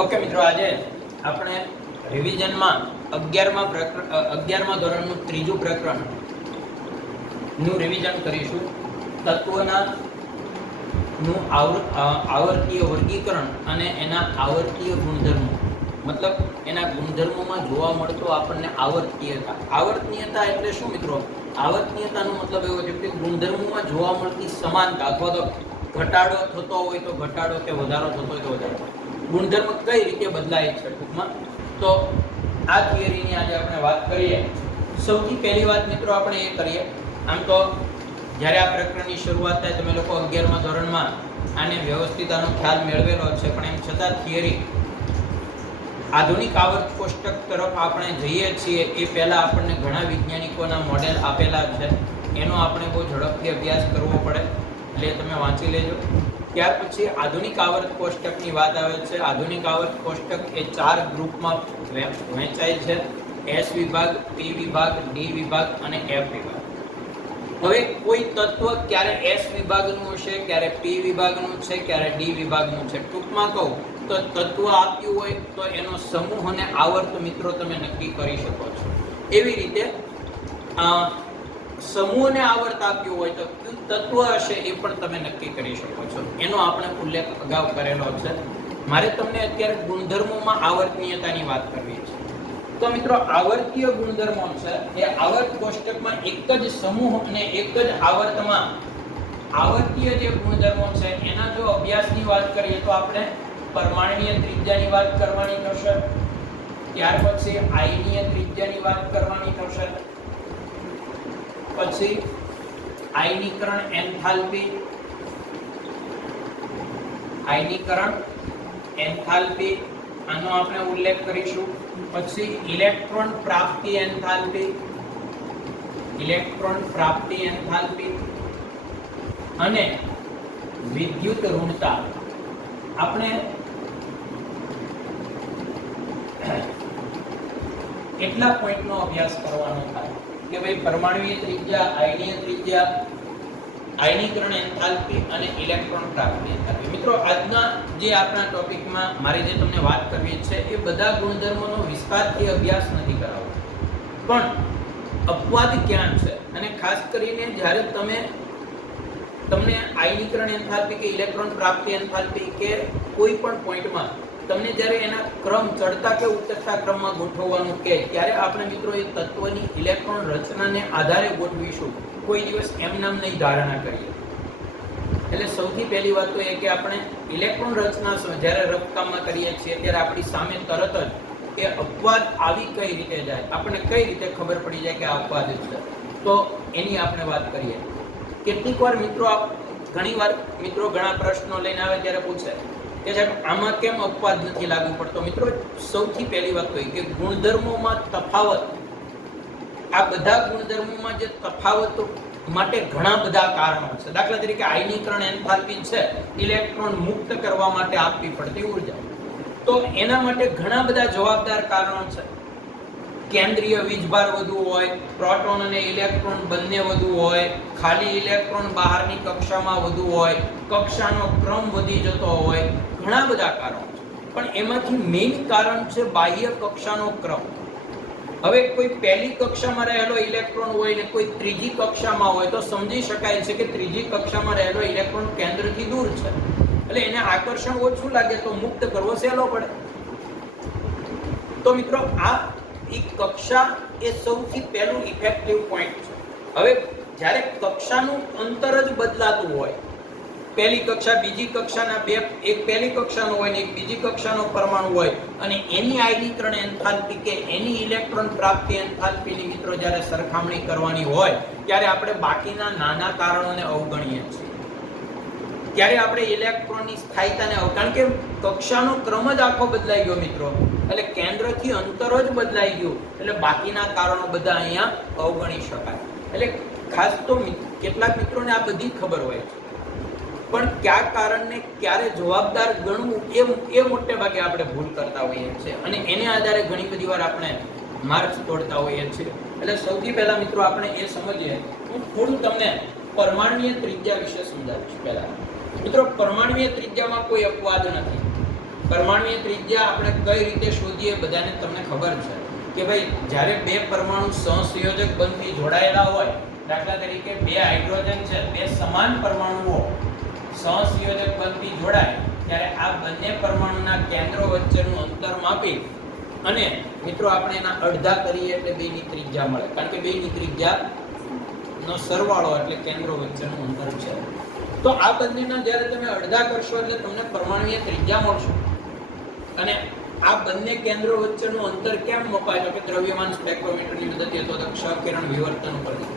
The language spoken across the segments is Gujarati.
ઓકે મિત્રો, આજે આપણે રિવિઝનમાં 11મા ધોરણનું ત્રીજું પ્રકરણ નું રિવિઝન કરીશું. તત્વોના નું આવર્તીય વર્ગીકરણ અને એના આવર્તીય ગુણધર્મો, મતલબ એના ગુણધર્મોમાં જોવા મળતો આપણને આવર્તીયતા. આવર્તનીયતા એટલે શું મિત્રો? આવર્તનીયતાનો મતલબ એવો છે કે ગુણધર્મોમાં જોવા મળતી સમાનતા, અથવા તો ઘટાડો થતો હોય તો ઘટાડો, કે વધારો થતો હોય તો વધારો. ગુણધર્મ કઈ રીતે બદલાય છે ટૂંકમાં, તો આ થિયરીની આજે આપણે વાત કરીએ. સૌથી પહેલી વાત મિત્રો આપણે એ કરીએ, આમ તો જ્યારે આ પ્રકરણની શરૂઆત થાય તમે લોકો 11મા ધોરણમાં આને વ્યવસ્થિત આનો ખ્યાલ મેળવેલો છે, પણ એમ છતાં થિયરી આધુનિક આવર્ત કોષ્ટક તરફ આપણે જઈએ છીએ એ પહેલાં આપણને ઘણા વૈજ્ઞાનિકોના મોડેલ આપેલા છે, એનો આપણે બહુ ઝડપથી અભ્યાસ કરવો પડે, એટલે તમે વાંચી લેજો. ત્યાર પછી આધુનિક આવર્ત કોષ્ટકની વાત આવે છે. આધુનિક આવર્ત કોષ્ટક એ 4 ગ્રુપમાં વહેંચાય છે: એસ વિભાગ, પી વિભાગ, ડી વિભાગ અને એફ વિભાગ. હવે કોઈ તત્વ ક્યારે એસ વિભાગનું હશે, ક્યારે પી વિભાગનું છે, ક્યારે ડી વિભાગનું છે. ટૂંકમાં કહું તો તત્વ આપ્યું હોય તો એનો સમૂહ અને આવર્ત મિત્રો તમે નક્કી કરી શકો છો. એવી રીતે સમૂહને આવર્ત આપ્યું હોય તો તત્વ હશે એ પણ તમે નક્કી કરી શકો છો. એનો આપણે ઉલ્લેખ અગાઉ કરેલો છે. મારે તમને અત્યારે ગુણધર્મોમાં આવર્તનીયતાની વાત કરવી છે. તો મિત્રો, આવર્તીય ગુણધર્મો છે એ આવર્ત કોષ્ટકમાં એક જ સમૂહ અને એક જ આવર્તમાં આવર્તીય જે ગુણધર્મો છે એના જો અભ્યાસની વાત કરીએ તો આપણે પરમાણ્વીય ત્રિજ્યાની વાત કરવાની થશે, ત્યાર પછી આયનીય ત્રિજ્યાની વાત કરવાની થશે, પછી આયનીકરણ એન્થાલ્પી, આનો આપણે ઉલ્લેખ કરીશું. પછી ઇલેક્ટ્રોન પ્રાપ્તિ એન્થાલ્પી અને વિદ્યુત ઋણતા. આપણે કેટલા પોઈન્ટનો અભ્યાસ કરવાનો થાય કે ભાઈ પરમાણ્વીય ત્રિજ્યા, આયનીય ત્રિજ્યા, આયનીકરણ એન્થાલ્પી અને ઇલેક્ટ્રોન પ્રાપ્તિ એન્થાલ્પી. મિત્રો, આજના જે આપણા ટોપિકમાં મારે જે તમને વાત કરવી છે એ બધા ગુણધર્મોનો વિસ્તારથી અભ્યાસ નથી કરાવવો, પણ અપવાદ ક્યાં છે, અને ખાસ કરીને જ્યારે તમને આયનીકરણ એન્થાલ્પી કે ઇલેક્ટ્રોન પ્રાપ્તિ એન્થાલ્પી કે કોઈ પણ પોઈન્ટમાં તમને જ્યારે એના ક્રમ ચડતા કે ઉતરતા ક્રમમાં ગોઠવવાનું કહે, ત્યારે આપણે મિત્રો એ તત્વની ઇલેક્ટ્રોન રચનાને આધારે ગોઠવીશું, કોઈ દિવસ એમ નામ નહીં ધારણા કરીએ. એટલે સૌથી પહેલી વાત તો એ કે આપણે ઇલેક્ટ્રોન રચના જ્યારે રફકામમાં કરીએ છીએ ત્યારે આપણી સામે તરત જ એ અપવાદ આવી કઈ રીતે જાય, આપણને કઈ રીતે ખબર પડી જાય કે આ અપવાદ છે, તો એની આપણે વાત કરીએ. કેટલીક વાર મિત્રો ઘણા પ્રશ્નો લઈને આવે ત્યારે પૂછે કે સાહેબ આમાં કેમ અપવાદ નથી લાગુ પડતો. મિત્રો, સૌથી પહેલી વાત તો એ કે ગુણધર્મોમાં તફાવત, આ બધા ગુણધર્મોમાં જે તફાવત માટે ઘણા બધા કારણો છે. દાખલા તરીકે આયનીકરણ એન્થાલ્પી છે, ઇલેક્ટ્રોન મુક્ત કરવા માટે આપવી પડતી ઉર્જા, તો એના માટે ઘણા બધા જવાબદાર કારણો છે. કેન્દ્રીય વીજભાર વધુ હોય, પ્રોટોન અને ઇલેક્ટ્રોન બંને વધુ હોય, ખાલી ઇલેક્ટ્રોન બહારની કક્ષામાં વધુ હોય, કક્ષાનો ક્રમ વધી જતો હોય, ઘણા બધા કારણો છે. પણ એમાંથી મેઇન કારણ છે બાહ્ય કક્ષાનો ક્રમ. હવે કોઈ પહેલી કક્ષામાં રહેલો ઇલેક્ટ્રોન હોય ને કોઈ ત્રીજી કક્ષામાં હોય તો સમજી શકાય છે કે ત્રીજી કક્ષામાં રહેલો ઇલેક્ટ્રોન કેન્દ્રથી દૂર છે, એટલે એને આકર્ષણ ઓછું લાગે તો મુક્ત કરવો સહેલો પડે. તો મિત્રો, આ એક કક્ષા એ સૌથી પહેલું ઇફેક્ટિવ પોઈન્ટ છે. હવે જ્યારે કક્ષાનું અંતર જ બદલાતું હોય, પહેલી કક્ષા બીજી કક્ષાના એક પહેલી કક્ષાનો હોય ને એક બીજી કક્ષાનો પરમાણુ હોય, અને એની આયનીકરણ એન્થાલ્પી કે એની ઇલેક્ટ્રોન પ્રાપ્તિ એન્થાલ્પીની મિત્રો જ્યારે સરખામણી કરવાની હોય ત્યારે આપણે બાકીના નાના કારણોને અવગણીએ છીએ. ત્યારે આપણે ઇલેક્ટ્રોનની સ્થાયીતાને કારણ કે કક્ષાનો ક્રમ જ આખો બદલાઈ ગયો મિત્રો, એટલે કેન્દ્રથી અંતર જ બદલાઈ ગયું, એટલે બાકીના કારણો બધા અહીંયા અવગણી શકાય. એટલે ખાસ તો કેટલાક મિત્રોને આ બધી ખબર હોય છે, પણ કયા કારણને ક્યારે જવાબદાર ગણવું એ મોટે ભાગે આપણે ભૂલ કરતા હોઈએ છીએ, અને એને આધારે ઘણી બધી વાર આપણે માર્ક્સ તોડતા હોઈએ છીએ. એટલે સૌથી પહેલા મિત્રો આપણે એ સમજીએ, હું થોડું તમને પરમાણ્વીય ત્રિજ્યા વિશે સમજાવીશ. પહેલા મિત્રો, પરમાણ્વીય ત્રિજ્યામાં કોઈ અપવાદ નથી. પરમાણુય ત્રિજ્યા આપણે કઈ રીતે શોધીએ બધાને તમને ખબર છે કે ભાઈ જ્યારે બે પરમાણુ સહસંયોજક બંધથી જોડાયેલા હોય, દાખલા તરીકે બે હાઇડ્રોજન છે, બે સમાન પરમાણુઓ સહસંયોજક બંધથી જોડાય ત્યારે આ બંને પરમાણુના કેન્દ્રો વચ્ચેનું અંતર માપી અને મિત્રો આપણે એના અડધા કરીએ એટલે બેની ત્રિજ્યા મળે, કારણ કે બેની ત્રિજ્યાનો સરવાળો એટલે કેન્દ્રો વચ્ચેનું અંતર છે. તો આ બંનેના જ્યારે તમે અડધા કરશો એટલે તમને પરમાણુય ત્રિજ્યા મળશે. અને આ બંને કેન્દ્રો વચ્ચેનું અંતર કેમ મપાય તો કે દ્રવ્યમાન સ્પેક્ટ્રોમીટરની મદદથી અથવા તો ક્ષ-કિરણ વિવર્તન ઉપરથી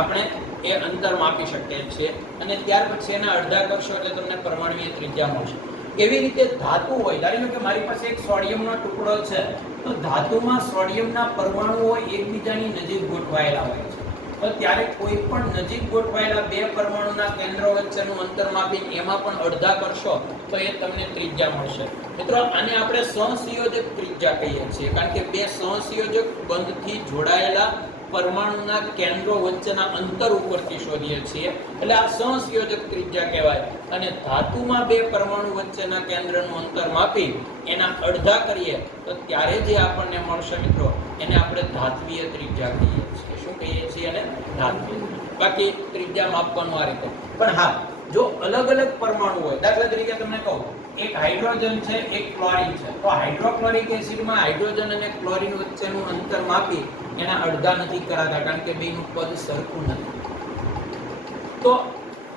આપણે એ અંતર માપી શકીએ છીએ અને ત્યાર પછી એના અડધા કરશો એટલે તમને પરમાણુય ત્રિજ્યા મળશે. એવી રીતે ધાતુ હોય, ધારી લો કે મારી પાસે એક સોડિયમનો ટુકડો છે, તો ધાતુમાં સોડિયમના પરમાણુઓ એકબીજાની નજીક ગોઠવાયેલા હોય છે. તો ત્યારે કોઈ પણ નજીક ગોઠવાયેલા બે પરમાણુના કેન્દ્રો વચ્ચેનું અંતર માપીને એમાં પણ અડધા કરશો તો એ તમને ત્રિજ્યા મળશે. મિત્રો આને આપણે સહસંયોજક ત્રિજ્યા કહીએ છીએ, કારણ કે બે સહસંયોજક બંધથી જોડાયેલા પરમાણુના કેન્દ્રો વચ્ચેના અંતર ઉપરથી શોધીએ છીએ એટલે આ સહસંયોજક ત્રિજ્યા કહેવાય. અને ધાતુમાં બે પરમાણુ વચ્ચેના કેન્દ્રનું અંતર માપી એના અડધા કરીએ તો ત્યારે જે આપણને મળશે મિત્રો એને આપણે ધાત્વીય ત્રિજ્યા કહીએ છીએ. શું કહીએ છીએ? એને ધાત્વીય. બાકી ત્રિજ્યા માપવાનું આ રીતે. પણ હા, જો અલગ અલગ પરમાણુ હોય, દાખલા તરીકે તમને કહું એક હાઇડ્રોજન છે, એક ક્લોરીન છે, તો હાઇડ્રોક્લોરિક એસિડમાં હાઇડ્રોજન અને ક્લોરીન વચ્ચેનું અંતર માપી એના અડધા નથી કરાતા, કારણ કે બેનું પદ સરખું નથી. તો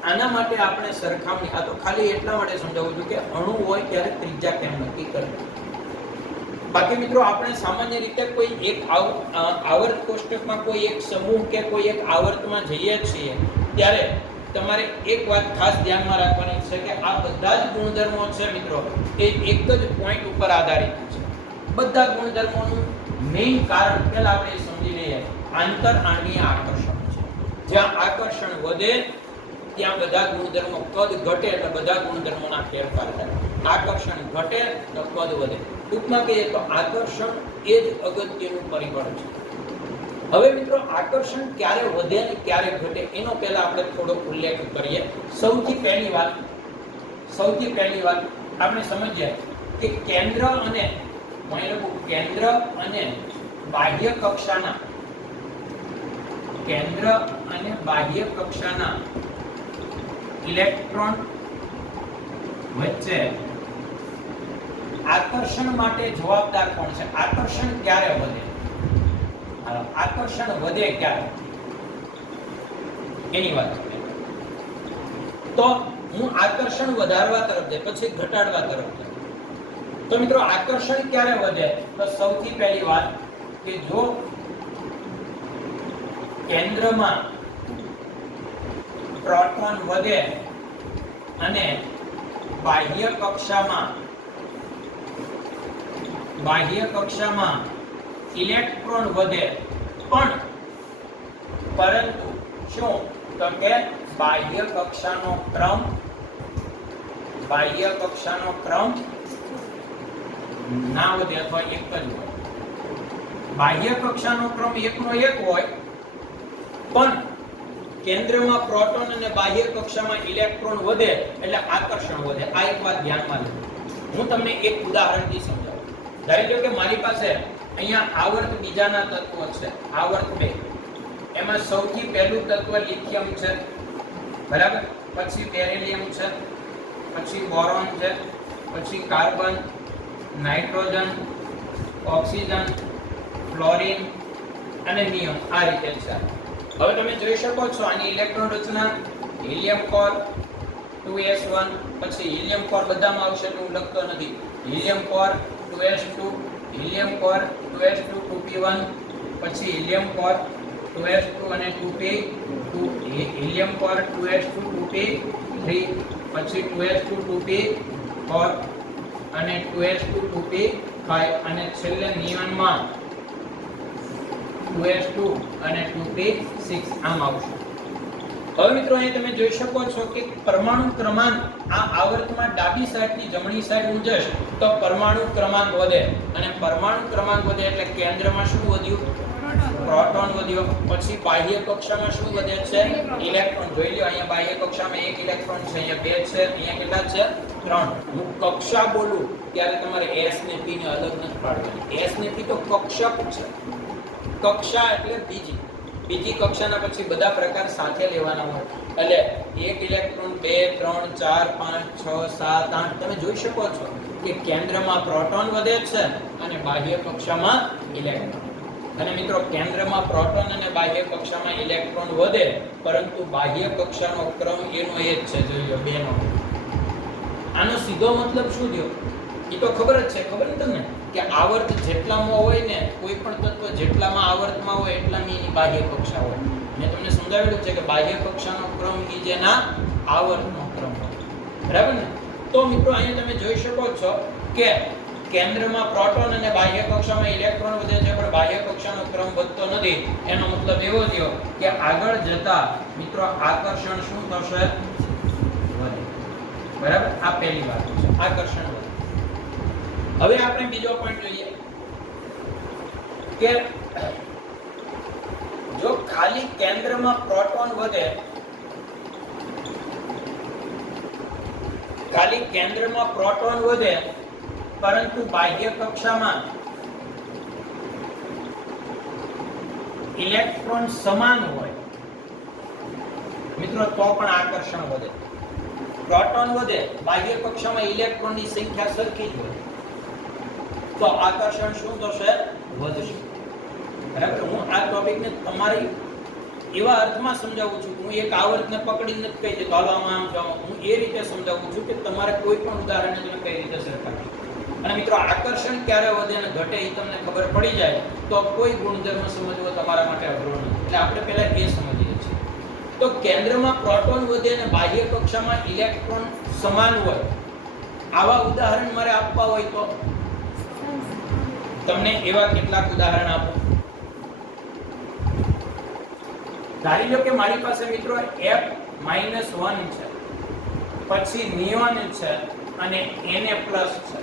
આના માટે આપણે સરખામણી, આ તો ખાલી એટલા માટે સમજાવું છું કે અણુ હોય ત્યારે ત્રિજ્યા કેમ નક્કી કરવી. બાકી મિત્રો આપણે સામાન્ય રીતે કોઈ એક આવર્ત કોષ્ટકમાં કોઈ એક સમૂહ કે કોઈ એક આવર્તમાં જઈએ છીએ ત્યારે તમારે એક વાત ખાસ ધ્યાનમાં રાખવાની છે કે આ બધા જ ગુણધર્મો છે મિત્રો એ એક જ પોઈન્ટ ઉપર આધારિત છે. બધા ગુણધર્મોનું મેઇન કારણ પહેલા આપણે સમજી લઈએ, આંતર આણ્વીય આકર્ષણ છે. જ્યાં આકર્ષણ વધે ત્યાં બધા ગુણધર્મો, કદ ઘટે એટલે બધા ગુણધર્મોના ફેરફાર થાય. આકર્ષણ ઘટે તો કદ વધે. ટૂંકમાં કહીએ તો આકર્ષણ એ જ અગત્યનું પરિબળ છે. હવે મિત્રો આકર્ષણ ક્યારે વધે અને ક્યારે ઘટે એનો પહેલા આપણે થોડો ઉલ્લેખ કરીએ. સૌથી પહેલી વાત આપણે સમજીએ કે કેન્દ્ર અને બાહ્ય કક્ષાના ઇલેક્ટ્રોન વચ્ચે આકર્ષણ માટે જવાબદાર કોણ છે? આકર્ષણ ક્યારે વધે? આકર્ષણ વધે ક્યારે એની વાત કરીએ. તો હું આકર્ષણ વધારવા તરફ જાય પછી ઘટાડવા તરફ જાય. તો મિત્રો આકર્ષણ ક્યારે વધે? તો સૌથી પહેલી વાત કે જો કેન્દ્રમાં પ્રોટોન વધે અને બાહ્ય કક્ષામાં ઇલેક્ટ્રોન વધે, પણ પરંતુ શું તો કે બાહ્ય કક્ષાનો ક્રમ ના વધે અથવા એક જ હોય. બાહ્ય કક્ષાનો ક્રમ એકનો એક હોય પણ કેન્દ્રમાં પ્રોટોન અને બાહ્ય કક્ષામાં ઇલેક્ટ્રોન વધે એટલે આકર્ષણ વધે. આ એક વાત ધ્યાનમાં લો. હું તમને એક ઉદાહરણથી સમજાવું. ધારી લો કે મારી પાસે અહીંયા આવર્ત બીજાના તત્વો છે, આવર્ત 2. એમાં સૌથી પહેલું તત્વ લિથિયમ છે, બરાબર, પછી બેરિલિયમ છે, પછી બોરોન છે, પછી કાર્બન, નાઇટ્રોજન, ઓક્સિજન, ફ્લોરિન અને નિયમ. આ રીતે છે. હવે તમે જોઈ શકો છો આની ઇલેક્ટ્રોન રચના હિલિયમ કોર 2s1, પછી હિલિયમ કોર બધામાં આવશે તો હું લખતો નથી. Helium core 2s2, helium core 2s2 2p1, પછી હિલિયમ કોર 2s2 અને 2p, helium core 2s2 2p3, પછી 2s2 2p4 અને 2s2 2p5 અને છેલ્લે નિયોનમાં 2s2 અને 2p6 આમ આવશે. હવે મિત્રો અહીં તમે જોઈ શકો છો કે પરમાણુ ક્રમાંક આ આવર્તમાં ડાબી સાઈડથી જમણી સાઈડ ઊંચે તો પરમાણુ ક્રમાંક વધે, અને પરમાણુ ક્રમાંક વધે એટલે કેન્દ્રમાં શું વધ્યું? પ્રોટોન વધ્યો. પછી બાહ્ય કક્ષામાં શું વધે છે? ઇલેક્ટ્રોન. જોઈ લો અહીંયા બાહ્ય કક્ષામાં 1 ઇલેક્ટ્રોન છે, અહીંયા 2 છે, અહીંયા કેટલા છે? 3 હું કક્ષા બોલું ત્યારે તમારે s ને p ને અલગ નથી પાડવાની. s ને p તો કક્ષક છે. કક્ષા એટલે બીજી કક્ષાના પછી બધા પ્રકાર સાથે લેવાના હોય. એટલે 1 ઇલેક્ટ્રોન 2 3 4 5 6 7 8 તમે જોઈ શકો છો કે કેન્દ્રમાં પ્રોટોન વધે છે અને બાહ્ય કક્ષામાં ઇલેક્ટ્રોન. અને મિત્રો કેન્દ્રમાં પ્રોટોન અને બાહ્ય કક્ષામાં ઇલેક્ટ્રોન વધે, પરંતુ બાહ્ય કક્ષાનો ક્રમ એનો એ જ છે. જોઈ લો 2 નો. આનો સીધો મતલબ શું થયો એ તો ખબર જ છે. ખબર ને તમને કે આવર્ત જેટલામાં હોય ને, કોઈ પણ તત્વ જેટલામાં આવર્તમાં હોય એટલાની એની બાહ્ય કક્ષા હોય. મેં તમને સમજાવેલું છે કે બાહ્ય કક્ષાનો ક્રમ એ જેના આવર્તનો ક્રમ હોય. બરાબર ને? તો મિત્રો અહીંયા તમે જોઈ શકો છો કે કેન્દ્રમાં પ્રોટોન અને બાહ્ય કક્ષામાં ઇલેક્ટ્રોન વધે છે, પણ બાહ્ય કક્ષાનો ક્રમ વધતો નથી. એનો મતલબ એવો થયો કે આગળ જતા મિત્રો આકર્ષણ શું થશે? વધે. બરાબર? આ પહેલી વાત છે, આકર્ષણ વધે. હવે આપણે બીજો પોઈન્ટ જોઈએ કે જો ખાલી કેન્દ્રમાં પ્રોટોન વધે, પરંતુ બાહ્ય કક્ષામાં ઇલેક્ટ્રોન સમાન હોય મિત્રો, તો પણ આકર્ષણ વધે. પ્રોટોન વધે, બાહ્ય કક્ષામાં ઇલેક્ટ્રોનની સંખ્યા સરખી જ હોય, તો આકર્ષણ શું થશે? વધશે. બરાબર? હું આ ટોપિકને તમારી એવા અર્થમાં સમજાવું છું. હું એક આવર્તને પકડીને જ કહી દઉં તો હાલો આમ જાઓ. હું એ રીતે સમજાવું છું કે તમારે કોઈ પણ ઉદાહરણને તમે કઈ રીતે સરખાવો. અને મિત્રો આકર્ષણ ક્યારે વધે અને ઘટે એ તમને ખબર પડી જાય તો કોઈ ગુણધર્મ સમજવો તમારા માટે અઘરો નથી. એટલે આપણે પહેલા એ સમજીએ છીએ. તો કેન્દ્રમાં પ્રોટોન વધે અને બાહ્ય કક્ષામાં ઇલેક્ટ્રોન સમાન હોય, આવા ઉદાહરણ મારે આપવા હોય તો તમને એવા કેટલાક ઉદાહરણ આપો. ધારી લો કે મારી પાસે મિત્રો F-1 છે, પછી નિયોન છે અને Na+ છે.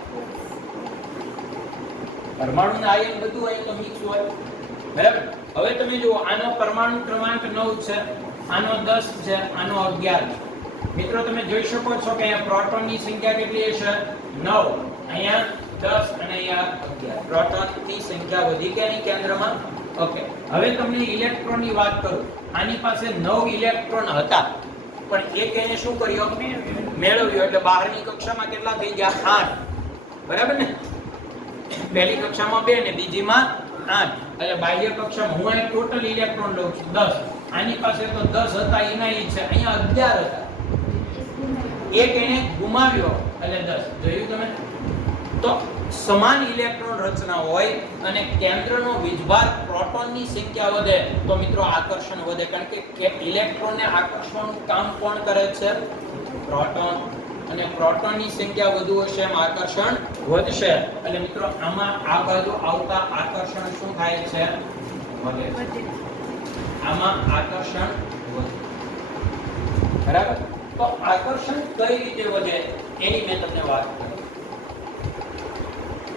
પરમાણુના આયન બધું અહીં તો મિક્સ હોય. બરાબર? હવે તમે જુઓ, આનો પરમાણુ ક્રમાંક 9 છે, આનો 10 છે, આનો 11 છે. મિત્રો તમે જોઈ શકો છો કે અહીંયા પ્રોટોનની સંખ્યા કેટલી હશે? 9. અહીંયા 10 અને અહીંયા 11. પ્રોટોનની સંખ્યા વધી કે નહીં કેન્દ્રમાં? ઓકે. હવે તમને ઇલેક્ટ્રોનની વાત કરું. આની પાસે 9 ઇલેક્ટ્રોન હતા, પણ એક એને શું કર્યો? મેળવ્યો. એટલે બહારની કક્ષામાં કેટલા થઈ ગયા? 8. બરાબર ને? પહેલી કક્ષામાં 2 ને બીજીમાં 8. એટલે બાહ્ય કક્ષામાં હું અહીં ટોટલ ઇલેક્ટ્રોન લઉં છું 10. આની પાસે તો 10 હતા, એના ઈ છે. અહીંયા 11 હતા. એક એને ગુમાવ્યો એટલે 10. જોયું તમે? તો સમાન ઇલેક્ટ્રોન રચના હોય અને કેન્દ્રનો વીજભાર પ્રોટોનની સંખ્યા વધે તો મિત્રો આકર્ષણ વધે. કારણ કે ઇલેક્ટ્રોનને આકર્ષવાનું કામ કોણ કરે છે? પ્રોટોન. અને પ્રોટોનની સંખ્યા વધુ હશે એમ આકર્ષણ વધશે. એટલે મિત્રો આમાં આ બાજુ આવતા આકર્ષણ શું થાય છે? વધે. આમાં આકર્ષણ વધે. બરાબર? તો આકર્ષણ કઈ રીતે વધે એની મેં તમને વાત કરી.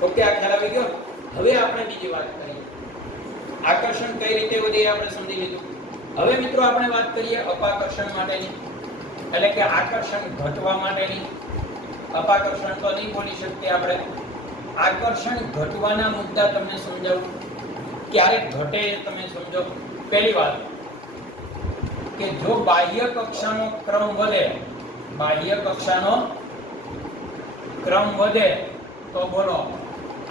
ઓકે, આ ખ્યાલ આવી ગયો? હવે આપણે બીજી વાત કરીએ. આકર્ષણ કઈ રીતે વધે એ આપણે સમજી લીધું. હવે મિત્રો આપણે વાત કરીએ અપાકર્ષણ માટેની, એટલે કે આકર્ષણ ઘટવા માટેની. અપાકર્ષણ તો નહીં બોલી શકીએ આપણે. આકર્ષણ ઘટવાના મુદ્દા તમને સમજાવું. ક્યારે ઘટે તમે સમજો. પહેલી વાત કે જો બાહ્ય કક્ષાનો ક્રમ વધે, બાહ્ય કક્ષાનો ક્રમ વધે તો બોલો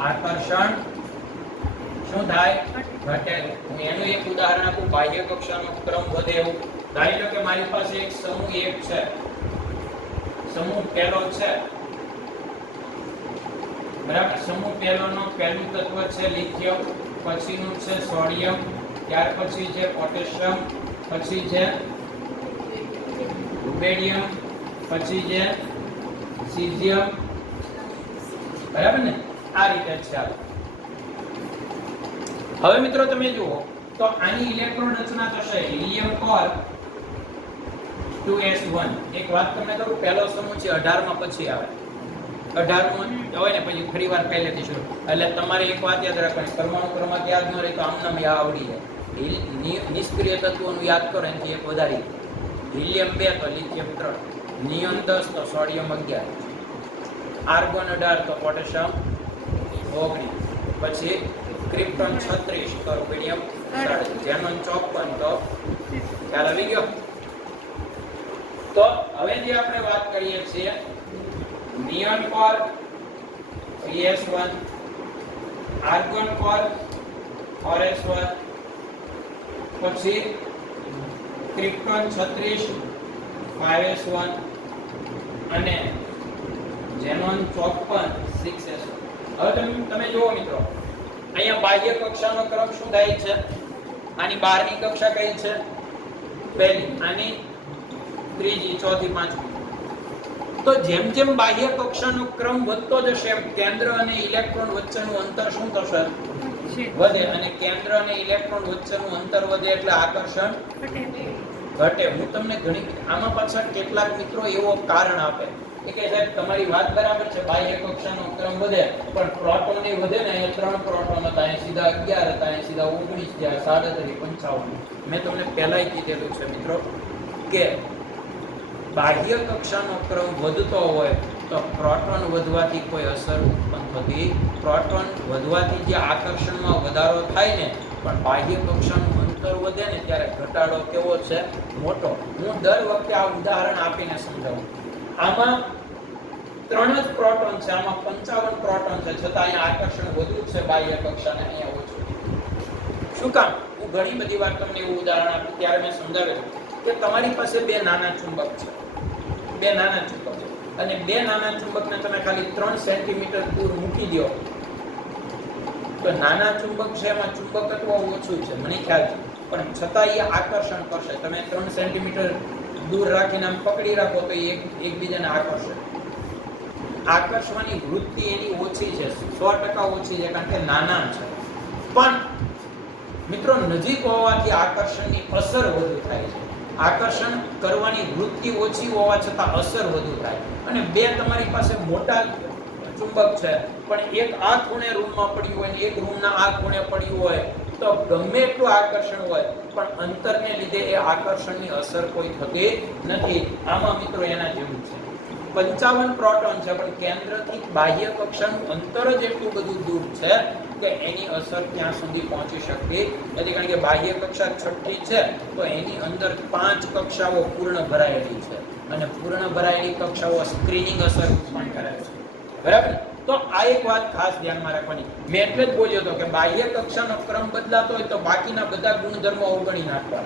આકર્ષણ શું થાય? ઘટે. હું એનું એક ઉદાહરણ આપું. બાહ્ય કક્ષાનો ક્રમ વધે એવું. ધારી લો કે મારી પાસે એક સમૂહ 1 છે, સમૂહ પહેલો છે. બરાબર? સમૂહ પહેલોનો પહેલું તત્વ છે લિથિયમ, પછીનું છે સોડિયમ, ત્યાર પછી છે પોટેશિયમ, પછી છે રુબેડિયમ, પછી છે સીઝિયમ. બરાબર ને? આ રીતે છે. હવે મિત્રો તમે જુઓ તો આની ઇલેક્ટ્રોન રચના થશે હિલિયમ કોર 2s1. એક વાત તમને કરું, પહેલો સમૂહ છે 18 માં પછી આવે. 18 હોય ને પછી ફરીવાર પહેલેથી શરૂ. એટલે તમારે એક વાત યાદ રાખવાની, પરમાણુ ક્રમાંક યાદ ન રહે તો આમનામ આવડી જાય. નિષ્ક્રિય તત્વોનું યાદ કરો એનાથી એક વધારી. હિલિયમ 2 તો લિથિયમ 3, નિયોન 10 તો સોડિયમ 11. આર્ગોન 18 તો પોટેશિયમ 19, પછી ક્રિપ્ટોન 36 તો રૂબિડિયમ 37, ઝેનોન 54 તો ખ્યાલ આવી ગયો. તો હવે જે આપણે વાત કરીએ છીએ neon core 3s1, argon core 4s1, પછી ક્રિપ્ટોન 36 5s1 અને ઝેનોન 54 6s1. હવે તમે જુઓ મિત્રો, અહીંયા બાહ્ય કક્ષાનો ક્રમ શું થાય છે? આની બહારની કક્ષા કઈ છે? પહેલી, આની ત્રીજી, ચોથી, પાંચમી. તો જેમ જેમ બાહ્ય કક્ષાનો ક્રમ વધતો જશે એમ કેન્દ્ર અને ઇલેક્ટ્રોન વચ્ચેનું અંતર શું થશે? વધે. અને કેન્દ્ર અને ઇલેક્ટ્રોન વચ્ચેનું અંતર વધે એટલે આકર્ષણ ઘટે. હું તમને આમાં પાછળ કેટલાક મિત્રો એવો કારણ આપે કે સાહેબ તમારી વાત બરાબર છે, બાહ્ય કક્ષાનો ક્રમ વધે પણ પ્રોટોન એ વધે ને, અહીંયા 3 પ્રોટોન હતા, અહીંયા સીધા 11 હતા, અહીંયા સીધા 19 થયા, 37, 55. મેં તમને પહેલાય કીધેલું છે મિત્રો કે બાહ્ય કક્ષાનો ક્રમ વધતો હોય તો પ્રોટોન વધવાથી કોઈ અસર ઉત્પન્ન થતી. પ્રોટોન વધવાથી જે આકર્ષણમાં વધારો થાય ને, પણ બાહ્ય કક્ષાનું અંતર વધે ને ત્યારે ઘટાડો કેવો છે? મોટો. હું દર વખતે આ ઉદાહરણ આપીને સમજાવું. આમાં 3 જ પ્રોટોન છે, આમાં 55 પ્રોટોન છે, છતાં અહીંયા આકર્ષણ વધુ છે બાહ્ય કક્ષાને, અહીંયા ઓછું. શું કામ? હું ઘણી બધી વાર તમને એવું ઉદાહરણ આપ્યું ત્યારે મેં સમજાવેલું કે તમારી પાસે 2 નાના ચુંબક છે, 2 નાના ચુંબક છે, અને 2 નાના ચુંબકને તમે ખાલી 3 સેન્ટીમીટર દૂર મૂકી દો તો નાના ચુંબક છે એમાં ચુંબકત્વ ઓછું છે, મને ખ્યાલ છે, પણ છતાં એ આકર્ષણ કરશે. તમે 3 સેન્ટીમીટર દૂર રાખીને આમ પકડી રાખો તો એ એકબીજાને આકર્ષે. આકર્ષવાની વૃત્તિ એની ઓછી છે, 100% ઓછી છે, કારણ કે નાના છે. પણ મિત્રો નજીક હોવાથી આકર્ષણની અસર વધુ થાય છે. આકર્ષણ કરવાની વૃત્તિ ઓછી હોવા છતાં અસર વધુ થાય. અને 2 તમારી પાસે મોટા ચુંબક છે પણ એક આ ખૂણે રૂમમાં પડ્યું હોય ને એક રૂમના આ ખૂણે પડ્યું હોય તો ગમે એટલું આકર્ષણ હોય પણ અંતરને લીધે એ આકર્ષણની અસર કોઈ થતી નથી. આમાં મિત્રો એના જેવું છે. 55 પ્રોટોન છે પણ કેન્દ્રથી બાહ્ય કક્ષાનું અંતર જ એટલું બધું દૂર છે કે એની અસર ત્યાં સુધી પહોંચી શકતી નથી, કારણ કે બાહ્ય કક્ષા છઠ્ઠી છે તો એની અંદર 5 કક્ષાઓ પૂર્ણ ભરાયેલી છે અને પૂર્ણ ભરાયેલી કક્ષાઓ સ્ક્રીનિંગ અસર ઉત્પન્ન કરે છે. બરાબર? તો આ એક વાત ખાસ ધ્યાનમાં રાખવાની. મેં એટલે જ બોલ્યો હતો કે બાહ્ય કક્ષાનો ક્રમ બદલાતો હોય તો બાકીના બધા ગુણધર્મો અવગણી નાખવા.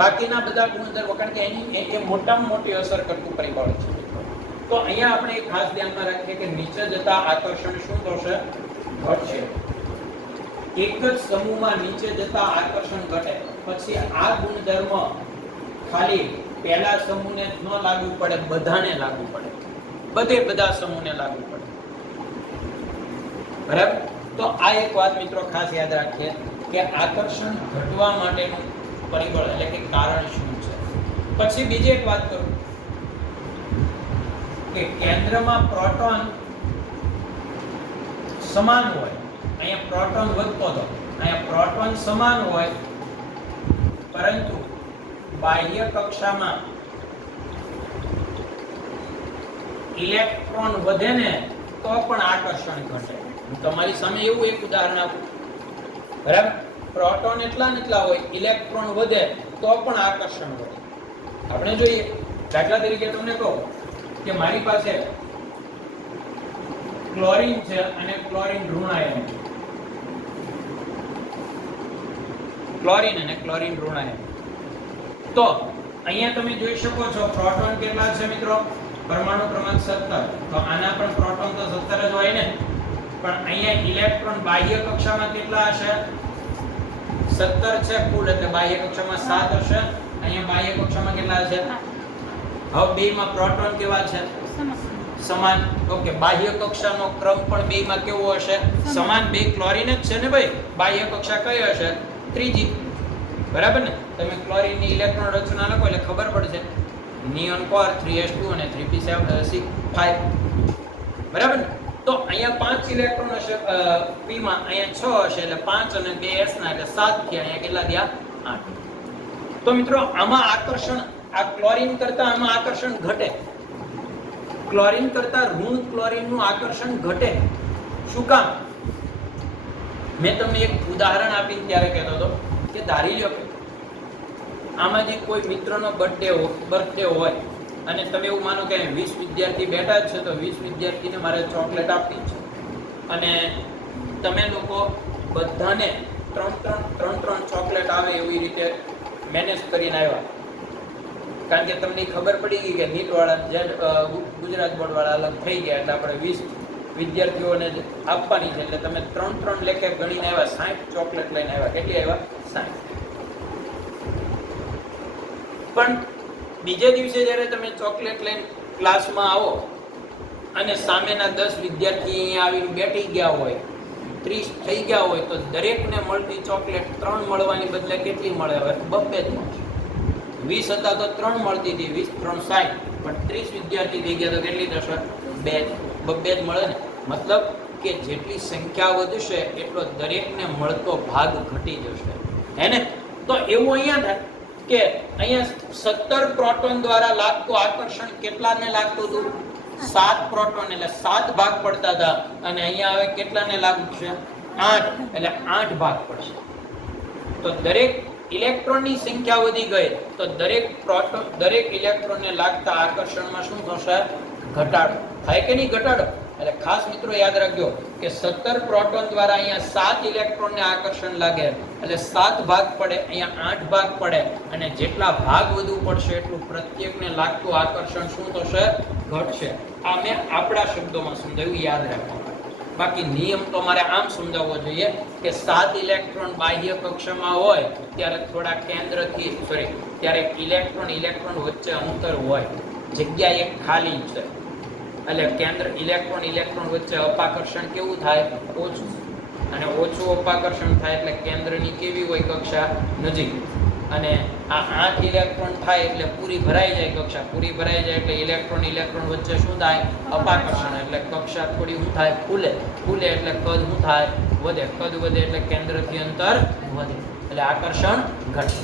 બાકીના બધા ગુણધર્મો, કારણ કે એની એ મોટામાં મોટી અસર કરતું પરિબળ છે. તો અહીંયા આપણે એક ખાસ ધ્યાનમાં રાખીએ કે નીચે જતા આકર્ષણ શું થશે? ઘટશે. એક જ સમૂહમાં નીચે જતા આકર્ષણ ઘટે. પછી આ ગુણધર્મ ખાલી પહેલા સમૂહને જ ન લાગુ પડે, બધાને લાગુ પડે. બધા સમૂહને લાગુ પડે. બરાબર? તો આ એક વાત મિત્રો ખાસ યાદ રાખીએ કે આકર્ષણ ઘટવા માટેનું પરિબળ એટલે કે કારણ શું છે. પછી બીજી એક વાત કરું કે કેન્દ્રમાં પ્રોટોન સમાન હોય, અહીંયા પ્રોટોન વધતો હતો, અહીંયા પ્રોટોન સમાન હોય પરંતુ બાહ્ય કક્ષામાં ઇલેક્ટ્રોન વધે ને તો પણ આકર્ષણ ઘટે. હું તમારી સામે એવું એક ઉદાહરણ આપું. બરાબર? પ્રોટોન એટલા ને એટલા હોય, ઇલેક્ટ્રોન વધે તો પણ આકર્ષણ વધે. આપણે જોઈએ દાખલા તરીકે તમને કહું કે મારી પાસે ક્લોરીન છે અને ક્લોરીન ઋણાયન છે. ક્લોરીન અને ક્લોરીન ઋણાયન. તો અહીંયા તમે જોઈ શકો છો પ્રોટોન કેટલા છે મિત્રો? પરમાણુ ક્રમાંક 17. તો આના પણ પ્રોટોન તો 17 જ હોય ને, પણ અહીંયા ઇલેક્ટ્રોન બાહ્ય કક્ષામાં કેટલા હશે? 17 છે કુલ, એટલે બાહ્ય કક્ષામાં 7 હશે. અહીંયા બાહ્ય કક્ષામાં કેટલા હશે? હવે બેમાં પ્રોટોન કેવા છે? સમાન. ઓકે, બાહ્ય કક્ષાનો ક્રમ પણ બેમાં કેવો હશે? સમાન. બે ક્લોરીન જ છે ને ભાઈ. બાહ્ય કક્ષા કઈ હશે? ત્રીજી. બરાબર ને? તમે ક્લોરીનની ઇલેક્ટ્રોન રચના લખો એટલે ખબર પડશે. નિયોન કોર 3s2 અને 3p5. બરાબર ને? તો અહીંયા 5 ઇલેક્ટ્રોન હશે p માં, અહીંયા 6 હશે એટલે 5 અને 2 s ના એટલે 7 થયા. અહીંયા કેટલા થયા? 8. તો મિત્રો આમાં આકર્ષણ આ ક્લોરીન કરતા આમાં આકર્ષણ ઘટે. ક્લોરીન કરતા ઋણ ક્લોરીનનું આકર્ષણ ઘટે. શું કામ? મેં તમને એક ઉદાહરણ આપીને ત્યારે કહેતો હતો કે ધારી લો કે આમાં જે કોઈ મિત્રનો બર્થડે હોય અને તમે એવું માનો કે 20 વિદ્યાર્થી બેઠા છે તો 20 વિદ્યાર્થીને મારે ચોકલેટ આપવી છે અને તમે લોકો બધાને ત્રણ ચોકલેટ આવે એવી રીતે મેનેજ કરીને આવ્યા, કારણ કે તમને ખબર પડી ગઈ કે નીટ વાળા ગુજરાત બોર્ડ વાળા અલગ થઈ ગયા એટલે આપણે 20 વિદ્યાર્થીઓને આપવાની છે એટલે તમે 3 લેખે ગણીને આવ્યા, 60 ચોકલેટ લઈને આવ્યા. કેટલી આવ્યા? 60. પણ બીજે દિવસે જ્યારે તમે ચોકલેટ લઈને ક્લાસમાં આવો અને સામેના 10 વિદ્યાર્થી અહીંયા આવીને બેઠી ગયા હોય, 30 થઈ ગયા હોય, તો દરેકને મળતી ચોકલેટ 3 મળવાની બદલે કેટલી મળે? હવે 2 જ મળશે. 20 હતા તો 3 મળતી હતી, 20 3 60, પણ 30 વિદ્યાર્થી થઈ ગયા તો કેટલી થશે? 2 જ મળે ને. મતલબ કે જેટલી સંખ્યા વધશે એટલો દરેકને મળતો ભાગ ઘટી જશે, હે ને? તો એવું અહીંયા થાય કે અહીંયા 17 પ્રોટોન દ્વારા લાગતું આકર્ષણ કેટલાને લાગતું હતું? 7 પ્રોટોન, એટલે 7 ભાગ પડતા હતા, અને અહીંયા હવે કેટલાને લાગશે? 8, એટલે 8 ભાગ પડશે. તો દરેક ઇલેક્ટ્રોનની સંખ્યા વધી ગઈ તો દરેક ઇલેક્ટ્રોનને લાગતા આકર્ષણમાં શું થશે? ઘટાડો થાય કે નહીં? ઘટાડો. એટલે ખાસ મિત્રો યાદ રાખજો કે 17 પ્રોટોન દ્વારા અહીંયા 7 ઇલેક્ટ્રોનને આકર્ષણ લાગે એટલે 7 ભાગ પડે, અહીંયા 8 ભાગ પડે, અને જેટલા ભાગ વધુ પડશે એટલું પ્રત્યેકને લાગતું આકર્ષણ શું થશે? ઘટશે. આ મેં આપણા શબ્દોમાં સમજાવ્યું, યાદ રાખવા. બાકી નિયમ તો મારે આમ સમજાવવો જોઈએ કે 7 ઇલેક્ટ્રોન બાહ્ય કક્ષામાં હોય ત્યારે થોડા કેન્દ્રથી ત્યારે ઇલેક્ટ્રોન વચ્ચે અંતર હોય, જગ્યા એક ખાલી છે, એટલે કેન્દ્ર ઇલેક્ટ્રોન વચ્ચે અપાકર્ષણ કેવું થાય? ઓછું. અને ઓછું અપાકર્ષણ થાય એટલે કેન્દ્રની કેવી હોય? કક્ષા નજીક. અને આ 8 ઇલેક્ટ્રોન થાય એટલે પૂરી ભરાઈ જાય કક્ષા. પૂરી ભરાઈ જાય એટલે ઇલેક્ટ્રોન વચ્ચે શું થાય? અપાકર્ષણ. એટલે કક્ષા થોડી શું થાય? ફૂલે એટલે કદ શું થાય? વધે. કદ વધે એટલે કેન્દ્રથી અંતર વધે, એટલે આકર્ષણ ઘટે.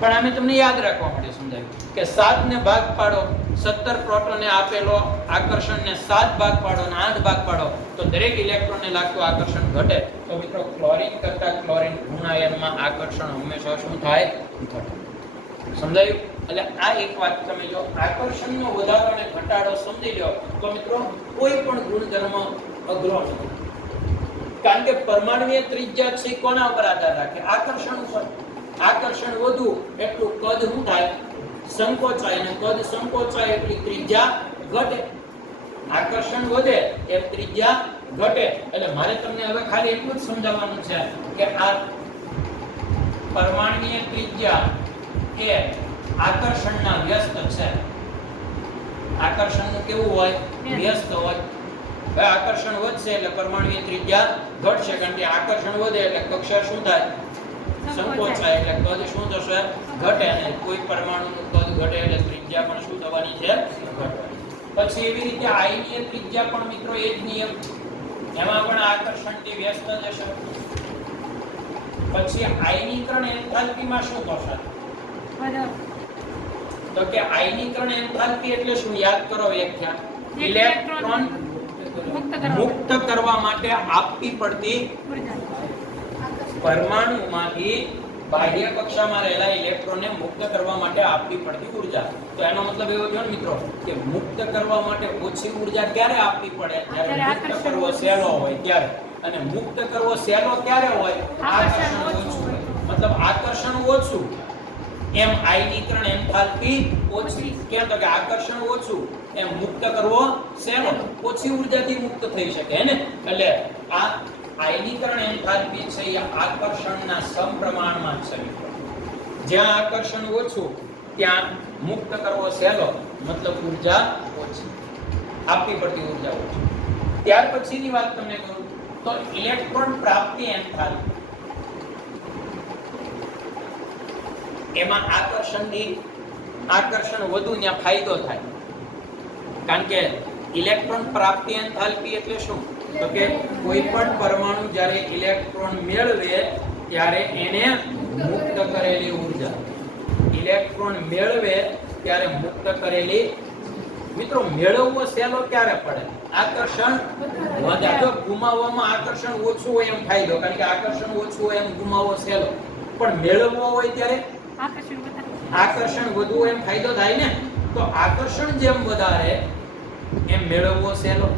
પણ અમે તમને યાદ રાખવા માટે સમજાવ્યું કે 7 ને ભાગ પાડો, 17 પ્રોટોનને આપેલો આકર્ષણને 7 ભાગ પાડો અને 8 ભાગ પાડો તો દરેક ઇલેક્ટ્રોનને લાગતું આકર્ષણ ઘટે. તો મિત્રો ક્લોરીન કરતા ક્લોરીન ઋણ આયનમાં આકર્ષણ હંમેશા શું થાય? ઘટે. સમજાયું? એટલે આ એક વાત તમે જો આકર્ષણનો વધારો અને ઘટાડો સમજી લો તો મિત્રો કોઈ પણ ગુણધર્મ અઘરો નથી, કારણ કે પરમાણુય ત્રિજ્યા છે કોના ઉપર આધાર રાખે? આકર્ષણ ઉપર. આકર્ષણ વધુ એટલું કદ શું થાય? સંકોચાય, અને કદ સંકોચાય એટલી ત્રિજ્યા ઘટે. આકર્ષણ વધે એ ત્રિજ્યા ઘટે. એટલે મારે તમને હવે ખાલી એટલું જ સમજાવવાનું છે કે આ પરમાણુય ત્રિજ્યા એ આકર્ષણના વ્યસ્ત છે. આકર્ષણનું કેવું હોય? વ્યસ્ત હોય. હવે આકર્ષણ વધશે એટલે પરમાણુય ત્રિજ્યા ઘટશે, કારણ કે આકર્ષણ વધે એટલે કક્ષા શું થાય? સંકોચાય, એટલે કદ શું થશે? ઘટે. અને કોઈ પરમાણુનું કદ ઘટે એટલે ત્રિજ્યા પણ શું થવાની છે? ઘટવાની. પછી એવી રીતે આયનીય ત્રિજ્યા પણ મિત્રો એ જ નિયમ, એમાં પણ આકર્ષણથી વ્યસ્ત જશે. પછી આયનીકરણ એન્થાલ્પીમાં શું થશે? તો કે આયનીકરણ એન્થાલ્પી એટલે શું? યાદ કરો વ્યાખ્યા. ઇલેક્ટ્રોન મુક્ત કરવા માટે આપવી પડતી પરમાણુમાંથી બાહ્ય કક્ષામાં રહેલા ઇલેક્ટ્રોનને મુક્ત કરવા માટે આપવી પડતી ઊર્જા. તો એનો મતલબ એવો થયો ને મિત્રો કે મુક્ત કરવા માટે ઓછી ઊર્જા ક્યારે આપવી પડે? જ્યારે મુક્ત કરવો સહેલો હોય ત્યારે. અને મુક્ત કરવો સહેલો ક્યારે હોય? આકર્ષણ ઓછું હોય. મતલબ આકર્ષણ ઓછું એમ આયનીકરણ એન્થાલ્પી ઓછી. કેમ? તો કે આકર્ષણ ઓછું એમ મુક્ત કરવો સહેલો, ઓછી ઊર્જાથી મુક્ત થઈ શકે, હે ને? એટલે આ આયનીકરણ એન્થાલ્પી છે એ આકર્ષણના સમપ્રમાણમાં છે. જ્યાં આકર્ષણ ઓછું ત્યાં મુક્ત કરવો સહેલો, મતલબ ઊર્જા ઓછી, આપવી પડતી ઊર્જા ઓછી. ત્યાર પછીની વાત તમને કરું તો ઇલેક્ટ્રોન પ્રાપ્તિ એન્થાલ્પી. એમાં આકર્ષણ વધુ ત્યાં ફાયદો થાય, કારણ કે ઇલેક્ટ્રોન પ્રાપ્તિ એન્થાલ્પી એટલે શું? તો કે કોઈ પણ પરમાણુ જ્યારે ઇલેક્ટ્રોન મેળવે ત્યારે એને મુક્ત કરેલી ઊર્જા, ઇલેક્ટ્રોન મેળવે ત્યારે મુક્ત કરેલી મિત્રો મેળવવો સહેલો ક્યારે પડે? આકર્ષણ વધારે. જો ગુમાવવામાં આકર્ષણ ઓછું હોય એમ ફાયદો, કારણ કે આકર્ષણ ઓછું હોય એમ ગુમાવવો સહેલો. પણ મેળવવો હોય ત્યારે આકર્ષણ વધુ હોય એમ ફાયદો થાય ને. તો આકર્ષણ જેમ વધારે એમ મેળવવો સહેલો,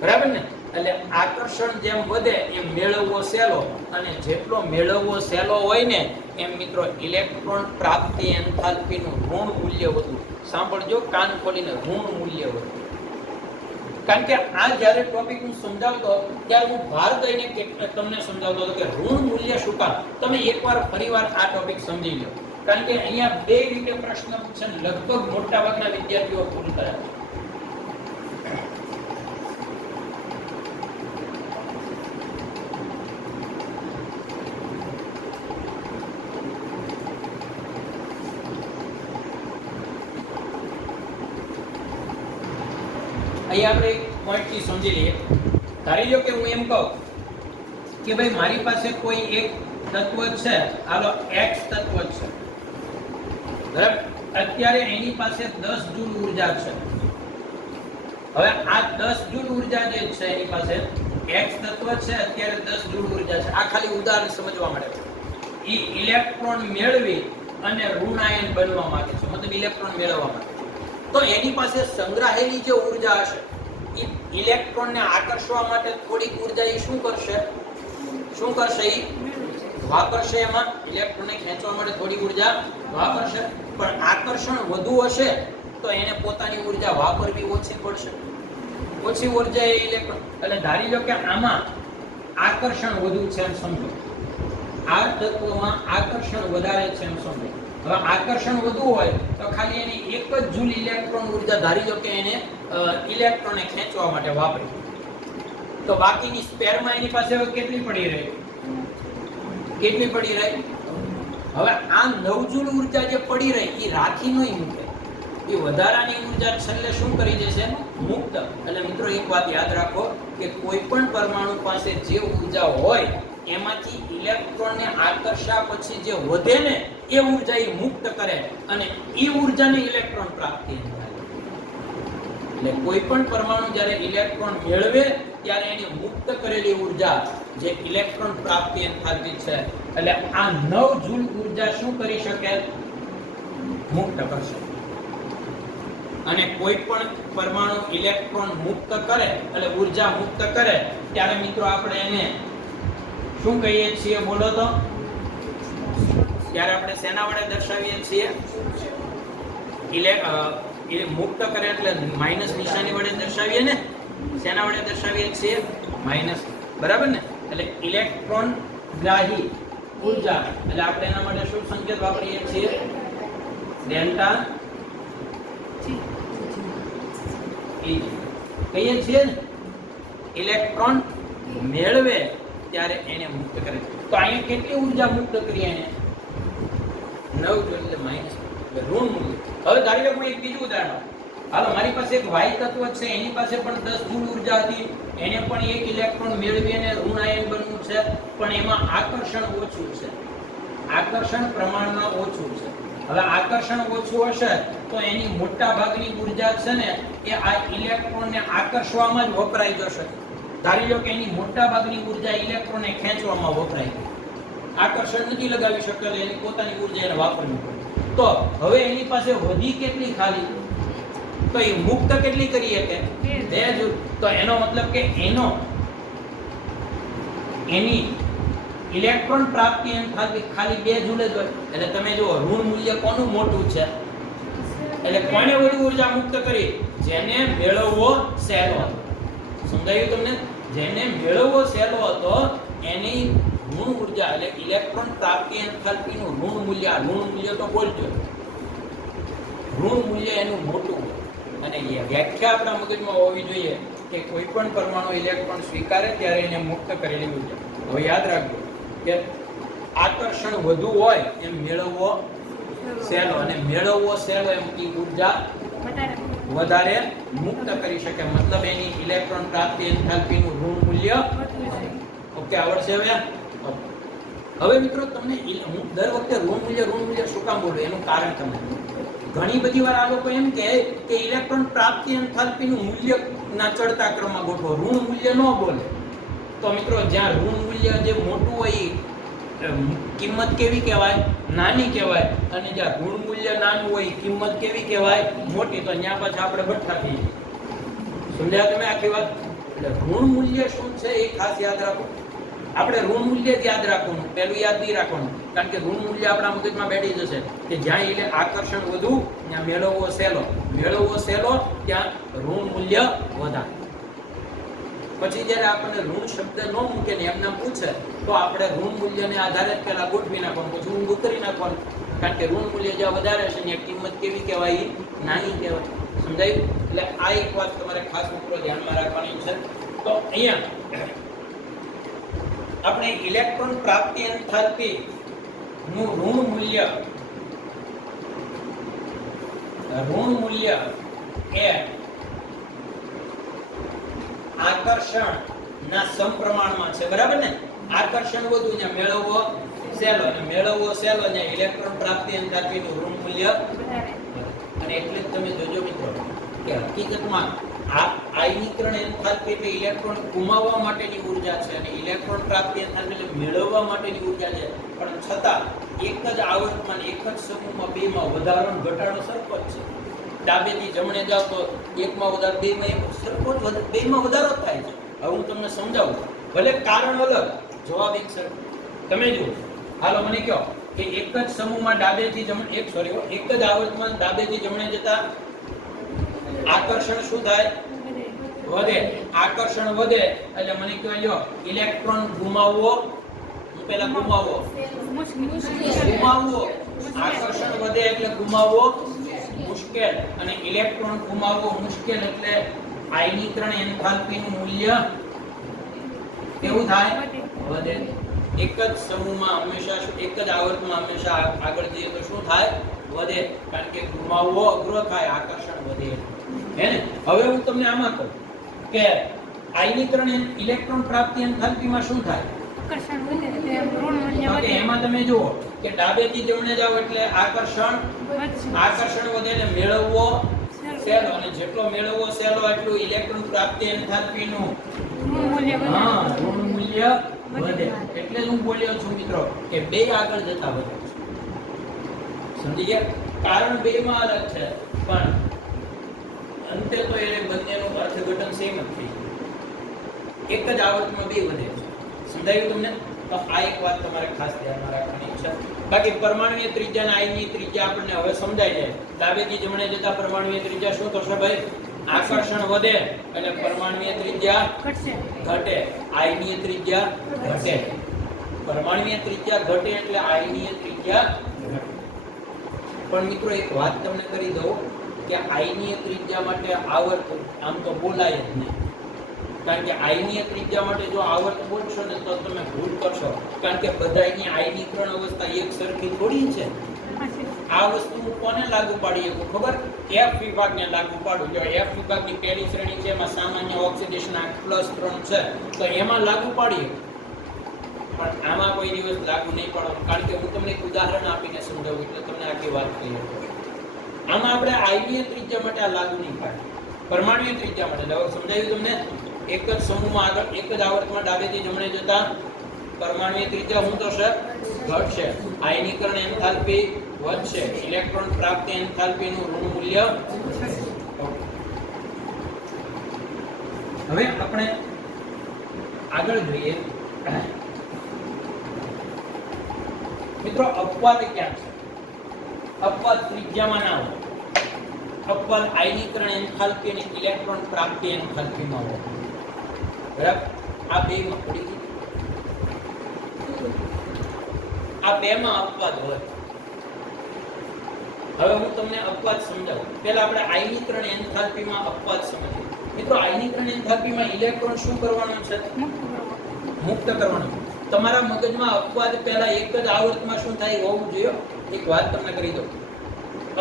બરાબર ને? એટલે આકર્ષણ જેમ વધે એમ મેળવવો સહેલો, અને જેટલો મેળવવો સહેલો હોય ને એમ મિત્રો ઇલેક્ટ્રોન પ્રાપ્તિ એન્થાલ્પીનું ઋણ મૂલ્ય વધુ. સાંભળજો કાન ખોલીને, ઋણ મૂલ્ય વધુ. કારણ કે આ જ્યારે ટોપિક હું સમજાવતો ત્યારે હું ભાર દઈને તમને સમજાવતો હતો કે ઋણ મૂલ્ય શું કામ. તમે એકવાર ફરીવાર આ ટોપિક સમજી લો, કારણ કે અહીંયા બે રીતે પ્રશ્ન પૂછે, લગભગ મોટાભાગના વિદ્યાર્થીઓ ભૂલ કરે છે. અહીંયા આપણે એક પોઈન્ટથી સમજી લઈએ. ધારી લો કે હું એમ કહું કે ભાઈ મારી પાસે કોઈ એક તત્વ છે, હાલો x તત્વ છે, બરાબર? અત્યારે એની પાસે 10 જૂલ ઊર્જા છે. હવે આ 10 જૂલ ઊર્જા જે છે એની પાસે, x તત્વ છે અત્યારે 10 જૂલ ઊર્જા છે. આ ખાલી ઉદાહરણ સમજવા માટે. ઈ ઇલેક્ટ્રોન મેળવી અને ઋણાયન બનવા માંગે છે, મતલબ ઇલેક્ટ્રોન મેળવવા માંગે છે. તો એની પાસે સંગ્રહાયેલી જે ઊર્જા હશે એ ઇલેક્ટ્રોનને આકર્ષવા માટે થોડીક ઊર્જા એ શું કરશે? એ વાપરશે. એમાં ઇલેક્ટ્રોનને ખેંચવા માટે થોડી ઊર્જા વાપરશે. પણ આકર્ષણ વધુ હશે તો એને પોતાની ઊર્જા વાપરવી ઓછી પડશે. ઓછી ઊર્જા એ ઇલેક્ટ્રોન. એટલે ધારી લો કે આમાં આકર્ષણ વધુ છે એમ સમજો, આ તત્વમાં આકર્ષણ વધારે છે એમ સમજો. હવે આકર્ષણ વધુ હોય તો ખાલી એની એક જ જૂલ ઇલેક્ટ્રોન ઊર્જા ધારી લો કે એને ઇલેક્ટ્રોનને ખેંચવા માટે વાપરી, તો બાકીની સ્પેરમાં એની પાસે હવે કેટલી પડી રહી? હવે આ 9 જૂલ ઊર્જા જે પડી રહી એ રાખી નહીં મૂકે, એ વધારાની ઊર્જા છેલ્લે શું કરી દેશે? મુક્ત. એટલે મિત્રો એક વાત યાદ રાખો કે કોઈ પણ પરમાણુ પાસે જે ઊર્જા હોય એમાંથી ઇલેક્ટ્રોનને આકર્ષ્યા પછી જે વધે ને એ ઊર્જા એ મુક્ત કરે, અને એ ઊર્જાને ઇલેક્ટ્રોન પ્રાપ્તિ થાય. એટલે કોઈ પણ પરમાણુ જ્યારે ઇલેક્ટ્રોન મેળવે ત્યારે એની મુક્ત કરેલી ઊર્જા જે ઇલેક્ટ્રોન પ્રાપ્તિ એન્થાલ્પી છે, એટલે આ 9 જૂલ ઊર્જા શું કરી શકે? મુક્ત કરશે. અને કોઈ પણ પરમાણુ ઇલેક્ટ્રોન મુક્ત કરે એટલે ઊર્જા મુક્ત કરે ત્યારે મિત્રો આપણે એને શું કહીએ છીએ? બોલો તો. ત્યારે આપણે શેના વડે દર્શાવીએ છીએ? મુક્ત કરે એટલે માઈનસ નિશાની વડે દર્શાવીએ ને. શેના વડે દર્શાવીએ છીએ? માઈનસ, બરાબર ને? એટલે ઇલેક્ટ્રોન ગ્રાહી ઊર્જા, એટલે આપણે એના માટે શું સંકેત વાપરીએ છીએ? ડેલ્ટા ઈ કહીએ છીએ ને. ઇલેક્ટ્રોન મેળવે ત્યારે એને મુક્ત કરે. તો અહીંયા કેટલી ઊર્જા મુક્ત કરી? એને 9 જૂલ, એટલે માઈનસ ઋણ મૂલ્ય. હવે ધારી લો કોઈ એક બીજું ઉદાહરણ. હાલો મારી પાસે એક y તત્વ છે, એની પાસે પણ 10 જૂલ ઊર્જા હતી, એને પણ એક ઇલેક્ટ્રોન મેળવી અને ઋણાયન બનવું છે, પણ એમાં આકર્ષણ ઓછું છે. આકર્ષણ પ્રમાણમાં ઓછું છે. હવે આકર્ષણ ઓછું હશે તો એની મોટા ભાગની ઊર્જા છે ને એ આ ઇલેક્ટ્રોનને આકર્ષવામાં જ વપરાઈ જશે. ધારી લો કે એની મોટા ભાગની ઊર્જા ઇલેક્ટ્રોનને ખેંચવામાં વપરાય, આકર્ષણ નથી લગાવી શકતો, એની પોતાની ઊર્જા એને વાપરવી પડે. તો હવે એની પાસે વધી કેટલી ખાલી? તો એ મુક્ત કેટલી કરી શકે? 2 જૂલ. તો એનો મતલબ કે એની ઇલેક્ટ્રોન પ્રાપ્તિ એન્થાલ્પી ખાલી 2 જૂલ જ હોય. એટલે તમે જુઓ ઋણ મૂલ્ય કોનું મોટું છે? એટલે કોને વધુ ઊર્જા મુક્ત કરી? જેને મેળવવો સહેલો હતો. સમજાયું તમને? જેને મેળવવો સહેલો હતો એની ઋણ ઊર્જા એટલે ઇલેક્ટ્રોન પ્રાપ્તિ એન્થાલ્પીનું ઋણ મૂલ્ય, ઋણ મૂલ્ય તો બોલજો, ઋણ મૂલ્ય એનું મોટું. અને એ વ્યાખ્યા આપણા મગજમાં હોવી જોઈએ કે કોઈ પણ પરમાણુ ઇલેક્ટ્રોન સ્વીકારે ત્યારે એને મુક્ત કરેલી ઊર્જા. હવે યાદ રાખજો કે આકર્ષણ વધુ હોય એમ મેળવવો સહેલો, અને મેળવવો સહેલો એમ की ઊર્જા વધારે મુક્ત કરી શકે, મતલબ એની ઇલેક્ટ્રોન પ્રાપ્તિ એન્થાલ્પીનું ઋણ મૂલ્ય. ઓકે, આવડશે હવે? હવે મિત્રો તમને હું દર વખતે ઋણ મૂલ્ય શું કામ બોલું એનું કારણ તમને ઘણી બધી વાર આ લોકો એમ કહે કે ઇલેક્ટ્રોન પ્રાપ્તિ એન્થાલ્પીનું મૂલ્ય ના ચડતા ક્રમમાં ગોઠવો, ઋણ મૂલ્ય ન બોલે. તો મિત્રો જ્યાં ઋણ મૂલ્ય જે મોટું હોય કિંમત કેવી કહેવાય? નાની કહેવાય. અને જ્યાં ઋણ મૂલ્ય નાનું હોય કિંમત કેવી કહેવાય? મોટી. તો ત્યાં પાછા આપણે બઠ્ઠા થઈ જઈએ. સમજ્યા તમે આખી વાત? એટલે ઋણ મૂલ્ય શું છે એ ખાસ યાદ રાખો. આપણે ઋણ મૂલ્ય જ યાદ રાખવાનું, પેલું યાદ નહીં રાખવાનું. કારણ કે ઋણ મૂલ્ય આપણા મગજમાં બેઠી જશે કે જ્યાં એટલે આકર્ષણ વધુ ત્યાં મેળવવો સહેલો, મેળવવો સહેલો ત્યાં ઋણ મૂલ્ય વધારે. પછી જ્યારે આપણને ઋણ શબ્દ ન મૂકે ને એમને પૂછે તો આપણે ઋણ મૂલ્યને આધારે પહેલા ગોઠવી નાખવાનું, પછી ઊંધું કરી નાખવાનું. કારણ કે ઋણ મૂલ્ય જ્યાં વધારે છે ત્યાં કિંમત કેવી કહેવાય? નાની કહેવાય. સમજાયું? એટલે આ એક વાત તમારે ખાસ મિત્રો ધ્યાનમાં રાખવાની છે. તો અહીંયા આપણે ઇલેક્ટ્રોન પ્રાપ્તિ એન્થાલ્પી નું ઋણ મૂલ્ય એ આકર્ષણ ના સમપ્રમાણમાં છે. બરાબર ને? આકર્ષણ વધુ ત્યાં મેળવવો સહેલો, અને મેળવવો સહેલો ત્યાં ઇલેક્ટ્રોન પ્રાપ્તિ એન્થાલ્પી નું ઋણ મૂલ્ય. અને એટલે જ તમે જોજો મિત્રો કે હકીકતમાં આ આયનીકરણ એન્થાલ્પી એટલે ઇલેક્ટ્રોન ગુમાવવા માટેની ઊર્જા છે અને ઇલેક્ટ્રોન પ્રાપ્તિ એન્થાલ્પી એટલે મેળવવા માટેની ઊર્જા છે. પણ છતાં એક જ આવર્તમાં એક જ સમૂહમાં બેમાં વધારો ઘટાડો સરખો જ છે. ડાબેથી જમણે જાવ તો એકમાં વધારો, બેમાં સરખો જ બેમાં વધારો થાય છે. હવે હું તમને સમજાવું, ભલે કારણ અલગ જવાબ એક સરખો. તમે જુઓ, હાલો મને કહો કે એક જ સમૂહમાં ડાબેથી જમણે એક જ આવર્તમાં ડાબેથી જમણે જતા આકર્ષણ શું થાય? વધે. આકર્ષણ વધે એટલે મને કહો લ્યો ઇલેક્ટ્રોન ગુમાવવો, પહેલા ગુમાવવો, આકર્ષણ વધે એટલે ગુમાવવો મુશ્કેલ, અને ઇલેક્ટ્રોન ગુમાવવો મુશ્કેલ એટલે આયનીકરણ એન્થાલ્પીનું મૂલ્ય કેવું થાય? વધે. એક જ સમૂહમાં હંમેશા એક જ આવર્તમાં હંમેશા આગળ જઈએ તો શું થાય? વધે. કારણ કે ગુમાવવો અઘરો થાય, આકર્ષણ વધે. હે ને? હવે હું તમને આમાં કહું કે આયનીકરણ ઇલેક્ટ્રોન પ્રાપ્તિ એન્થાલ્પીમાં શું થાય? આકર્ષણ વધે એટલે ઋણ મૂલ્ય વધે. એમાં તમે જુઓ કે ડાબેથી જમણે જાવ એટલે આકર્ષણ વધે ને મેળવવો સહેલો, અને જેટલો મેળવવો સહેલો એટલું ઇલેક્ટ્રોન પ્રાપ્તિ એન્થાલ્પીનું ઋણ મૂલ્ય વધે. ઋણ મૂલ્ય વધે. એટલે જ હું બોલ્યો છું મિત્રો કે બે આગળ જતા વધે. સમજી ગયા? કારણ બે માં અલગ છે પણ અંતે તો એ બંનેનું અર્થઘટન સેમ જ થઈ જાય. એક જ આવર્તમાં બે વધે છે. સમજાયું તમને? તો આ એક વાત તમારે ખાસ ધ્યાનમાં રાખવાની છે. બાકી પરમાણુય ત્રિજ્યા અને આયનીય ત્રિજ્યા આપણને હવે સમજાઈ જાય. ડાબેથી જમણે જતા પરમાણુય ત્રિજ્યા શું થશે ભાઈ? આકર્ષણ વધે એટલે પરમાણુય ત્રિજ્યા ઘટે, આયનીય ત્રિજ્યા ઘટે. પરમાણુય ત્રિજ્યા ઘટે એટલે આયનીય ત્રિજ્યા ઘટે. પણ મિત્રો એક વાત તમને કરી દઉં કે આયનીય ત્રિજ્યા માટે આવર્ત આમ તો બોલાય જ નહીં. કારણ કે આયનીય ત્રિજ્યા માટે જો આવર્ત બોલશો ને તો તમે ભૂલ કરશો. કારણ કે બધાની આયનીકરણ અવસ્થા એક સરખી થોડી છે. આ વસ્તુ કોને લાગુ પાડી શકો ખબર? એફ વિભાગને લાગુ પાડું. જો એફ વિભાગની પહેલી શ્રેણી છે એમાં સામાન્ય ઓક્સિડેશન +3 છે તો એમાં લાગુ પાડીએ. પણ આમાં કોઈ દિવસ લાગુ નહીં પાડવાનું. કારણ કે હું તમને એક ઉદાહરણ આપીને સમજાવું એટલે તમને આખી વાત ક્લિયર કરું. આમાં આપણે આયનીય ત્રિજ્યા માટે આ લાગુ નહીં પાડીએ, પરમાણુય ત્રિજ્યા માટે. હવે સમજાયું તમને? એક જ સમૂહમાં આગળ એક જ આવર્તમાં ડાબેથી જમણે જતા પરમાણુય ત્રિજ્યા શું થશે? ઘટશે. આયનીકરણ એન્થાલ્પી વધશે, ઇલેક્ટ્રોન પ્રાપ્તિ એન્થાલ્પીનું ઋણ મૂલ્ય. હવે આપણે આગળ જોઈએ મિત્રો, અપવાદ ક્યાં છે? અપવાદ ત્રિજ્યામાં ના હોય. અપવાદ આયનીકરણ એન્થાલ્પી અને ઇલેક્ટ્રોન પ્રાપ્તિ એન્થાલ્પીમાં હોય. બરાબર? આ બે માં પડી ગઈ. આ બે માં અપવાદ હોય. હવે હું તમને અપવાદ સમજાવું. પહેલા આપણે આયનીકરણ એન્થાલ્પીમાં અપવાદ સમજીએ. મિત્રો આયનીકરણ એન્થાલ્પીમાં ઇલેક્ટ્રોન શું કરવાનો છે? મુક્ત કરવાનો. તમારા મગજમાં અપવાદ પહેલા એક જ આવર્તમાં શું થાય હોવું જોઈએ. એક વાત તમને કરી દઉં.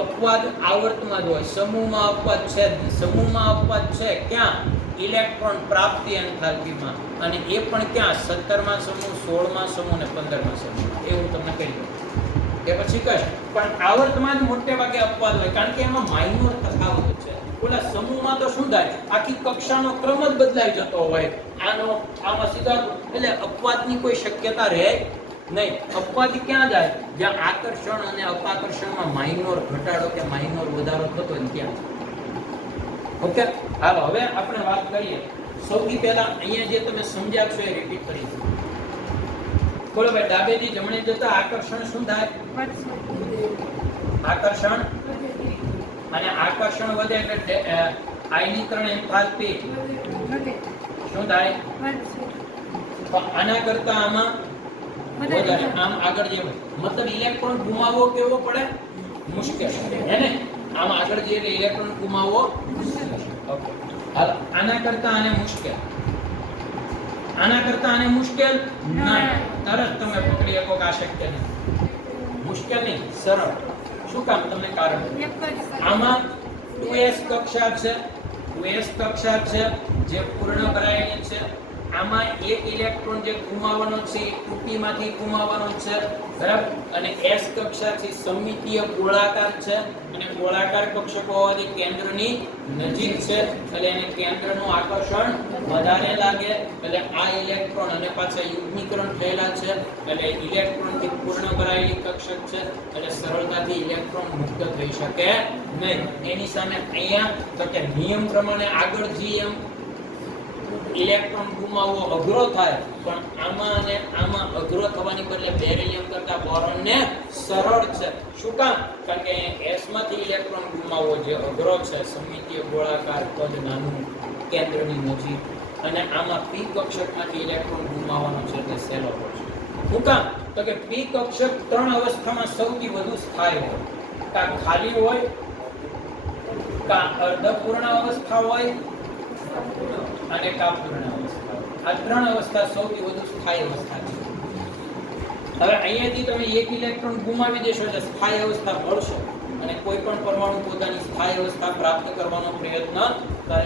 અપવાદ આવર્તમાં જ હોય, સમૂહમાં અપવાદ છે. સમૂહમાં અપવાદ છે ક્યાં? ઇલેક્ટ્રોન પ્રાપ્તિ એન્થાલ્પીમાં. અને એ પણ ક્યાં? 17મા સમૂહ, 16મા સમૂહ અને 15મા સમૂહ. એ હું તમને કહી દઉં. કે પછી કશ, પણ આવર્તમાં જ મોટે ભાગે અપવાદ હોય, કારણ કે એમાં માઇનોર તફાવત છે. ઓલા સમૂહમાં તો શું થાય, આખી કક્ષાનો ક્રમ જ બદલાઈ જતો હોય, આમાં સીધા, એટલે અપવાદની કોઈ શક્યતા રહે નહીં. અપવાદ ક્યાં જાય, જ્યાં આકર્ષણ અને અપાકર્ષણમાં માઇનોર ઘટાડો કે માઇનોર વધારો થતો હોય ત્યાં. ઓકે, હાલો હવે આપણે વાત કરીએ. સૌથી પહેલા અહીંયા જે તમે સમજ્યા છો એ રિપીટ કરી દો. બોલો ભાઈ, ડાબેથી જમણે જતા આકર્ષણ શું થાય? આકર્ષણ, અને આકર્ષણ વધે એટલે આયનીકરણ એન્થાલ્પી શું થાય? તો આના કરતા આમાં વધારે, આમ આગળ જે મતલબ ઇલેક્ટ્રોન ગુમાવવો કેવો પડે? મુશ્કેલ, હે ને? આમ આગળ જે ઇલેક્ટ્રોન ગુમાવવો ઓકે. હાલ આના કરતા આને મુશ્કેલ, આના કરતા આને મુશ્કેલ નહીં. તરત તમે પકડી શકો કે આ શક્ય નહીં. મુશ્કેલ નહીં, સરળ. શું કામ? તમને કારણ, આમાં 2s કક્ષા છે, 2s કક્ષા છે જે પૂર્ણ ભરાયેલી છે. આમાં એક ઇલેક્ટ્રોન જે ગુમાવવાનો છે એ 2p માંથી ગુમાવવાનો છે, બરાબર? અને s કક્ષા છે સમમિતીય ગોળાકાર છે, અને ગોળાકાર કક્ષકો હોવાથી કેન્દ્રની નજીક છે, એટલે એને કેન્દ્રનું આકર્ષણ વધારે લાગે. એટલે આ ઇલેક્ટ્રોન અને પાછા યુગ્મીકરણ થયેલા છે, એટલે ઇલેક્ટ્રોન થી પૂર્ણ ભરાયેલી કક્ષક છે, એટલે સરળતાથી ઇલેક્ટ્રોન મુક્ત થઈ શકે નહીં. એની સામે અહીંયા તો કે નિયમ પ્રમાણે આગળ જેમ ઇલેક્ટ્રોન ગુમાવવો અઘરો થાય, પણ આમાં અને આમાં અઘરો થવાની બદલે બેરિલિયમ કરતા બોરોનને સરળ છે. શું કામ? કારણ કે s માંથી ઇલેક્ટ્રોન ગુમાવવો જે અઘરો છે, સમમિતીય ગોળાકાર કદ નાનું કેન્દ્રની નજીક, અને આમાં p કક્ષકમાંથી ઇલેક્ટ્રોન ગુમાવવાનો છે તે સહેલો પડશે. શું કામ? તો કે p કક્ષક 3 અવસ્થામાં સૌથી વધુ સ્થાયી હોય, કાં ખાલી હોય, કાં અર્ધપૂર્ણ અવસ્થા હોય, અને કાપૂર્ણ અવસ્થા. આ 3 અવસ્થા સૌથી વધુ સ્થાયી અવસ્થા છે. હવે અહીંયાથી તમે એક ઇલેક્ટ્રોન ગુમાવી દેશો એટલે સ્થાયી અવસ્થા મળશે, અને કોઈ પણ પરમાણુ પોતાની સ્થાયી અવસ્થા પ્રાપ્ત કરવાનો પ્રયત્ન કરે.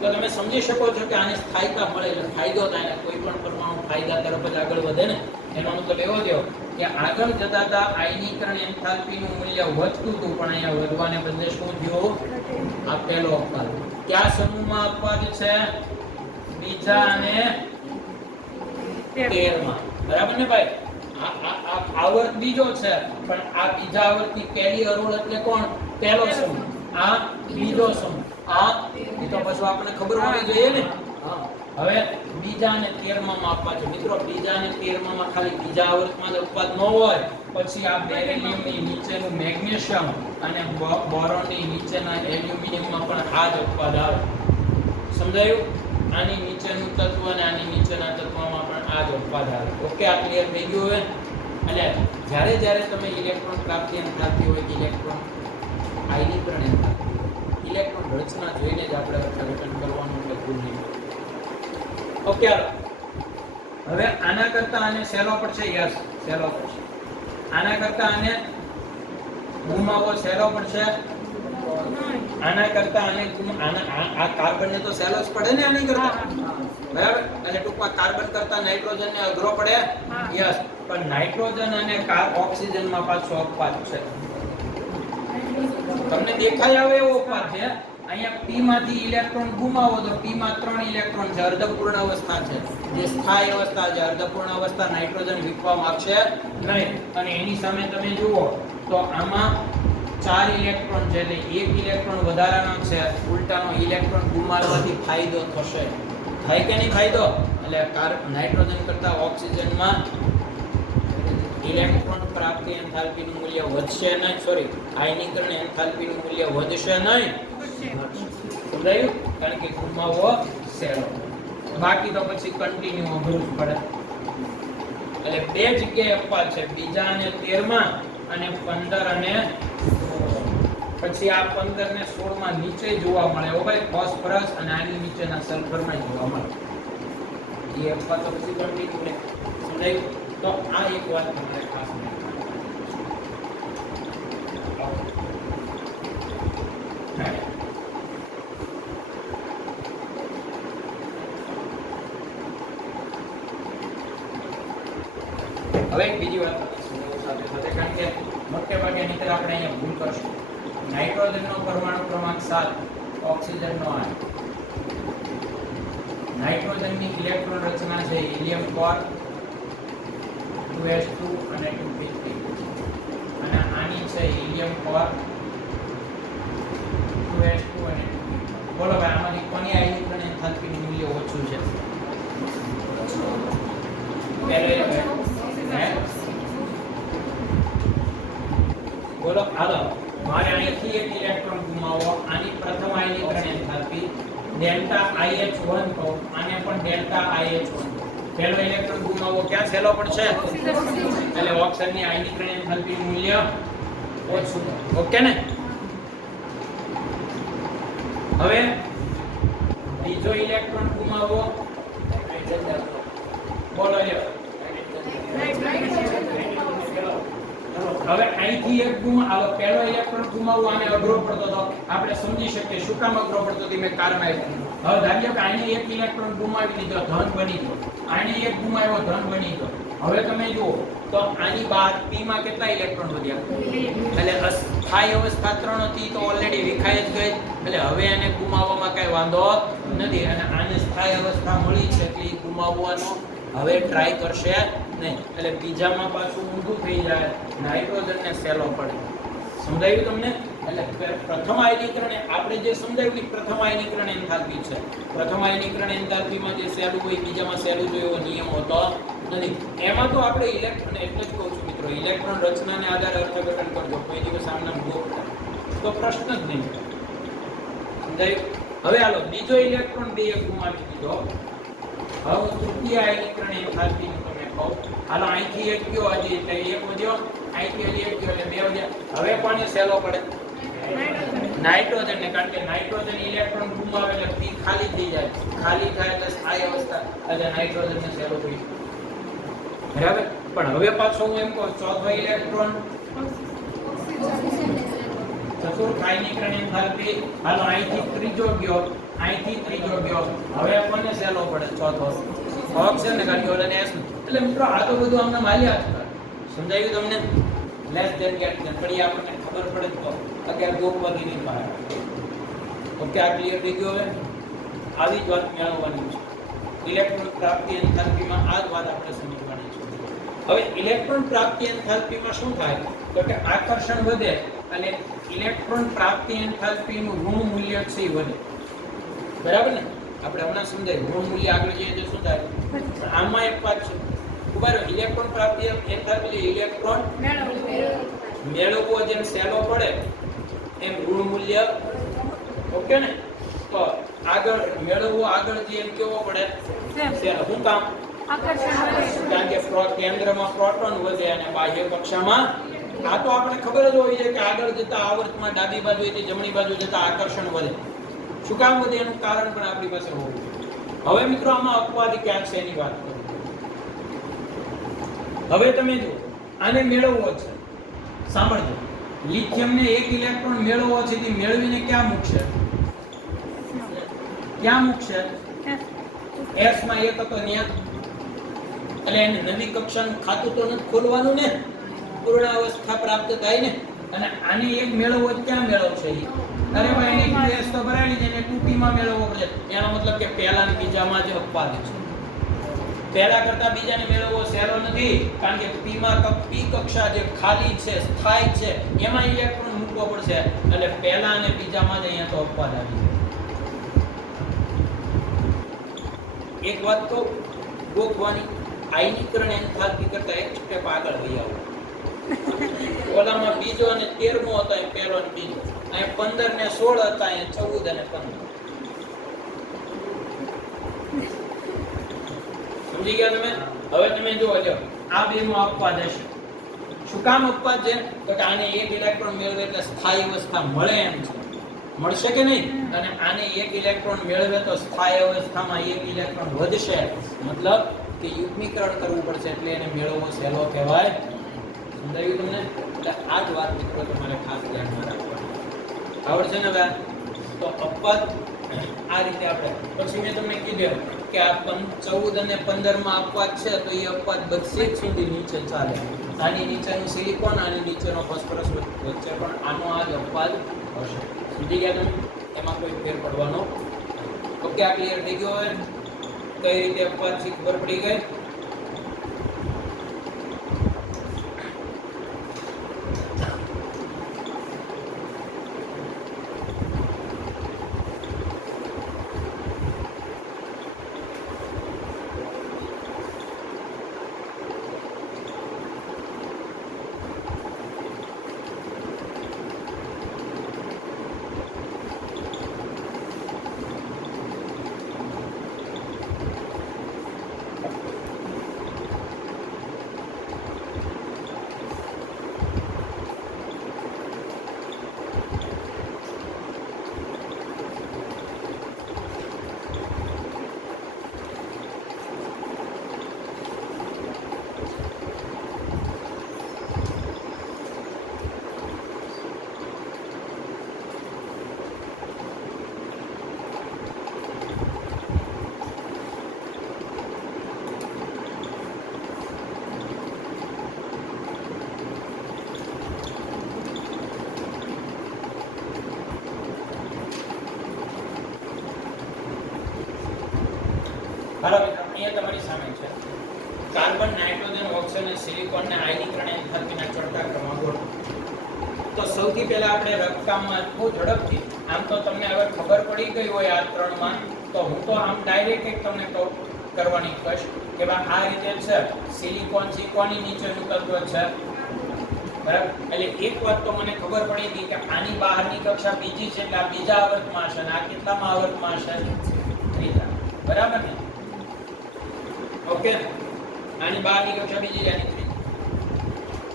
તો તમે સમજી શકો છો કે આને સ્થાયીતા મળે એટલે ફાયદો થાય, ને કોઈ પણ પરમાણુ ફાયદા તરફ જ આગળ વધે ને. એનો મતલબ એવો થયો કે આગળ જતા આયનીકરણ એન્થાલ્પીનું મૂલ્ય વધતું હતું, પણ અહીંયા વધવાને બદલે શું થયું? આ પહેલો અપવાદ. કયા સમૂહમાં અપવાદ છે? બીજા અને 13 માં. બરાબર ને ભાઈ? આ આવર્ત બીજો છે, પણ આ બીજા આવર્તની પહેલી અરોળ એટલે કોણ? પહેલો સમૂહ. આ બીજો સમૂહ. આ એ તો પછી આપણને ખબર હોવી જોઈએ ને. હવે બીજા અને 13 માં માપવા છે મિત્રો. બીજા અને 13 માં ખાલી બીજા આવર્તમાં જ અપવાદ ન હોય, પછી આ બેરિલિયમની નીચેનું મેગ્નેશિયમ અને બોરોનની નીચેના એલ્યુમિનિયમમાં પણ આ જ અપવાદ આવે. સમજાયું? આની નીચેનું તત્વ અને આની નીચેના તત્વમાં પણ આ જ અપવાદ આવે. ઓકે, આ ક્લિયર થઈ ગયું હવે? એટલે જ્યારે તમે ઇલેક્ટ્રોન પ્રાપ્તિ થતી હોય કે ઇલેક્ટ્રોન આયનીકરણ એન્થાલ્પી, ઇલેક્ટ્રોન રચના જોઈને જ આપણે અર્થઘટન કરવાનું, એટલે ભૂલ નહીં. ઓકે, હવે આના કરતા આને સહેલો પડશે. યસ, સહેલો પડશે. આના કરતા આને ગુમાવવો સહેલો પડશે. આના કરતા આને આ કાર્બનને તો સહેલો જ પડે ને આની કરતા, બરાબર? એટલે ટૂંકમાં કાર્બન કરતા નાઇટ્રોજનને અઘરો પડે. યસ, પણ નાઇટ્રોજન અને ઓક્સિજનમાં પાછો અપવાદ છે. તમને દેખાય આવે એવો અપવાદ છે. અહીંયા p માંથી ઇલેક્ટ્રોન ગુમાવો તો p માં 3 ઇલેક્ટ્રોન છે, અર્ધપૂર્ણ અવસ્થા છે. જે સ્થાયી અવસ્થા છે, અર્ધપૂર્ણ અવસ્થા નાઇટ્રોજન વિકવા માંગશે નહીં. અને એની સામે તમે જુઓ તો આમાં 4 ઇલેક્ટ્રોન છે, એટલે એક ઇલેક્ટ્રોન વધારાનો છે. ઉલટાનો ઇલેક્ટ્રોન ગુમાવવાથી ફાયદો થશે. થાય કે નહીં ફાયદો? એટલે નાઇટ્રોજન કરતા ઓક્સિજનમાં ઇલેક્ટ્રોન પ્રાપ્તિ એન્થાલ્પીનું મૂલ્ય વધશે નહીં. સોરી, આયનીકરણ એન્થાલ્પીનું મૂલ્ય વધશે નહીં. સમજાયું? કારણ કે ગુમાવવો સહેલો. બાકી તો પછી કન્ટિન્યુ અઘરું જ પડે. એટલે બે જગ્યાએ અપવાદ છે, બીજા અને 13 માં, અને 15 અને પછી આ 15 ને 16 માં નીચે જોવા મળે. ઓ ભાઈ, ફોસ્ફરસ અને આની નીચેના સલ્ફરમાં જોવા મળે. એ અપવાદ તો પછી કન્ટિન્યુ ને. સમજાયું? તો આ એક વાત તમારે ખાસ હવે એક બીજી વાત સાથે સાથે, કારણ કે મોટે ભાગે નહીંતર આપણે અહીંયા ભૂલ કરશું. નાઇટ્રોજનનો પરમાણુ ક્રમાંક 7, ઓક્સિજનનો 8. નાઇટ્રોજનની ઇલેક્ટ્રોન રચના છે હિલિયમ કોર 2s2 અને 2p3, અને આની છે હિલિયમ કોર 2s2 અને 2p3. બોલો ભાઈ, આમાંથી કોની આયનીકરણ એન્થાલ્પીનું મૂલ્ય ઓછું છે? બોલો, હાલો, મારે અહીંથી એક ઇલેક્ટ્રોન ગુમાવો. આની પ્રથમ આયનીકરણ એન્થાલ્પી ડેલ્ટા IH1 તો આને પણ ડેલ્ટા IH1. પહેલો ઇલેક્ટ્રોન ગુમાવો ક્યાં સહેલો પડશે? એટલે ઓક્સિજનની આયનીકરણ એન્થાલ્પીનું મૂલ્ય ઓછું. ઓકે ને? હવે બીજો ઇલેક્ટ્રોન ગુમાવો. બોલો લ્યો. હવે અહીંથી એક ગુમાવો, પહેલો ઇલેક્ટ્રોન ગુમાવવો આને અઘરો પડતો હતો. આપણે સમજી શકીએ શું કામ અઘરો પડતો હતો, મેં કારણ આપ્યું. હવે ધાર્યો કે આને એક ઇલેક્ટ્રોન ગુમાવી દીધો, ધન બની ગયો. આને એક ગુમાવ્યો, ધન બની ગયો. હવે તમે જુઓ તો આની બહાર p માં કેટલા ઇલેક્ટ્રોન વધ્યા? એટલે અસ્થાયી અવસ્થા 3 હતી તો ઓલરેડી વિખાઈ જ ગઈ. એટલે હવે એને ગુમાવવામાં કઈ વાંધો નથી, અને આને સ્થાયી અવસ્થા મળી છે એટલે એ ગુમાવવાનો હવે ટ્રાય કરશે નહીં. એટલે બીજામાં પાછું ઊંધું થઈ જાય, નાઇટ્રોજનને સહેલો પડે. સમજાયું તમને? એટલે પ્રથમ આયનીકરણ આપણે જે સમજાવ્યું કે પ્રથમ આયનીકરણ એન્થાલ્પી છે. પ્રથમ આયનીકરણ એન્થાલ્પીમાં જે સહેલું હોય બીજામાં સહેલું જોઈએ એવો નિયમ હોતો નથી. એમાં તો આપણે ઇલેક્ટ્રોન, એટલે જ કહું છું મિત્રો, ઇલેક્ટ્રોન રચનાને આધારે અર્થઘટન કરજો. કોઈ દિવસ આમના ગોખતા તો પ્રશ્ન જ નહીં. સમજાયું? હવે હાલો, બીજો ઇલેક્ટ્રોન બે ગુમાવી દીધો. હવે તૃતીય આયનીકરણ એન્થાલ્પીનું તમે કહો. હાલો, અહીંથી એક ગયો, હજી એટલે એક વધ્યો, અહીંથી હજી એક ગયો, એટલે બે વધ્યા. હવે કોને સહેલો પડે? નાઇટ્રોજનને, કારણ કે નાઇટ્રોજન ઇલેક્ટ્રોન ગુમાવે એટલે p ખાલી થઈ જાય. ખાલી થાય એટલે સ્થાયી અવસ્થા, એટલે નાઇટ્રોજનને સહેલો થઈ જાય. બરાબર? પણ હવે પાછો હું એમ કહું, ચોથો ઇલેક્ટ્રોન ચતુર્થ આયનીકરણ એન્થાલ્પી. હાલો, અહીંથી ત્રીજો ગયો, અહીંથી ત્રીજો ગયો. હવે કોને સહેલો પડે? ચોથો ઓક્સિજન, કારણ કે ઓલાને s. એટલે મિત્રો આ તો બધું અમને માલ્યા જ કરે. સમજાયું તમને? લેસ ધેન ગેટ ધેન, પણ એ આપણને ખબર પડે તો અગિયાર ગોખવાથી નહીં બહાર. ઓકે, આ ક્લિયર થઈ ગયું? હવે આવી જ વાત મેળવવાની છે. ઇલેક્ટ્રોન પ્રાપ્તિ એન્થાલ્પીમાં આ જ વાત આપણે સમજવાની છે. હવે ઇલેક્ટ્રોન પ્રાપ્તિ એન્થાલ્પીમાં શું થાય તો કે આકર્ષણ વધે અને ઇલેક્ટ્રોન પ્રાપ્તિ એન્થાલ્પીનું ઋણ મૂલ્ય છે વધે. બરાબર ને? આપણે હમણાં સમજાય ઋણ મૂલ્ય આગળ જઈએ તો શું થાય. આમાં એક વાત છે, બરાબર, ઇલેક્ટ્રોન પ્રાપ્તિ એન્થાલ્પી ઇલેક્ટ્રોન મેળવવો જેમ સહેલો પડે એમ ઋણ મૂલ્ય. ઓકે ને? તો આગળ મેળવવો આગળ જે એમ કેવો પડે સહેલો. શું કામ? કારણ કે કેન્દ્રમાં પ્રોટોન વધે અને બાહ્ય કક્ષામાં, આ તો આપણે ખબર જ હોય છે કે આગળ જતા આવર્તમાં ડાબી બાજુએથી જમણી બાજુ જતા આકર્ષણ વધે. શું કામ વધે એનું કારણ પણ આપણી પાસે હોવું જોઈએ. હવે મિત્રો આમાં અપવાદ ક્યાં છે એની વાત કરું. હવે તમે જુઓ, આને મેળવવો છે. સાંભળજો, લિથિયમને એક ઇલેક્ટ્રોન મેળવવો છે તે મેળવીને ક્યાં મૂકશે? ક્યાં મૂકશે? s માં એક હતો ત્યાં. એટલે એને નવી કક્ષાનું ખાતું તો નથી ખોલવાનું ને, પૂર્ણ અવસ્થા પ્રાપ્ત થાય ને. અને આને એક મેળવવો ક્યાં મેળવશે? અરે ભાઈ, એની s તો ભરાણી છે, એને 2p માં મેળવવો પડે. એનો મતલબ કે પહેલા અને બીજામાં જે અપવાદ છે. પહેલા કરતા બીજાને મેળવવો સહેલો નથી, કારણ કે p માં p કક્ષા જે ખાલી છે, સ્થાયી છે, એમાં ઇલેક્ટ્રોન મૂકવો પડશે. એટલે પહેલા અને બીજામાં જ અહીંયા તો અપવાદ આવી જાય. એક વાત તો ગોખવાની, આયનીકરણ એન્થાલ્પી કરતા એક સ્ટેપ આગળ વહી આવો. ઓલામાં બીજો અને 13મો હતો, એ પહેલો અને બીજો. અહીં 15 ને 16 હતા, અહીં 14 અને 15. સમજી ગયા તમે? હવે તમે જુઓ, જો આ બેમાં અપવાદ હશે. શું કામ અપવાદ છે? તો કે આને એક ઇલેક્ટ્રોન મેળવે એટલે સ્થાયી અવસ્થા મળે એમ છે. મળશે કે નહીં? અને આને એક ઇલેક્ટ્રોન મેળવે તો સ્થાયી અવસ્થામાં એક ઇલેક્ટ્રોન વધશે. મતલબ કે યુગ્મીકરણ કરવું પડશે, એટલે એને મેળવવો સહેલો કહેવાય. સમજાયું તમને? એટલે આ જ વાત મિત્રો તમારે ખાસ ધ્યાનમાં રાખવાની. આવડશે ને ભાઈ? તો અપવાદ આ રીતે આપણે પછી મેં તમને કીધું કે આ 14 અને 15 માં અપવાદ છે, તો એ અપવાદ 32 સુધી નીચે ચાલે. આની નીચેનું સિલિકોન આની નીચેનો ફોસ્ફરસ વચ્ચે પણ આનો આ જ અપવાદ હશે. સમજી ગયા તમે? એમાં કોઈ ફેર પડવાનો ઓકે. આ ક્લિયર થઈ ગયો હવે કઈ રીતે અપવાદ છે ખબર પડી ગઈ? હાલો મિત્રો, અહીંયા તમારી સામે છે કાર્બન, નાઇટ્રોજન, ઓક્સિજન અને સિલિકોન ને આયનીકરણ એન્થાલ્પીના ચડતા ક્રમમાં ગોઠવો. તો સૌથી પહેલા આપણે રક્તકામમાં બહુ ઝડપથી, આમ તો તમને હવે ખબર પડી ગઈ હોય આ ત્રણમાં, તો હું તો આમ ડાયરેક્ટ એક તમને કરવાની કહીશ કે ભાઈ આ રીતે છે. સિલિકોન છે કોની નીચેનું તત્વ છે, બરાબર? એટલે એક વાત તો મને ખબર પડી ગઈ કે આની બહારની કક્ષા બીજી છે, એટલે આ બીજા આવર્તમાં હશે અને આ કેટલામાં આવર્તમાં હશે? ત્રીજા. બરાબર ને? ઓકે. આની બહારની કક્ષા બીજી, આની ત્રીજી.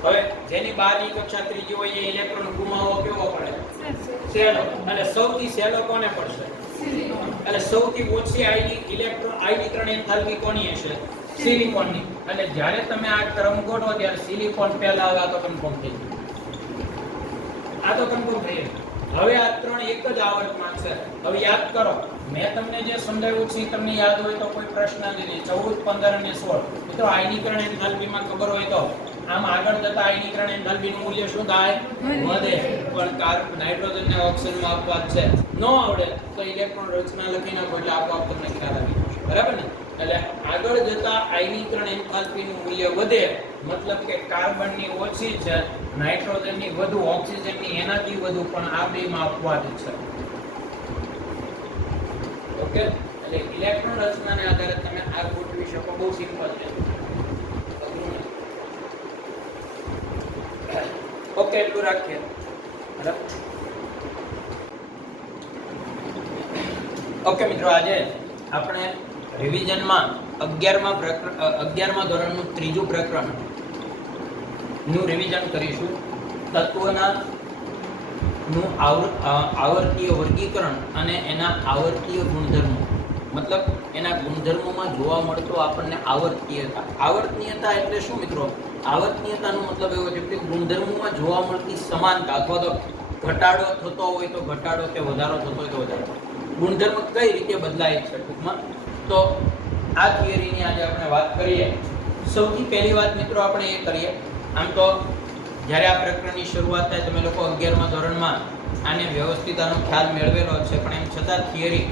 હવે જેની બહારની કક્ષા ત્રીજી હોય એ ઇલેક્ટ્રોન ગુમાવવો કેવો પડે? સહેલો. અને સૌથી સહેલો કોને પડશે? એટલે સૌથી ઓછી આયનીકરણ એન્થાલ્પી કોની હશે? સિલિકોનની. એટલે જ્યારે તમે આ ક્રમ ગોઠવો ત્યારે સિલિકોન પહેલા આવે, આ તો કન્ફર્મ થઈ ગયું. આ તો કન્ફર્મ થઈ ગયું. હવે આ ત્રણ એક જ આવર્તમાં છે. હવે યાદ કરો, મેં તમને જે સમજાવ્યું છે તમને યાદ હોય તો કોઈ પ્રશ્ન જ નહીં. 14, 15 અને 16 મિત્રો આયનીકરણ એન્થાલ્પીમાં ખબર હોય તો આમ આગળ જતા આયનીકરણ એન્થાલ્પીનું મૂલ્ય શું થાય? વધે. પણ નાઇટ્રોજન ને ઓક્સિજન માં અપવાદ છે. ન આવડે તો ઇલેક્ટ્રોન રચના લખી નાખો એટલે આપોઆપ તમને ખ્યાલ આવી જશે. બરાબર ને? એટલે આગળ જતા આયનીકરણ એન્થાલ્પીનું મૂલ્ય વધે, મતલબ કે કાર્બનની ઓછી છે, નાઇટ્રોજનની વધુ, ઓક્સિજનની એનાથી વધુ, પણ આ બેમાં અપવાદ છે. ઓકે. એટલે ઇલેક્ટ્રોન રચનાને આધારે તમે આ ગોઠવી શકો. બહુ સિમ્પલ છે. ઓકે, એટલું રાખીએ. બરાબર? ઓકે મિત્રો, આજે આપણે રિવિઝનમાં 11મા ધોરણનું ત્રીજું પ્રકરણ નું રિવિઝન કરીશું. તત્વના નું આવર્તીય વર્ગીકરણ અને એના આવર્તીય ગુણધર્મો, મતલબ એના ગુણધર્મોમાં જોવા મળતો આપણને આવર્તીયતા. આવર્તનીયતા એટલે શું મિત્રો? આવર્તનીયતાનો મતલબ એવો છે કે ગુણધર્મોમાં જોવા મળતી સમાનતા, અથવા તો ઘટાડો થતો હોય તો ઘટાડો, કે વધારો થતો હોય તો વધારો. ગુણધર્મ કઈ રીતે બદલાય છે ટૂંકમાં, તો આ થિયરીની આજે આપણે વાત કરીએ. સૌથી પહેલી વાત મિત્રો આપણે એ કરીએ, આમ તો જ્યારે આ પ્રકરણની શરૂઆત થાય તમે લોકો 11મા ધોરણમાં આને વ્યવસ્થિત આનો ખ્યાલ મેળવેલો છે, પણ એમ છતાં થિયરી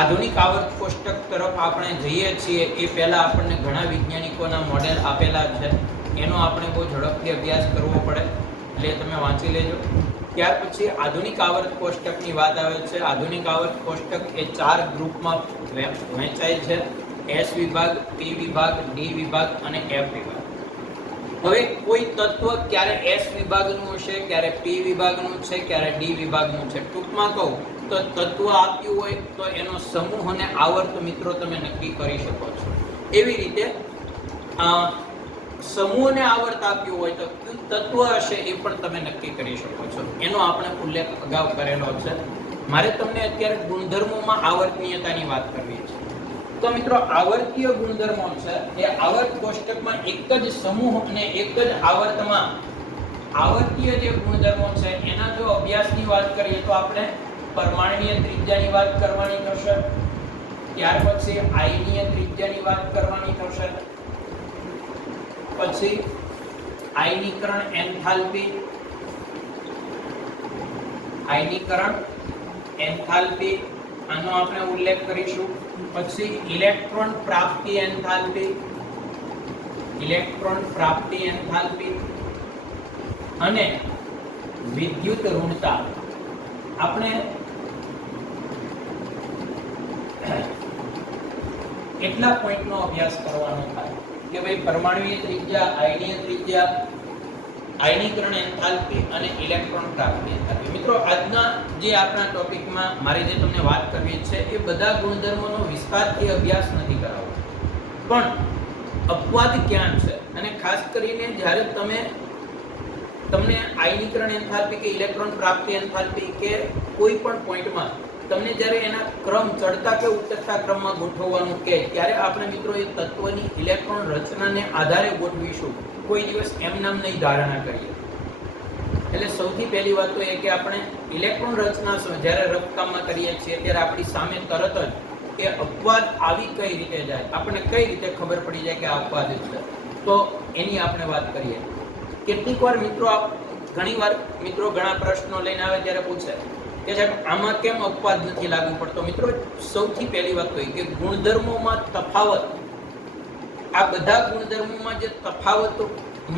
આધુનિક આવર્ત કોષ્ટક તરફ આપણે જઈએ છીએ એ પહેલા આપણને ઘણા વૈજ્ઞાનિકોના મોડેલ આપેલા છે, એનો આપણે બહુ ઝડપથી અભ્યાસ કરવો પડે, એટલે તમે વાંચી લેજો. ત્યાર પછી આધુનિક આવર્ત કોષ્ટકની વાત આવે છે. આધુનિક આવર્ત કોષ્ટક એ 4 ગ્રુપમાં વહેંચાય છે: એસ વિભાગ, પી વિભાગ, ડી વિભાગ અને એફ વિભાગ. હવે કોઈ તત્વ ક્યારે એસ વિભાગનું હશે, ક્યારે પી વિભાગનું છે, ક્યારે ડી વિભાગનું છે. ટૂંકમાં કહું તો તત્વ આપ્યું હોય તો એનો સમૂહ અને આવર્ત મિત્રો તમે નક્કી કરી શકો છો. એવી રીતે સમૂહને આવર્ત આપ્યું હોય તો તત્વ હશે એ પણ તમે નક્કી કરી શકો છો. એનો આપણે ઉલ્લેખ અગાઉ કરેલો છે. મારે તમને અત્યારે ગુણધર્મોમાં આવર્તનીયતાની વાત કરવી છે. તો મિત્રો આવર્તીય ગુણધર્મો છે એ આવર્ત કોષ્ટકમાં એક જ સમૂહ અને એક જ આવર્તમાં આવર્તીય જે ગુણધર્મો છે એના જો અભ્યાસની વાત કરીએ તો આપણે પરમાણ્વીય ત્રિજ્યાની વાત કરવાની થશે, ત્યાર પછી આયનીય ત્રિજ્યાની વાત કરવાની થશે, પછી આયનીકરણ એન્થાલ્પી, આયનીકરણ એન્થાલ્પી આનો આપણે ઉલ્લેખ કરીશું. પછી ઇલેક્ટ્રોન પ્રાપ્તિ એન્થાલ્પી, ઇલેક્ટ્રોન પ્રાપ્તિ એન્થાલ્પી અને વિદ્યુત ઋણતા. આપણે એટલા પોઈન્ટનો અભ્યાસ કરવાનો થાય કે ભાઈ પરમાણુય ત્રિજ્યા, આયનીય ત્રિજ્યા, આયનીકરણ એન્થાલ્પી અને ઇલેક્ટ્રોન પ્રાપ્તિ એન્થાલ્પી. મિત્રો આજના જે આપણા ટોપિકમાં મારી જે તમને વાત કરવી છે એ બધા ગુણધર્મોનો વિસ્તારથી અભ્યાસ નથી કરાવવો, પણ અપવાદ ક્યાં છે અને ખાસ કરીને જ્યારે તમને આયનીકરણ એન્થાલ્પી કે ઇલેક્ટ્રોન પ્રાપ્તિ એન્થાલ્પી કે કોઈ પણ પોઈન્ટમાં તમને જ્યારે એના ક્રમ ચડતા કે ઉતરતા ક્રમમાં ગોઠવવાનું કહે ત્યારે આપણે મિત્રો એ તત્વની ઇલેક્ટ્રોન રચનાને આધારે ગોઠવીશું, કોઈ દિવસ એમ નામ નહીં ધારણા કરીએ. એટલે સૌથી પહેલી વાત તો એ કે આપણે ઇલેક્ટ્રોન રચના જ્યારે રફકામમાં કરીએ છીએ ત્યારે આપણી સામે તરત જ એ અપવાદ આવી કઈ રીતે જાય, આપણને કઈ રીતે ખબર પડી જાય કે આ અપવાદ છે, તો એની આપણે વાત કરીએ. કેટલીક વાર મિત્રો મિત્રો ઘણા પ્રશ્નો લઈને આવે ત્યારે પૂછે કે સાહેબ આમાં કેમ અપવાદ નથી લાગુ પડતો. મિત્રો સૌથી પહેલી વાત તો એ કે ગુણધર્મોમાં તફાવત, આ બધા ગુણધર્મોમાં જે તફાવત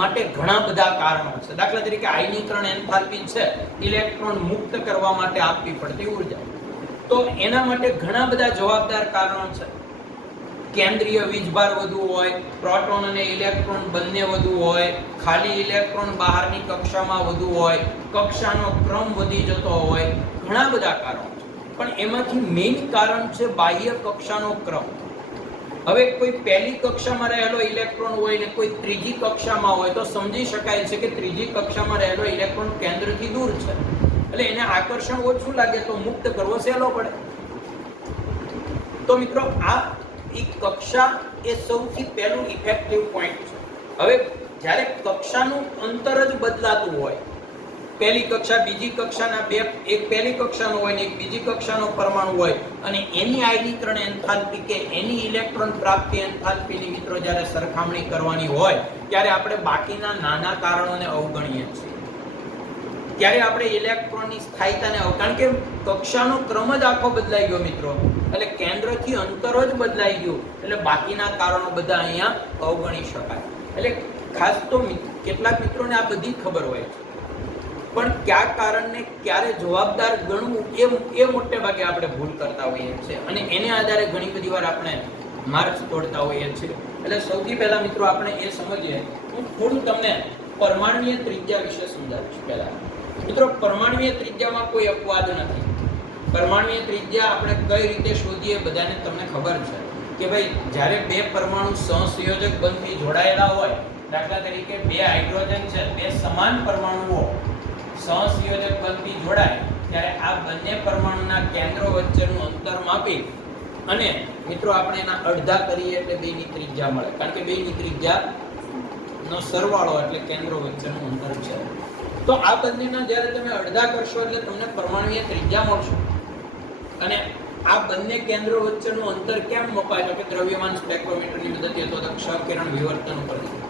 માટે ઘણા બધા કારણો છે. દાખલા તરીકે આયનીકરણ એન્થાલ્પી છે, ઇલેક્ટ્રોન મુક્ત કરવા માટે આપવી પડતી ઉર્જા, તો એના માટે ઘણા બધા જવાબદાર કારણો છે. કેન્દ્રીય વીજભાર વધુ હોય, પ્રોટોન અને ઇલેક્ટ્રોન બંને વધુ હોય, ખાલી ઇલેક્ટ્રોન બહારની કક્ષામાં વધુ હોય, કક્ષાનો ક્રમ વધી જતો હોય, ઘણા બધા કારણો છે. પણ એમાંથી મેઇન કારણ છે બાહ્ય કક્ષાનો ક્રમ. હવે કોઈ પહેલી કક્ષામાં રહેલો ઇલેક્ટ્રોન હોય ને કોઈ ત્રીજી કક્ષામાં હોય તો સમજી શકાય છે કે ત્રીજી કક્ષામાં રહેલો ઇલેક્ટ્રોન કેન્દ્રથી દૂર છે, એટલે એને આકર્ષણ ઓછું લાગે તો મુક્ત કરવો સહેલો પડે. તો મિત્રો આ એક કક્ષા એ સૌથી પહેલું ઇફેક્ટિવ પોઈન્ટ છે. હવે જ્યારે કક્ષાનું અંતર જ બદલાતું હોય, પહેલી કક્ષા બીજી કક્ષાના બે, એક પહેલી કક્ષાનો હોય ને એક બીજી કક્ષાનો પરમાણુ હોય અને એની આયનીકરણ એન્થાલ્પી કે એની ઇલેક્ટ્રોન પ્રાપ્તિ એન્થાલ્પીની મિત્રો જ્યારે સરખામણી કરવાની હોય ત્યારે આપણે બાકીના નાના કારણોને અવગણીએ છીએ. ત્યારે આપણે ઇલેક્ટ્રોનની સ્થાયીતાને કારણ કે કક્ષાનો ક્રમ જ આખો બદલાઈ ગયો મિત્રો, એટલે કેન્દ્રથી અંતર જ બદલાઈ ગયું, એટલે બાકીના કારણો બધા અહીંયા અવગણી શકાય. એટલે ખાસ તો કેટલાક મિત્રોને આ બધી ખબર હોય છે, પણ કયા કારણને ક્યારે જવાબદાર ગણવું એ મોટે ભાગે આપણે ભૂલ કરતા હોઈએ છીએ અને એને આધારે ઘણી બધી વાર આપણે માર્ક્સ તોડતા હોઈએ છીએ. એટલે સૌથી પહેલા મિત્રો આપણે એ સમજીએ, હું થોડું તમને પરમાણુય ત્રિજ્યા વિશે સમજાવીશ. પહેલા મિત્રો પરમાણુય ત્રિજ્યામાં કોઈ અપવાદ નથી. પરમાણુય ત્રિજ્યા આપણે કઈ રીતે શોધીએ બધાને તમને ખબર છે કે ભાઈ જ્યારે બે પરમાણુ સહસંયોજક બંધથી જોડાયેલા હોય, દાખલા તરીકે બે હાઇડ્રોજન છે, બે સમાન પરમાણુઓ સહસંયોજક બંધથી જોડાય ત્યારે આ બંને પરમાણુના કેન્દ્રો વચ્ચેનું અંતર માપી અને મિત્રો આપણે એના અડધા કરીએ એટલે બેની ત્રિજ્યા મળે, કારણ કે બેની ત્રિજ્યાનો સરવાળો એટલે કેન્દ્રો વચ્ચેનું અંતર છે. તો આ બંનેના જ્યારે તમે અડધા કરશો એટલે તમને પરમાણુય ત્રિજ્યા મળશે. અને આ બંને કેન્દ્રો વચ્ચેનું અંતર કેમ મપાય તો કે દ્રવ્યમાન સ્પેક્ટ્રોમીટરની મદદથી અથવા તો ક્ષ-કિરણ વિવર્તન ઉપરથી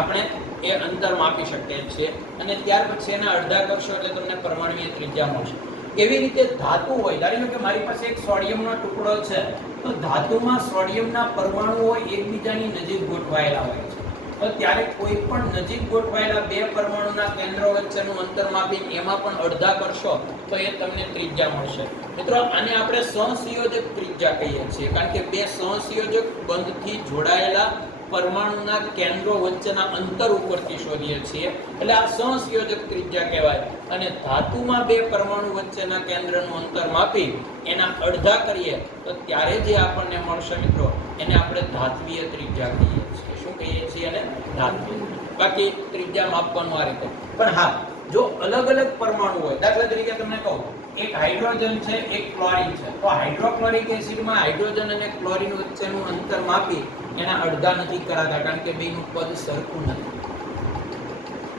આપણે એ અંતર માપી શકીએ છીએ અને ત્યાર પછી એના અડધા કરશો એટલે તમને પરમાણુય ત્રિજ્યા મળશે. એવી રીતે ધાતુ હોય, ધારી લો કે મારી પાસે એક સોડિયમનો ટુકડો છે, તો ધાતુમાં સોડિયમના પરમાણુઓ એકબીજાની નજીક ગોઠવાયેલા હોય છે, તો ત્યારે કોઈ પણ નજીક ગોઠવાયેલા બે પરમાણુના કેન્દ્રો વચ્ચેનું અંતર માપીને એમાં પણ અડધા કરશો તો એ તમને ત્રિજ્યા મળશે. મિત્રો આને આપણે સહસંયોજક ત્રિજ્યા કહીએ છીએ, કારણ કે બે સહસંયોજક બંધથી જોડાયેલા પરમાણુના કેન્દ્રો વચ્ચેના અંતર ઉપરથી શોધીએ છીએ, એટલે આ સહસંયોજક ત્રિજ્યા કહેવાય. અને ધાતુમાં બે પરમાણુ વચ્ચેના કેન્દ્રનું અંતર માપી એના અડધા કરીએ તો ત્યારે જે આપણને મળશે મિત્રો એને આપણે ધાત્વીય ત્રિજ્યા કહીએ છીએ. શું કહીએ છીએ? અને ધાત્વીય. બાકી ત્રિજ્યા માપવાનું આ રીતે. પણ હા, જો અલગ અલગ પરમાણુ હોય, દાખલા તરીકે તમને કહું એક હાઇડ્રોજન છે, એક ક્લોરીન છે, તો હાઇડ્રોક્લોરિક એસિડમાં હાઇડ્રોજન અને ક્લોરીન વચ્ચેનું અંતર માપી એના અડધા નથી કરાતા, કારણ કે બેનું પદ સરખું નથી.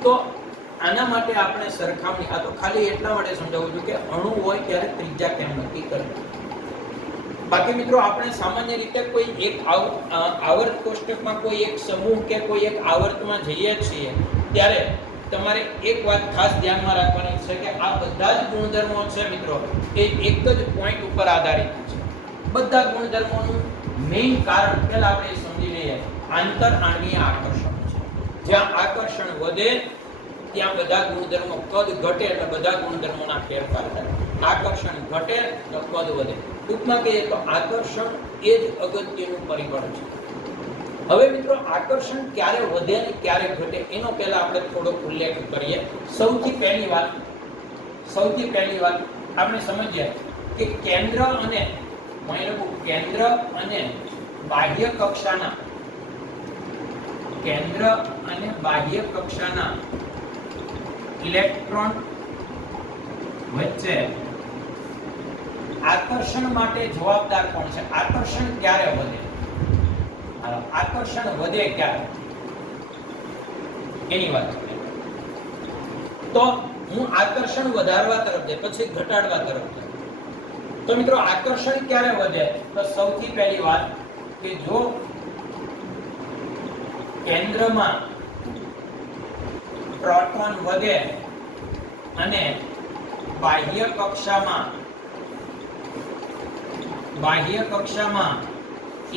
તો આના માટે આપણે સરખામણી, આ તો ખાલી એટલા માટે સમજાવું છું કે અણુ હોય ત્યારે ત્રિજ્યા કેમ નક્કી કરવી. બાકી મિત્રો આપણે સામાન્ય રીતે કોઈ એક આવર્ત કોષ્ટકમાં કોઈ એક સમૂહ કે કોઈ એક આવર્તમાં જઈએ છીએ ત્યારે તમારે એક વાત ખાસ ધ્યાનમાં રાખવાની છે કે આ બધા જ ગુણધર્મો છે મિત્રો એ એક જ પોઈન્ટ ઉપર આધારિત છે. બધા ગુણધર્મોનું મેઇન કારણ પહેલા આપણે સમજી લઈએ આંતર આણ્વીય આકર્ષણ છે. જ્યાં આકર્ષણ વધે ત્યાં બધા ગુણધર્મો કદ ઘટે એટલે બધા ગુણધર્મોના ફેરફાર થાય. આકર્ષણ ઘટે તો કદ વધે. ટૂંકમાં કહીએ તો આકર્ષણ એ જ અગત્યનું પરિબળ છે. હવે મિત્રો આકર્ષણ ક્યારે વધે અને ક્યારે ઘટે એનો પહેલા આપણે થોડો ઉલ્લેખ કરીએ. સૌથી પહેલી વાત આપણે સમજીએ કે કેન્દ્ર અને બાહ્ય કક્ષાના ઇલેક્ટ્રોન વચ્ચે આકર્ષણ માટે જવાબદાર કોણ છે? આકર્ષણ ક્યારે વધે? આકર્ષણ વધે ક્યારે એની વાત કરીએ. તો હું આકર્ષણ વધારવા તરફ જાય પછી ઘટાડવા તરફ જાય. તો મિત્રો આકર્ષણ ક્યારે વધે? તો સૌથી પહેલી વાત કે જો કેન્દ્રમાં પ્રોટોન વધે અને બાહ્ય કક્ષામાં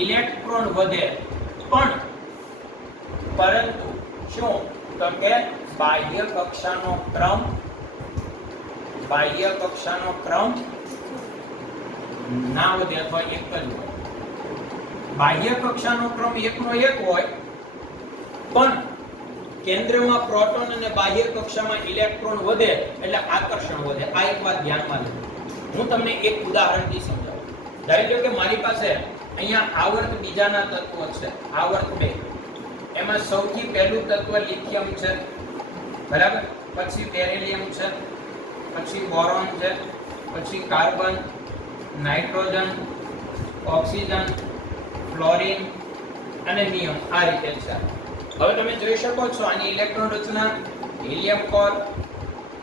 ઇલેક્ટ્રોન વધે પરંતુ શું તો કે બાહ્ય કક્ષાનો ક્રમ ના વધે અથવા એક જ હોય. બાહ્ય કક્ષાનો ક્રમ એકનો એક હોય પણ કેન્દ્રમાં પ્રોટોન અને બાહ્ય કક્ષામાં ઇલેક્ટ્રોન વધે એટલે આકર્ષણ વધે. આ એક વાત ધ્યાનમાં લો. હું તમને એક ઉદાહરણથી સમજાવું. ધારી લો કે મારી પાસે અહીંયા આવર્ત બીજાના તત્વો છે. આવર્ત 2 એમાં સૌથી પહેલું તત્વ લિથિયમ છે, બરાબર? પછી બેરિલિયમ છે, પછી બોરોન છે, પછી કાર્બન, નાઇટ્રોજન, ઓક્સિજન, ફ્લોરિન અને નિયમ. આ રીતે છે. હવે તમે જોઈ શકો છો આની ઇલેક્ટ્રોન રચના હિલિયમ કોર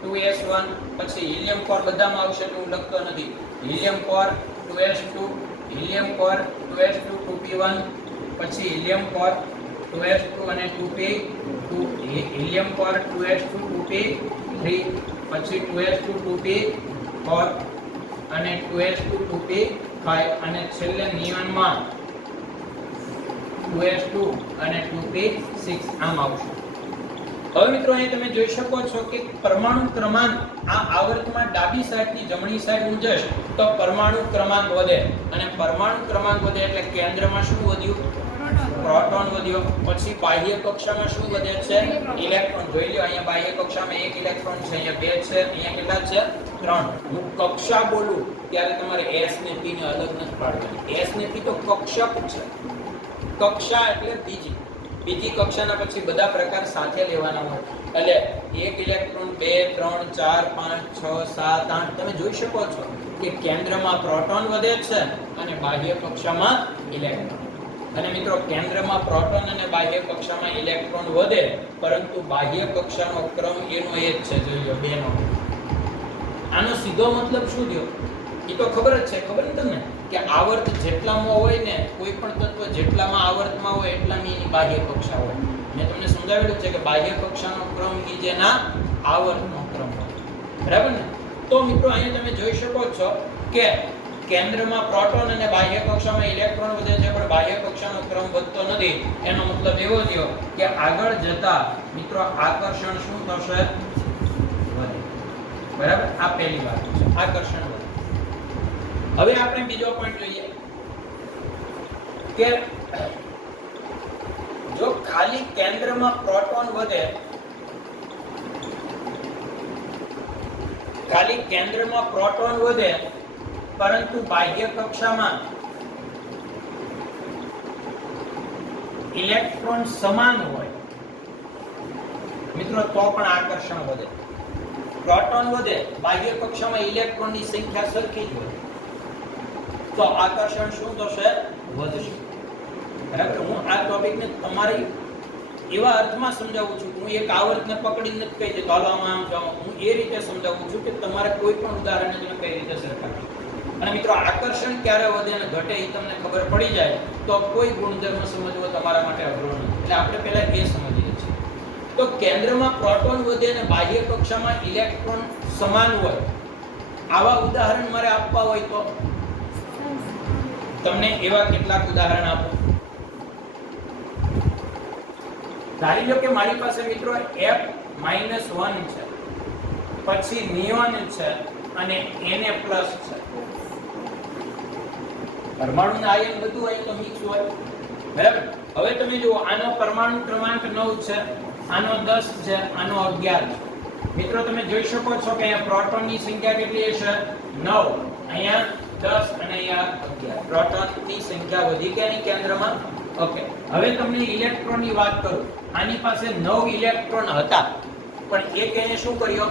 2s1, પછી હિલિયમ કોર બધામાં આવશે તો હું લખતો નથી. Helium core 2s2, helium core 2s2 2p1, પછી હિલિયમ કોર 2s2 અને 2p2, helium core 2s2 2p3, પછી 2s2 2p4 અને 2s2 2p5 અને છેલ્લે નિયોનમાં 2s2 અને 2p6 આમ આવશે. હવે મિત્રો અહીં તમે જોઈ શકો છો કે પરમાણુ ક્રમાંક આ આવર્તમાં ડાબી સાઈડથી જમણી સાઈડ ઉંજશ તો પરમાણુ ક્રમાંક વધે અને પરમાણુ ક્રમાંક વધે એટલે કેન્દ્રમાં શું વધ્યું? પ્રોટોન વધ્યો. પછી બાહ્ય કક્ષામાં શું વધે છે? ઇલેક્ટ્રોન. જોઈ લો અહીંયા બાહ્ય કક્ષામાં 1 ઇલેક્ટ્રોન છે, અહીંયા 2 છે, અહીંયા કેટલા છે? 3. હું કક્ષા બોલું ત્યારે તમારે s ને p ને અલગ નથી પાડવાની. s ને p તો કક્ષક છે. કક્ષા એટલે બીજી કક્ષાના પછી બધા પ્રકાર સાથે લેવાના હોય. એટલે 1 ઇલેક્ટ્રોન 2 3 4 5 6 7 8 તમે જોઈ શકો છો કે કેન્દ્રમાં પ્રોટોન વધે છે અને બાહ્ય કક્ષામાં ઇલેક્ટ્રોન. અને મિત્રો કેન્દ્રમાં પ્રોટોન અને બાહ્ય કક્ષામાં ઇલેક્ટ્રોન વધે પરંતુ બાહ્ય કક્ષાનો ક્રમ એનો એ જ છે. જોઈ લો 2 નો. આનો સીધો મતલબ શું થયો? એ તો ખબર જ છે. ખબર ને તમને કે આવર્ત જેટલામાં હોય ને કોઈ પણ તત્વ જેટલામાં આવર્તમાં હોય એટલામાં એની બાહ્ય કક્ષા હોય. મેં તમને સમજાવેલું છે કે બાહ્ય કક્ષાનો ક્રમ એ જેના આવર્તનો ક્રમ હોય. બરાબર ને? તો મિત્રો અહીંયા તમે જોઈ શકો છો કે કેન્દ્રમાં પ્રોટોન અને બાહ્ય કક્ષામાં ઇલેક્ટ્રોન વધે છે પણ બાહ્ય કક્ષાનો ક્રમ વધતો નથી. એનો મતલબ એવો થયો કે આગળ જતા મિત્રો આકર્ષણ શું થશે? વધે. બરાબર? આ પહેલી વાત છે. આકર્ષણ વધે. હવે આપણે બીજો પોઈન્ટ જોઈએ કે જો ખાલી કેન્દ્રમાં પ્રોટોન વધે પરંતુ બાહ્ય કક્ષામાં ઇલેક્ટ્રોન સમાન હોય મિત્રો તો પણ આકર્ષણ વધે. પ્રોટોન વધે, બાહ્ય કક્ષામાં ઇલેક્ટ્રોનની સંખ્યા સરખી જ હોય તો આકર્ષણ શું થશે? વધશે. બરાબર? હું આ ટોપિકને તમારી એવા અર્થમાં સમજાવું છું. હું એક આવર્તને પકડીને નથી કહી દેતો હાલો આમ જાઓ. હું એ રીતે સમજાવું છું કે તમારે કોઈ પણ ઉદાહરણને તમે કઈ રીતે સરખાવી. અને મિત્રો આકર્ષણ ક્યારે વધે અને ઘટે એ તમને ખબર પડી જાય તો કોઈ ગુણધર્મ સમજવો તમારા માટે અઘરો નથી. એટલે આપણે પહેલા એ સમજીએ છીએ. તો કેન્દ્રમાં પ્રોટોન વધે અને બાહ્ય કક્ષામાં ઇલેક્ટ્રોન સમાન હોય, આવા ઉદાહરણ મારે આપવા હોય તો તમને એવા કેટલાક ઉદાહરણ આપો. ધારી લો કે મારી પાસે મિત્રો F-1 છે, પછી નિયોન છે અને Na+ છે. પરમાણુના આયન બધું હોય તો મિક્સ હોય, બરાબર. હવે તમે જુઓ, આનો પરમાણુ ક્રમાંક 9 છે, આનો 10 છે, આનો 11 છે. મિત્રો તમે જોઈ શકો છો કે અહીંયા પ્રોટોનની સંખ્યા કેટલી છે? 9. અહીંયા 10 અને અહીંયા 11. પ્રોટોનની સંખ્યા વધી કે નહીં કેન્દ્રમાં? ઓકે. હવે તમને ઇલેક્ટ્રોનની વાત કરું. આની પાસે 9 ઇલેક્ટ્રોન હતા, પણ એક એને શું કર્યો?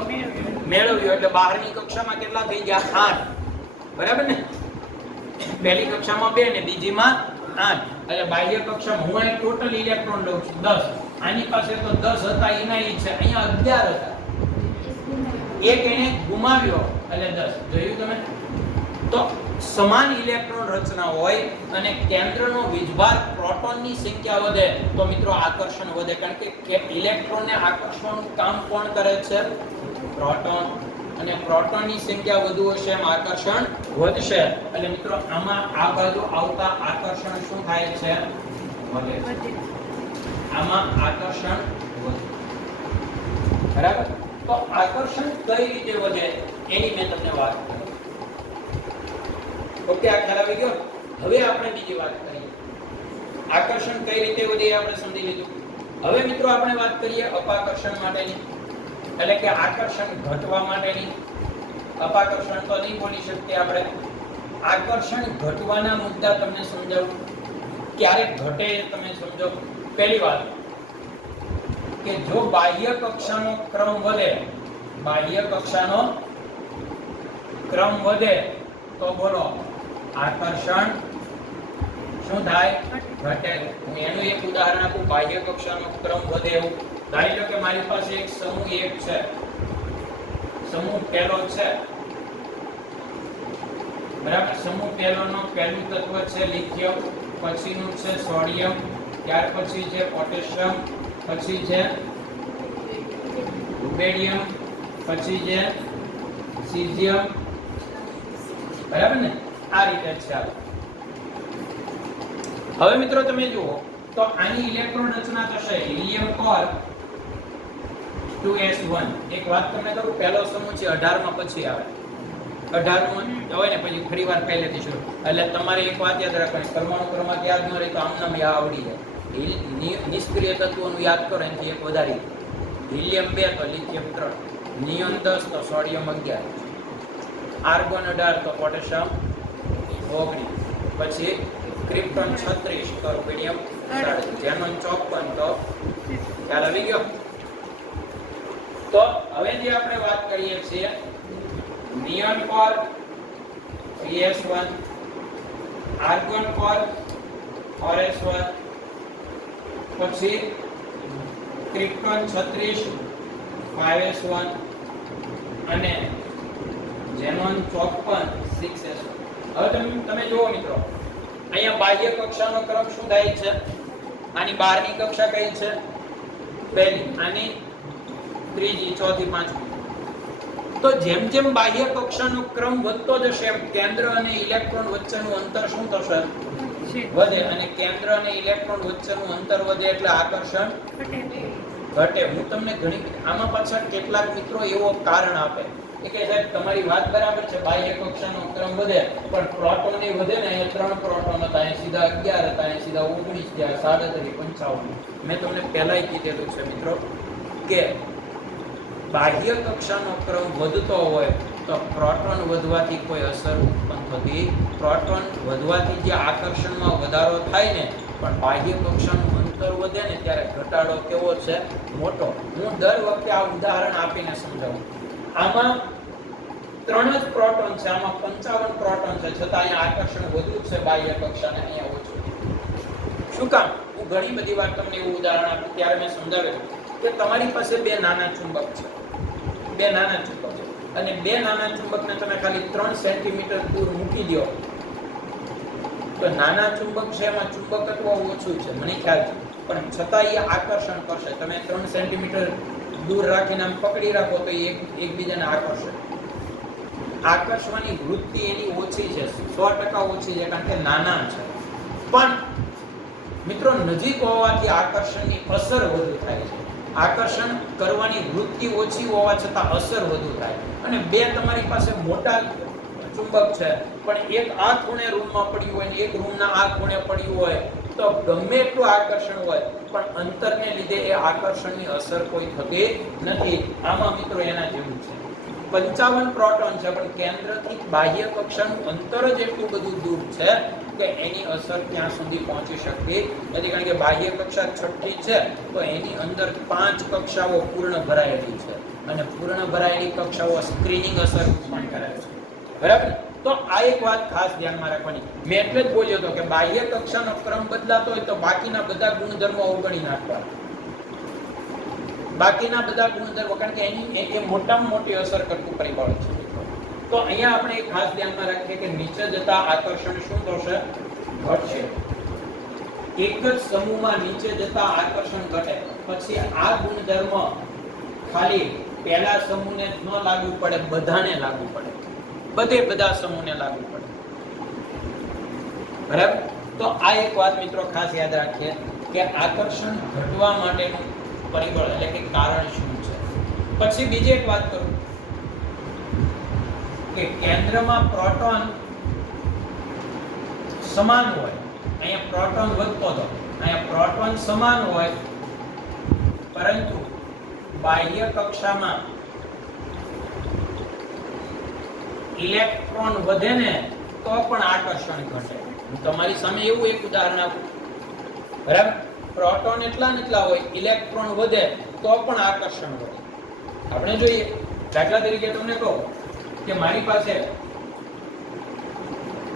મેળવ્યો. એટલે બહારની કક્ષામાં કેટલા થઈ ગયા? 8. બરાબર ને? પહેલી કક્ષામાં 2 ને બીજીમાં 8. એટલે બાહ્ય કક્ષામાં હું એક ટોટલ ઇલેક્ટ્રોન લઉં છું 10. આની પાસે તો 10 હતા, એના ઈ છે. અહીંયા 11 હતા. એક એને ગુમાવ્યો એટલે 10. જોયું તમે? તો સમાન ઇલેક્ટ્રોન રચના હોય અને કેન્દ્રનો વીજભાર પ્રોટોનની સંખ્યા વધે તો મિત્રો આકર્ષણ વધે. કારણ કે ઇલેક્ટ્રોનને આકર્ષવાનું કામ કોણ કરે છે? પ્રોટોન. અને પ્રોટોનની સંખ્યા વધુ હશે એમ આકર્ષણ વધશે. એટલે મિત્રો આમાં આ બાજુ આવતા આકર્ષણ શું થાય છે? વધે. આમાં આકર્ષણ વધે. બરાબર. તો આકર્ષણ કઈ રીતે વધે એની મેં તમને વાત કરી. ઓકે, આ ખ્યાલ આવી ગયો. હવે આપણે બીજી વાત કરીએ. આકર્ષણ કઈ રીતે વધે આપણે સમજી લીધું. હવે મિત્રો આપણે વાત કરીએ અપાકર્ષણ માટેની, એટલે કે આકર્ષણ ઘટવા માટેની. અપાકર્ષણ તો નહીં બોલી શકીએ આપણે. આકર્ષણ ઘટવાના મુદ્દા તમને સમજાવું. ક્યારે ઘટે તમે સમજો. પહેલી વાત કે જો બાહ્ય કક્ષાનો ક્રમ વધે, બાહ્ય કક્ષાનો ક્રમ વધે તો બોલો આકર્ષણ શું થાય? ઘટે. હું એનું એક ઉદાહરણ આપું. બાહ્ય કક્ષાનો ક્રમ વધે એવું. ધારી લો કે મારી પાસે એક સમૂહ 1 છે, સમૂહ પહેલો છે, બરાબર. સમૂહ પહેલોનો પહેલું તત્વ છે લિથિયમ, પછીનું છે સોડિયમ, ત્યાર પછી છે પોટેશિયમ, પછી છે રુબેડિયમ, પછી છે સીઝિયમ, બરાબર ને? આ રીતે છે. હવે મિત્રો તમે જુઓ તો આની ઇલેક્ટ્રોન રચના થશે હિલિયમ કોર 2s1. એક વાત તમને કરું, પહેલો સમૂહ છે 18 માં પછી આવે. 18 હોય ને પછી ફરીવાર પહેલેથી શરૂ. એટલે તમારે એક વાત યાદ રાખવાની, પરમાણુ ક્રમાંક યાદ ન રહે તો આમનામ આવડી જાય. નિષ્ક્રિય તત્વોનું યાદ કરો એનાથી એક વધારી. હિલિયમ 2 તો લિથિયમ 3, નિયોન 10 તો સોડિયમ 11, આર્ગોન 18 તો પોટેશિયમ 19, પછી ક્રિપ્ટોન 36 તો રુબિડિયમ 37, ઝેનોન 54 તો ખ્યાલ આવી ગયો. તો હવે જે આપણે વાત કરીએ છીએ neon core 3s1, argon core 4s1, પછી ક્રિપ્ટોન 36 5s1 અને ઝેનોન 54 6s1. હવે તમે જુઓ મિત્રો, અહીંયા બાહ્ય કક્ષાનો ક્રમ શું થાય છે? આની બહારની કક્ષા કઈ છે? પહેલી, આની ત્રીજી, ચોથી, પાંચમી. તો જેમ જેમ બાહ્ય કક્ષાનો ક્રમ વધતો જશે એમ કેન્દ્ર અને ઇલેક્ટ્રોન વચ્ચેનું અંતર શું થશે? વધે. અને કેન્દ્ર અને ઇલેક્ટ્રોન વચ્ચેનું અંતર વધે એટલે આકર્ષણ ઘટે. હું તમને આમાં પાછળ કેટલાક મિત્રો એવો કારણ આપે કે સાહેબ તમારી વાત બરાબર છે, બાહ્ય કક્ષાનો ક્રમ વધે પણ પ્રોટોન એ વધે ને. અહીંયા 3 પ્રોટોન હતા, અહીંયા સીધા 11 હતા, અહીંયા સીધા 19 થયા, 37, 55. મેં તમને પહેલાય કીધેલું છે મિત્રો કે બાહ્ય કક્ષાનો ક્રમ વધતો હોય તો પ્રોટોન વધવાથી કોઈ અસર ઉત્પન્ન થતી. પ્રોટોન વધવાથી જે આકર્ષણમાં વધારો થાય ને, પણ બાહ્ય કક્ષાનું અંતર વધે ને ત્યારે ઘટાડો કેવો છે? મોટો. હું દર વખતે આ ઉદાહરણ આપીને સમજાવું. આમાં 3 જ પ્રોટોન છે, આમાં 55 પ્રોટોન છે, છતાં અહીંયા આકર્ષણ વધુ છે બાહ્ય કક્ષાને, અહીંયા ઓછું. શું કામ? હું ઘણી બધી વાર તમને એવું ઉદાહરણ આપું ત્યારે મેં સમજાવેલું કે તમારી પાસે 2 નાના ચુંબક છે, 2 નાના ચુંબક છે. અને બે નાના ચુંબકને તમે ખાલી 3 સેન્ટીમીટર દૂર મૂકી દો તો નાના ચુંબક છે એમાં ચુંબકત્વ ઓછું છે મને ખ્યાલ છે, પણ છતાં એ આકર્ષણ કરશે. તમે 3 સેન્ટીમીટર દૂર રાખીને આમ પકડી રાખો તો એ એકબીજાને આકર્ષે. આકર્ષવાની વૃત્તિ એની ઓછી છે, 100% ઓછી છે, કારણ કે નાના છે. પણ મિત્રો નજીક હોવાથી આકર્ષણની અસર વધુ થાય છે. આકર્ષણ કરવાની વૃત્તિ ઓછી હોવા છતાં અસર વધુ થાય. અને બે તમારી પાસે મોટા ચુંબક છે પણ એક આ ખૂણે રૂમમાં પડ્યું હોય ને એક રૂમના આ ખૂણે પડ્યું હોય તો ગમે એટલું આકર્ષણ હોય પણ અંતરને લીધે એ આકર્ષણની અસર કોઈ થતી નથી. આમાં મિત્રો એના જેવું છે. 55 પ્રોટોન છે પણ કેન્દ્રથી બાહ્ય કક્ષાનું અંતર જ એટલું બધું દૂર છે કે એની અસર ત્યાં સુધી પહોંચી શકતી નથી. કારણ કે બાહ્ય કક્ષા 6ઠી છે તો એની અંદર 5 કક્ષાઓ પૂર્ણ ભરાયેલી છે અને પૂર્ણ ભરાયેલી કક્ષાઓ સ્ક્રીનિંગ અસર ઉત્પન્ન કરે છે. બરાબર? તો આ એક વાત ખાસ ધ્યાનમાં રાખવાની. મેં એટલે જ બોલ્યો હતો કે બાહ્ય કક્ષાનો ક્રમ બદલાતો હોય તો બાકીના બધા ગુણધર્મો અવગણી નાખવા. બાકીના બધા ગુણધર્મો, કારણ કે એની એ મોટામાં મોટી અસર કરતું પરિબળ છે. તો અહીંયા આપણે એક ખાસ ધ્યાનમાં રાખીએ કે નીચે જતા આકર્ષણ શું થશે? ઘટશે. એક જ સમૂહમાં નીચે જતા આકર્ષણ ઘટે પછી આ ગુણધર્મ ખાલી પહેલા સમૂહને ન લાગુ પડે, બધાને લાગુ પડે. બધા સમૂહને લાગુ પડે. બરાબર? તો આ એક વાત મિત્રો ખાસ યાદ રાખીએ કે આકર્ષણ ઘટવા માટેનું પરિબળ એટલે કે કારણ શું છે. પછી બીજી એક વાત કરું કે કેન્દ્રમાં પ્રોટોન સમાન હોય. અહીંયા પ્રોટોન વધતો હતો, અહીંયા પ્રોટોન સમાન હોય પરંતુ બાહ્ય કક્ષામાં ઇલેક્ટ્રોન વધે ને તો પણ આકર્ષણ ઘટે. હું તમારી સામે એવું એક ઉદાહરણ આપું. બરાબર? પ્રોટોન એટલા ને એટલા હોય, ઇલેક્ટ્રોન વધે તો પણ આકર્ષણ વધે. આપણે જોઈએ દાખલા તરીકે તમને કહું કે મારી પાસે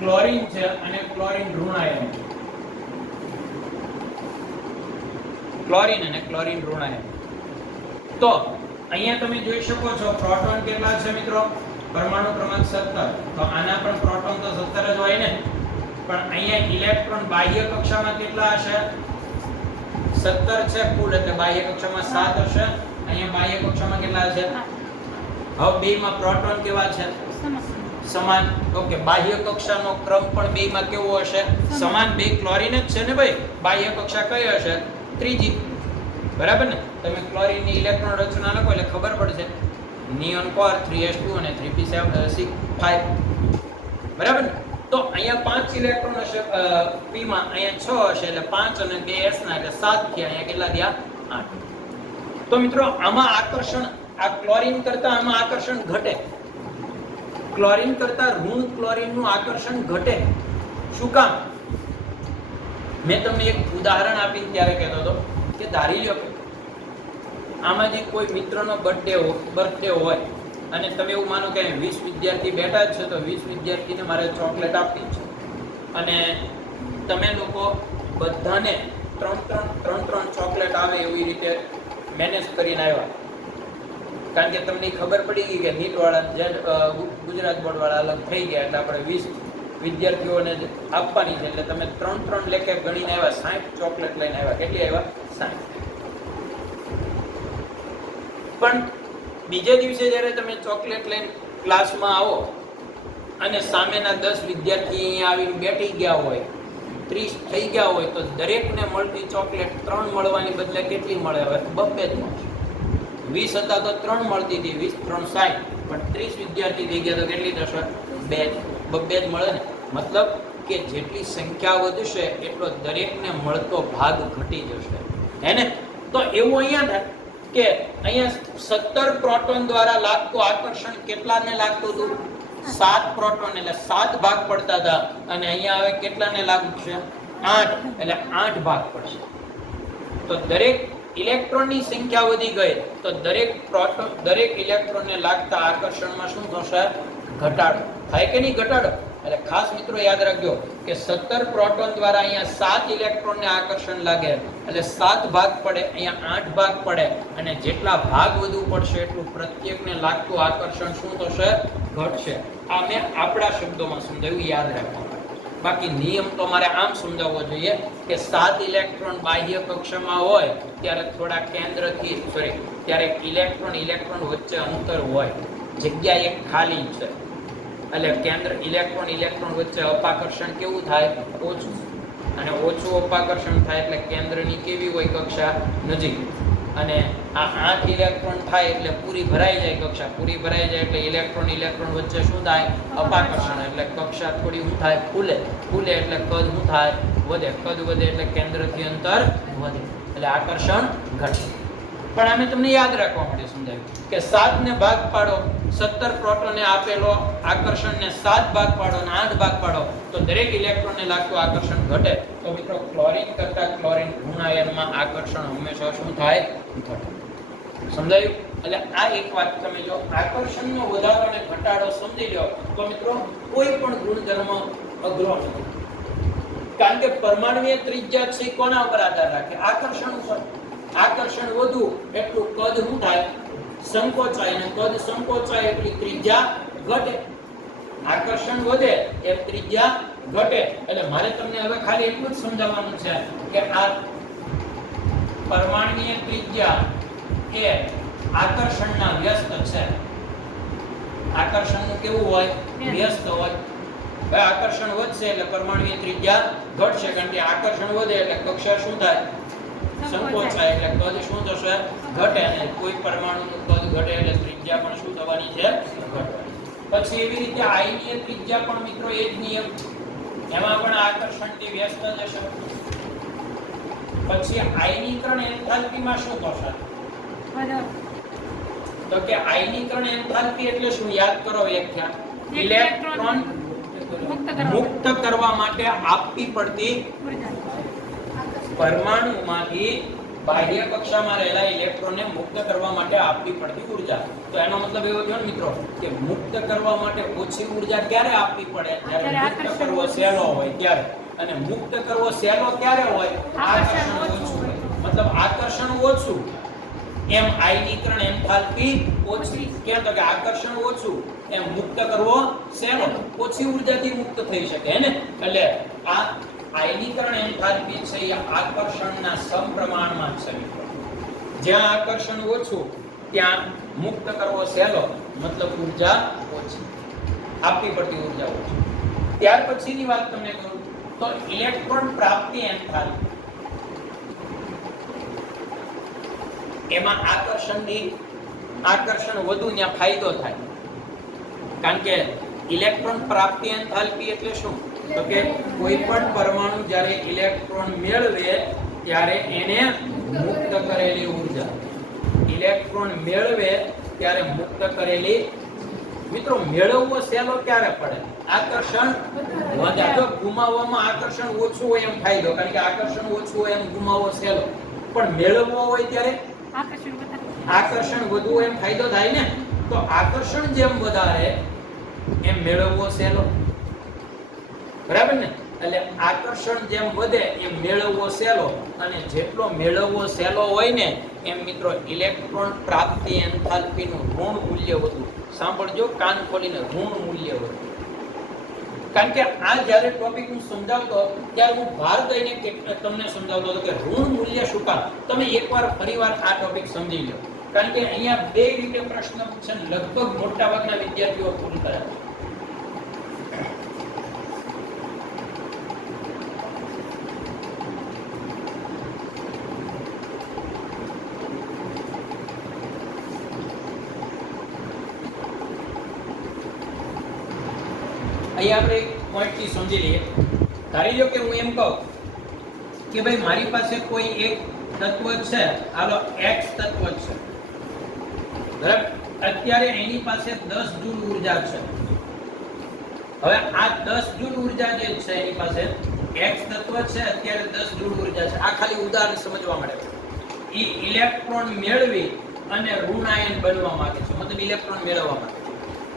ક્લોરીન છે અને ક્લોરીન ઋણાયન છે. ક્લોરીન અને ક્લોરીન ઋણાયન. તો અહીંયા તમે જોઈ શકો છો પ્રોટોન કેટલા છે મિત્રો? પરમાણુ ક્રમાંક 17. તો આના પણ પ્રોટોન તો 17 જ હોય ને, પણ અહીંયા ઇલેક્ટ્રોન બાહ્ય કક્ષામાં કેટલા હશે? 17 છે કુલ, એટલે બાહ્ય કક્ષામાં 7 હશે. અહીંયા બાહ્ય કક્ષામાં કેટલા હશે? હવે બેમાં પ્રોટોન કેવા છે? સમાન. ઓકે, બાહ્ય કક્ષાનો ક્રમ પણ બેમાં કેવો હશે? સમાન. બે ક્લોરીન જ છે ને ભાઈ. બાહ્ય કક્ષા કઈ હશે? ત્રીજી. બરાબર ને? તમે ક્લોરીનની ઇલેક્ટ્રોન રચના લખો એટલે ખબર પડશે. નિયોન કોર 3s2 અને 3p5. બરાબર ને? તો અહીંયા 5 ઇલેક્ટ્રોન હશે p માં, અહીંયા 6 હશે એટલે 5 અને 2 s ના એટલે 7 થયા. અહીંયા કેટલા થયા? 8. તો મિત્રો આમાં આકર્ષણ આ ક્લોરીન કરતા આમાં આકર્ષણ ઘટે. ક્લોરીન કરતા ઋણ ક્લોરીનનું આકર્ષણ ઘટે. શું કામ? મેં તમને એક ઉદાહરણ આપીને ત્યારે કહેતો હતો કે ધારી લો આમાં જે કોઈ મિત્રનો બર્થડે હોય અને તમે એવું માનો કે 20 વિદ્યાર્થી બેઠા જ છે તો 20 વિદ્યાર્થીને મારે ચોકલેટ આપવી છે અને તમે લોકો બધાને ત્રણ ચોકલેટ આવે એવી રીતે મેનેજ કરીને આવ્યા. કારણ કે તમને ખબર પડી ગઈ કે નીટ વાળા ગુજરાત બોર્ડ વાળા અલગ થઈ ગયા એટલે આપણે 20 વિદ્યાર્થીઓને આપવાની છે એટલે તમે 3 લેખે ગણીને આવ્યા, 60 ચોકલેટ લઈને આવ્યા. કેટલી આવ્યા? 60. પણ બીજે દિવસે જ્યારે તમે ચોકલેટ લઈને ક્લાસમાં આવો અને સામેના 10 વિદ્યાર્થી અહીંયા આવીને બેઠી ગયા હોય, 30 થઈ ગયા હોય તો દરેકને મળતી ચોકલેટ 3 મળવાની બદલે કેટલી મળે? હવે 2 જ મળશે. 20 હતા તો 3 મળતી હતી, 20 3 60, પણ 30 વિદ્યાર્થી થઈ ગયા તો કેટલી થશે? 2 જ મળે ને. મતલબ કે જેટલી સંખ્યા વધશે એટલો દરેકને મળતો ભાગ ઘટી જશે. હે ને? તો એવું અહીંયા થાય કે અહીંયા 17 પ્રોટોન દ્વારા લાગતું આકર્ષણ કેટલાને લાગતું હતું? 7 પ્રોટોન એટલે 7 ભાગ પડતા હતા અને અહીંયા હવે કેટલાને લાગશે? 8 એટલે 8 ભાગ પડશે. તો દરેક ઇલેક્ટ્રોનની સંખ્યા વધી ગઈ તો દરેક ઇલેક્ટ્રોનને લાગતા આકર્ષણમાં શું થશે? ઘટાડો થાય કે નહીં? ઘટાડો. એટલે ખાસ મિત્રો યાદ રાખજો કે 17 પ્રોટોન દ્વારા અહીંયા 7 ઇલેક્ટ્રોનને આકર્ષણ લાગે એટલે 7 ભાગ પડે, અહીંયા 8 ભાગ પડે અને જેટલા ભાગ વધુ પડશે એટલું પ્રત્યેકને લાગતું આકર્ષણ શું થશે? ઘટશે. આ મેં આપણા શબ્દોમાં સમજાવ્યું, યાદ રાખવા. બાકી નિયમ તો મારે આમ સમજાવવો જોઈએ કે 7 ઇલેક્ટ્રોન બાહ્ય કક્ષામાં હોય ત્યારે થોડા કેન્દ્રથી ત્યારે ઇલેક્ટ્રોન વચ્ચે અંતર હોય, જગ્યા એક ખાલી છે એટલે કેન્દ્ર ઇલેક્ટ્રોન વચ્ચે અપાકર્ષણ કેવું થાય? ઓછું. અને ઓછું અપાકર્ષણ થાય એટલે કેન્દ્રની કેવી હોય કક્ષા? નજીક. અને આ 8 ઇલેક્ટ્રોન થાય એટલે પૂરી ભરાઈ જાય કક્ષા. પૂરી ભરાઈ જાય એટલે ઇલેક્ટ્રોન વચ્ચે શું થાય? અપાકર્ષણ. એટલે કક્ષા થોડી શું થાય? ફૂલે. ફૂલે એટલે કદ શું થાય? વધે. કદ વધે એટલે કેન્દ્રથી અંતર વધે એટલે આકર્ષણ ઘટે. પણ આમે તમને યાદ રાખવા માટે સમજાવ્યું કે 7 ને ભાગ પાડો, 17 પ્રોટોનને આપેલો આકર્ષણને 7 ભાગ પાડો અને 8 ભાગ પાડો તો દરેક ઇલેક્ટ્રોનને લાગતું આકર્ષણ ઘટે. તો મિત્રો ક્લોરીન કરતા ક્લોરીન ઋણ આયનમાં આકર્ષણ હંમેશા શું થાય? ઘટે. સમજાયું? એટલે આ એક વાત તમે જો આકર્ષણનો વધારો અને ઘટાડો સમજી લો તો મિત્રો કોઈ પણ ગુણધર્મ અઘરો નથી. કારણ કે પરમાણુય ત્રિજ્યા છે કોના ઉપર આધાર રાખે? આકર્ષણ ઉપર. આકર્ષણ વધુ એટલું કદ શું થાય? સંકોચાય. અને કદ સંકોચાય એટલી ત્રિજ્યા ઘટે. આકર્ષણ વધે એમ ત્રિજ્યા ઘટે. એટલે મારે તમને હવે ખાલી એટલું જ સમજાવવાનું છે કે આ પરમાણુય ત્રિજ્યા એ આકર્ષણના વ્યસ્ત છે. આકર્ષણનું કેવું હોય? વ્યસ્ત હોય. હવે આકર્ષણ વધશે એટલે પરમાણુય ત્રિજ્યા ઘટશે. કારણ કે આકર્ષણ વધે એટલે કક્ષા શું થાય? સંકોચાય. એટલે કદ શું થશે? ઘટે. અને કોઈ પરમાણુનું કદ ઘટે એટલે ત્રિજ્યા પણ શું થવાની છે? ઘટવાની. પછી એવી રીતે આયનીય ત્રિજ્યા પણ મિત્રો એ જ નિયમ, એમાં પણ આકર્ષણથી વ્યસ્ત જશે. પછી આયનીકરણ એન્થાલ્પીમાં શું થશે? તો કે આયનીકરણ એન્થાલ્પી એટલે શું? યાદ કરો વ્યાખ્યા. ઇલેક્ટ્રોન મુક્ત કરવા માટે આપવી પડતી પરમાણુમાંથી બાહ્ય કક્ષામાં રહેલા ઇલેક્ટ્રોનને મુક્ત કરવા માટે આપવી પડતી ઊર્જા. તો એનો મતલબ એવો થયો ને મિત્રો કે મુક્ત કરવા માટે ઓછી ઊર્જા ક્યારે આપવી પડે? જ્યારે મુક્ત કરવો સહેલો હોય ત્યારે. અને મુક્ત કરવો સહેલો ક્યારે હોય? આકર્ષણ ઓછું હોય. મતલબ આકર્ષણ ઓછું એમ આયનીકરણ એન્થાલ્પી ઓછી. કેમ? તો કે આકર્ષણ ઓછું એમ મુક્ત કરવો સહેલો. ઓછી ઊર્જાથી મુક્ત થઈ શકે હે ને. એટલે આ આયનીકરણ એન્થાલ્પી છે એ આકર્ષણના સમપ્રમાણમાં છે મિત્રો. જ્યાં આકર્ષણ ઓછું ત્યાં મુક્ત કરવો સહેલો, મતલબ ઊર્જા ઓછી, આપવી પડતી ઊર્જા ઓછી. ત્યાર પછીની વાત તમને કરું તો ઇલેક્ટ્રોન પ્રાપ્તિ એન્થાલ્પી. એમાં આકર્ષણ વધુ ત્યાં ફાયદો થાય. કારણ કે ઇલેક્ટ્રોન પ્રાપ્તિ એન્થાલ્પી એટલે શું? તો કે કોઈ પણ પરમાણુ જ્યારે ઇલેક્ટ્રોન મેળવે ત્યારે એને મુક્ત કરેલી ઊર્જા. ઇલેક્ટ્રોન મેળવે ત્યારે મુક્ત કરેલી. મિત્રો મેળવવો સહેલો ક્યારે પડે? આકર્ષણ વધે. જો ગુમાવવામાં આકર્ષણ ઓછું હોય એમ ફાયદો, કારણ કે આકર્ષણ ઓછું હોય એમ ગુમાવવો સહેલો. પણ મેળવવો હોય ત્યારે આકર્ષણ વધુ એમ ફાયદો થાય ને. તો આકર્ષણ જેમ વધારે એમ મેળવવો સહેલો. બરાબર ને? એટલે આકર્ષણ જેમ વધે એમ મેળવવો સહેલો. અને જેટલો મેળવવો સહેલો હોય ને એમ મિત્રો ઇલેક્ટ્રોન પ્રાપ્તિ એન્થાલ્પીનું ઋણ મૂલ્ય વધુ. સાંભળજો કાન ખોલીને, ઋણ મૂલ્ય વધુ. કારણ કે આ જ્યારે ટોપિક હું સમજાવતો ત્યારે હું ભાર દઈને તમને સમજાવતો હતો કે ઋણ મૂલ્ય શું કામ. તમે એકવાર ફરીવાર આ ટોપિક સમજી લો. કારણ કે અહીંયા બે રીતે પ્રશ્ન પૂછે, લગભગ મોટાભાગના વિદ્યાર્થીઓ ભૂલ કરે છે. અહીંયા આપણે એક પોઈન્ટથી સમજી લઈએ. ધારી લો કે હું એમ કહું કે ભાઈ મારી પાસે કોઈ એક તત્વ છે, હાલો x તત્વ છે, બરાબર? અત્યારે એની પાસે 10 જૂલ ઊર્જા છે. હવે આ 10 જૂલ ઊર્જા જે છે એની પાસે x તત્વ છે, અત્યારે 10 જૂલ ઊર્જા છે. આ ખાલી ઉદાહરણ સમજવા માટે. એ ઇલેક્ટ્રોન મેળવી અને ઋણાયન બનવા માંગે છે, મતલબ ઇલેક્ટ્રોન મેળવવા માંગે છે.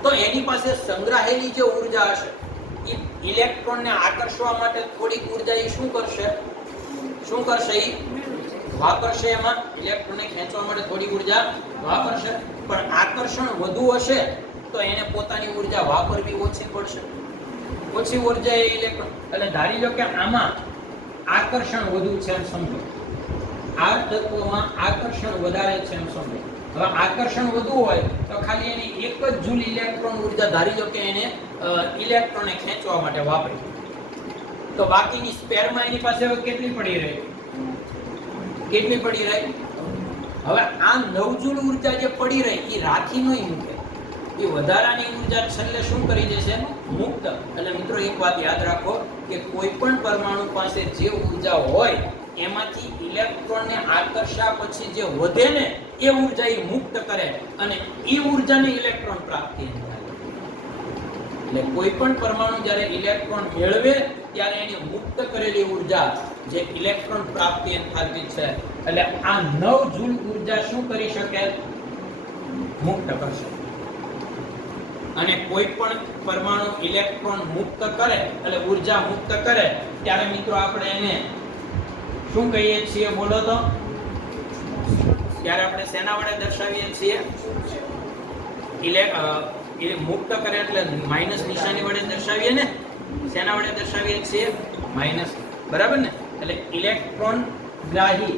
તો એની પાસે સંગ્રહાયેલી જે ઊર્જા હશે એ ઇલેક્ટ્રોનને આકર્ષવા માટે થોડીક ઉર્જા એ શું કરશે એ વાપરશે. એમાં ઇલેક્ટ્રોનને ખેંચવા માટે થોડી ઉર્જા વાપરશે, પણ આકર્ષણ વધુ હશે તો એને પોતાની ઉર્જા વાપરવી ઓછી પડશે. ઓછી ઉર્જા એ ઇલેક્ટ્રોન, એટલે ધારી લો કે આમાં આકર્ષણ વધુ છે એમ સમજો, આ તત્વમાં આકર્ષણ વધારે છે એમ સમજો. હવે આકર્ષણ વધુ હોય તો ખાલી એની એક જ જૂલ ઇલેક્ટ્રોન ઉર્જા ધારી લો કે એને ઇલેક્ટ્રોનને ખેંચવા માટે વાપરી, તો બાકીની સ્પેરમાં એની પાસે હવે કેટલી પડી રહી? હવે આ 9 જૂલ ઉર્જા જે પડી રહી એ રાખી નહીં મૂકે, એ વધારાની ઉર્જા છેલ્લે શું કરી દેશે? મુક્ત. એટલે મિત્રો એક વાત યાદ રાખો કે કોઈ પણ પરમાણુ પાસે જે ઉર્જા હોય એમાંથી ઇલેક્ટ્રોનને આકર્ષ્યા પછી જે વધે ને એ ઉર્જા એ મુક્ત કરે અને એ ઉર્જાને ઇલેક્ટ્રોન પ્રાપ્તિ થાય. એટલે કોઈ પણ પરમાણુ જ્યારે ઇલેક્ટ્રોન મેળવે ત્યારે એની મુક્ત કરેલી ઉર્જા જે ઇલેક્ટ્રોન પ્રાપ્તિ એન્થાલ્પી છે, એટલે આ 9 જૂલ ઉર્જા શું કરી શકે? મુક્ત કરશે. અને કોઈ પણ પરમાણુ ઇલેક્ટ્રોન મુક્ત કરે એટલે ઉર્જા મુક્ત કરે ત્યારે મિત્રો આપણે એને શું કહીએ છીએ? બોલો તો. ત્યારે આપણે શેના વડે દર્શાવીએ છીએ? મુક્ત કરે એટલે માઈનસ નિશાની વડે દર્શાવીએ ને. શેના વડે દર્શાવીએ છીએ? માઈનસ. બરાબર ને? એટલે ઇલેક્ટ્રોન ગ્રાહી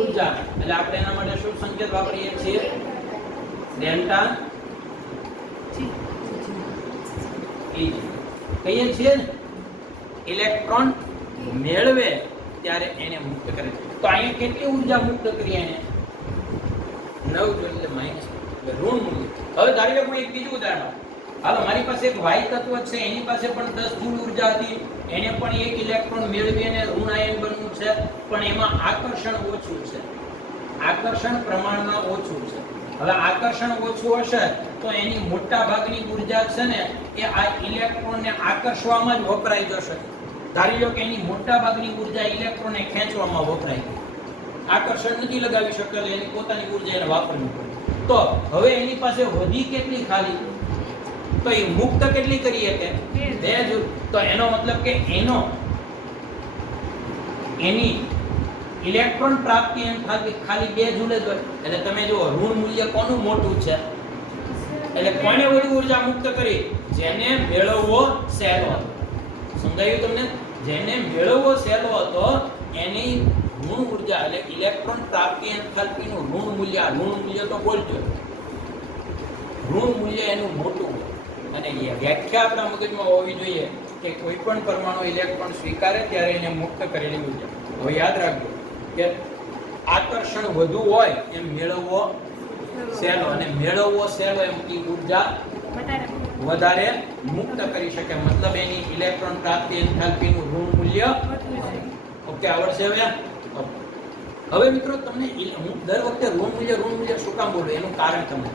ઉર્જા, એટલે આપણે એના માટે શું સંકેત વાપરીએ છીએ? ડેલ્ટા E કહીએ છીએ ને. ઇલેક્ટ્રોન મેળવે ત્યારે એને મુક્ત કરે. તો અહીંયા કેટલી ઉર્જા મુક્ત કરી? એને 9 જૂલ, એટલે માઈનસ ઋણ મૂલ્ય. હવે ધારી લો કોઈ એક બીજું ઉદાહરણ. હાલો, મારી પાસે એક વાય તત્વ છે, એની પાસે પણ 10 જૂલ ઉર્જા હતી, એને પણ એક ઇલેક્ટ્રોન મેળવી અને ઋણ આયન બનવું છે, પણ એમાં આકર્ષણ ઓછું છે, આકર્ષણ પ્રમાણમાં ઓછું છે. હવે આકર્ષણ ઓછું હશે તો એની મોટા ભાગની ઉર્જા છે ને એ આ ઇલેક્ટ્રોનને આકર્ષવામાં જ વપરાઈ જશે. ધારી લો કે એની મોટા ભાગની ઉર્જા ઇલેક્ટ્રોનને ખેંચવામાં વપરાઈ ગઈ, આકર્ષણ નથી લગાવી શકેલ, એની પોતાની ઉર્જા એને વાપરવી પડે. તો હવે એની પાસે વધી કેટલી ખાલી? તો એ મુક્ત કેટલી કરી શકે? 2 જૂલ. તો એનો મતલબ કે એની ઇલેક્ટ્રોન પ્રાપ્તિ એન્થાલ્પી ખાલી 2 જૂલ જ હોય. એટલે તમે જુઓ ઋણ મૂલ્ય કોનું મોટું છે? એટલે કોને વધુ ઉર્જા મુક્ત કરી? જેને મેળવવો સહેલો હતો. સમજાયું તમને? જેને મેળવવો સહેલો હતો એની ઋણ ઉર્જા એટલે ઇલેક્ટ્રોન પ્રાપ્તિ એન્થાલ્પીનું ઋણ મૂલ્ય તો બોલજો, ઋણ મૂલ્ય એનું મોટું હોય. અને એ વ્યાખ્યા આપણા મગજમાં હોવી જોઈએ કે કોઈ પણ પરમાણુ ઇલેક્ટ્રોન સ્વીકારે ત્યારે એને મુક્ત કરેલી ઉર્જા. હવે યાદ રાખજો કે આકર્ષણ વધુ હોય એમ મેળવવો સહેલો, અને મેળવવો સહેલો એમ કે ઉર્જા વધારે મુક્ત કરી શકે. મતલબ એની ઇલેક્ટ્રોન પ્રાપ્તિ એન્થાલ્પીનું ઋણ મૂલ્ય. ઓકે, આવડશે હવે? હવે મિત્રો તમને હું દર વખતે ઋણ મૂલ્ય શું કામ બોલું એનું કારણ તમને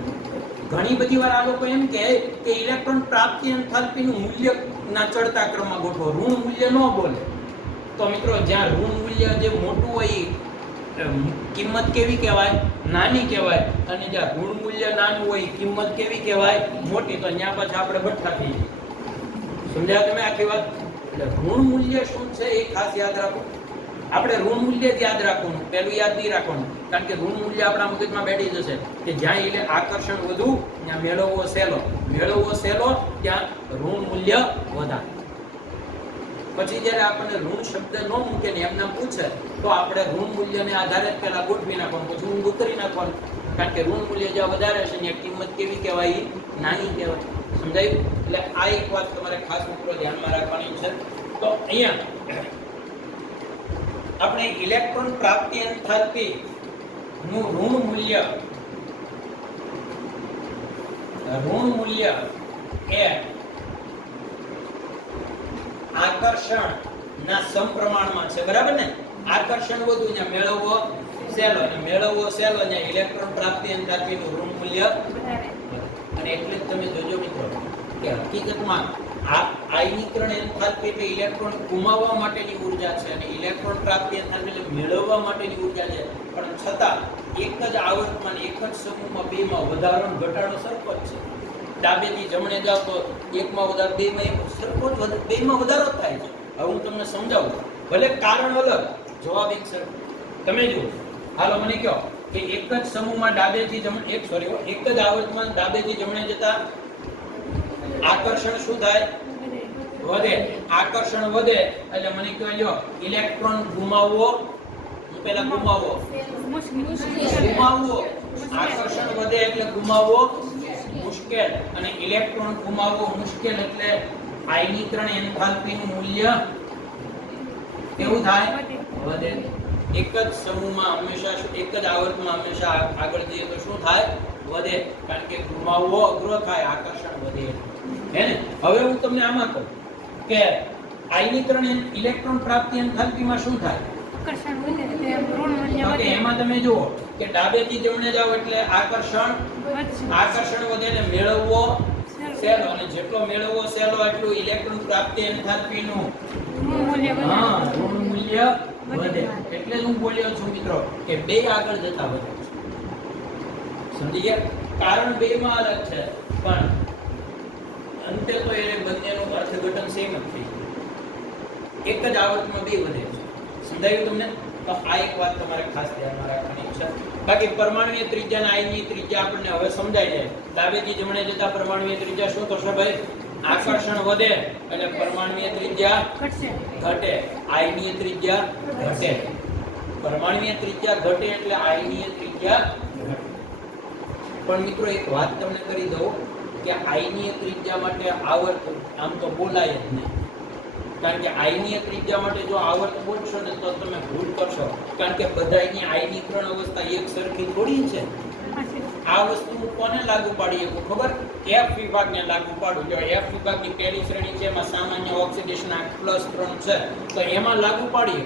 ઘણી બધી વાર આ લોકો એમ કહે કે ઇલેક્ટ્રોન પ્રાપ્તિ એન્થાલ્પીનું મૂલ્ય ના ચડતા ક્રમમાં ગોઠવો, ઋણ મૂલ્ય ન બોલે. તો મિત્રો જ્યાં ઋણ મૂલ્ય જે મોટું હોય કિંમત કેવી કહેવાય? નાની કહેવાય. અને જ્યાં ઋણ મૂલ્ય નાનું હોય કિંમત કેવી કહેવાય? મોટી. તો ત્યાં પાછા આપણે બઠ્ઠા થઈ જઈએ. સમજ્યા તમે આખી વાત? એટલે ઋણ મૂલ્ય શું છે એ ખાસ યાદ રાખો. આપણે ઋણ મૂલ્ય જ યાદ રાખવાનું, પેલું યાદ નહીં રાખવાનું, કારણ કે ઋણ મૂલ્ય આપણા મગજમાં બેઠી જશે કે જ્યાં એટલે આકર્ષણ વધુ ત્યાં મેળવવો સહેલો ત્યાં ઋણ મૂલ્ય વધારે. પછી જ્યારે આપણને ઋણ શબ્દ ન મૂકે ને એમને પૂછે તો આપણે ઋણ મૂલ્યને આધારે પહેલા ગોઠવી નાખવાનું, પછી ઊંધું કરી નાખવાનું, કારણ કે ઋણ મૂલ્ય જ્યાં વધારે છે ને કિંમત કેવી કહેવાય? નાની કહેવાય. સમજાયું? એટલે આ એક વાત તમારે ખાસ મિત્રો ધ્યાનમાં રાખવાની છે. તો અહીંયા આપણે ઇલેક્ટ્રોન પ્રાપ્તિ એન્થાલ્પી નું ઋણ મૂલ્ય એ આકર્ષણ ના સમપ્રમાણમાં છે. બરાબર ને? આકર્ષણ વધુ ત્યાં મેળવવો સહેલો, અને મેળવવો સહેલો ત્યાં ઇલેક્ટ્રોન પ્રાપ્તિ એન્થાલ્પી નું ઋણ મૂલ્ય. અને એટલે જ તમે જોજો મિત્રો કે હકીકતમાં આ આયનીકરણ એન્થાલ્પી એટલે ઇલેક્ટ્રોન ગુમાવવા માટેની ઉર્જા છે અને ઇલેક્ટ્રોન પ્રાપ્તિ એન્થાલ્પી એટલે મેળવવા માટેની ઉર્જા છે. પણ છતાં એક જ આવર્તમાં એક જ સમૂહમાં બેમાં વધારો ઘટાડો સરખો જ છે. ડાબેથી જમણે જાઓ તો એકમાં વધારો બેમાં સરખો જ બેમાં વધારો થાય છે. હવે હું તમને સમજાવું, ભલે કારણ અલગ જવાબ એક સરખો. તમે જુઓ, હાલો મને કહો કે એક જ સમૂહમાં ડાબેથી જમણે એક જ આવર્તમાં ડાબેથી જમણે જતા આકર્ષણ શું થાય? વધે. આકર્ષણ વધે એટલે મને કહો લ્યો ઇલેક્ટ્રોન ગુમાવવો, હું પહેલા ગુમાવવો, આકર્ષણ વધે એટલે ગુમાવવો મુશ્કેલ, અને ઇલેક્ટ્રોન ગુમાવવો મુશ્કેલ એટલે આયનીકરણ એન્થાલ્પી નું મૂલ્ય કેવું થાય? વધે. એક જ સમૂહમાં હંમેશા એક જ આવર્તમાં હંમેશા આગળ જઈએ તો શું થાય? વધે, કારણ કે ગુમાવવો અઘરો થાય, આકર્ષણ વધે. હે ને? હવે હું તમને આમાં કહું કે આયનીકરણ ઇલેક્ટ્રોન પ્રાપ્તિ એન્થાલ્પીમાં શું થાય? આકર્ષણ વધે તે ઋણ મૂલ્ય તો કે વધે. એમાં તમે જુઓ કે ડાબેથી જમણે જાઓ એટલે આકર્ષણ વધશે. વધે ને મેળવવો સહેલો, અને જેટલો મેળવવો સહેલો એટલું ઇલેક્ટ્રોન પ્રાપ્તિ એન્થાલ્પીનું ઋણ મૂલ્ય વધે. ઋણ મૂલ્ય વધે. એટલે જ હું બોલ્યો છું મિત્રો કે બે આગળ જતા વધે છે. સમજી ગયા? કારણ બે માં અલગ છે પણ અંતે તો એ બંનેનું અર્થઘટન સેમ જ થઈ ગયું. એક જ આવર્તમાં બે વધે છે. સમજાયું તમને? તો આ એક વાત તમારે ખાસ ધ્યાનમાં રાખવાની છે. બાકી પરમાણુય ત્રિજ્યા અને આયનીય ત્રિજ્યા આપણને હવે સમજાઈ જાય. ડાબેથી જમણે જતા પરમાણુય ત્રિજ્યા શું થશે ભાઈ? આકર્ષણ વધે એટલે પરમાણુય ત્રિજ્યા ઘટશે. ઘટે, આયનીય ત્રિજ્યા ઘટે. પરમાણુય ત્રિજ્યા ઘટે એટલે આયનીય ત્રિજ્યા ઘટે. પણ મિત્રો એક વાત તમને કરી દઉં કે આયનીય ત્રિજ્યા માટે આવર્ત આમ તો બોલાય જ નહીં. કારણ કે આયનીય ત્રિજ્યા માટે જો આવર્ત બોલશો ને તો તમે ભૂલ કરશો, કારણ કે બધાયની આયનીકરણ અવસ્થા એક સરખી થોડી છે. આ વસ્તુ કોને લાગુ પાડી શકું ખબર? એફ વિભાગને લાગુ પાડું. જો એફ વિભાગની પહેલી શ્રેણી છે એમાં સામાન્ય ઓક્સિડેશન +3 છે તો એમાં લાગુ પાડીએ,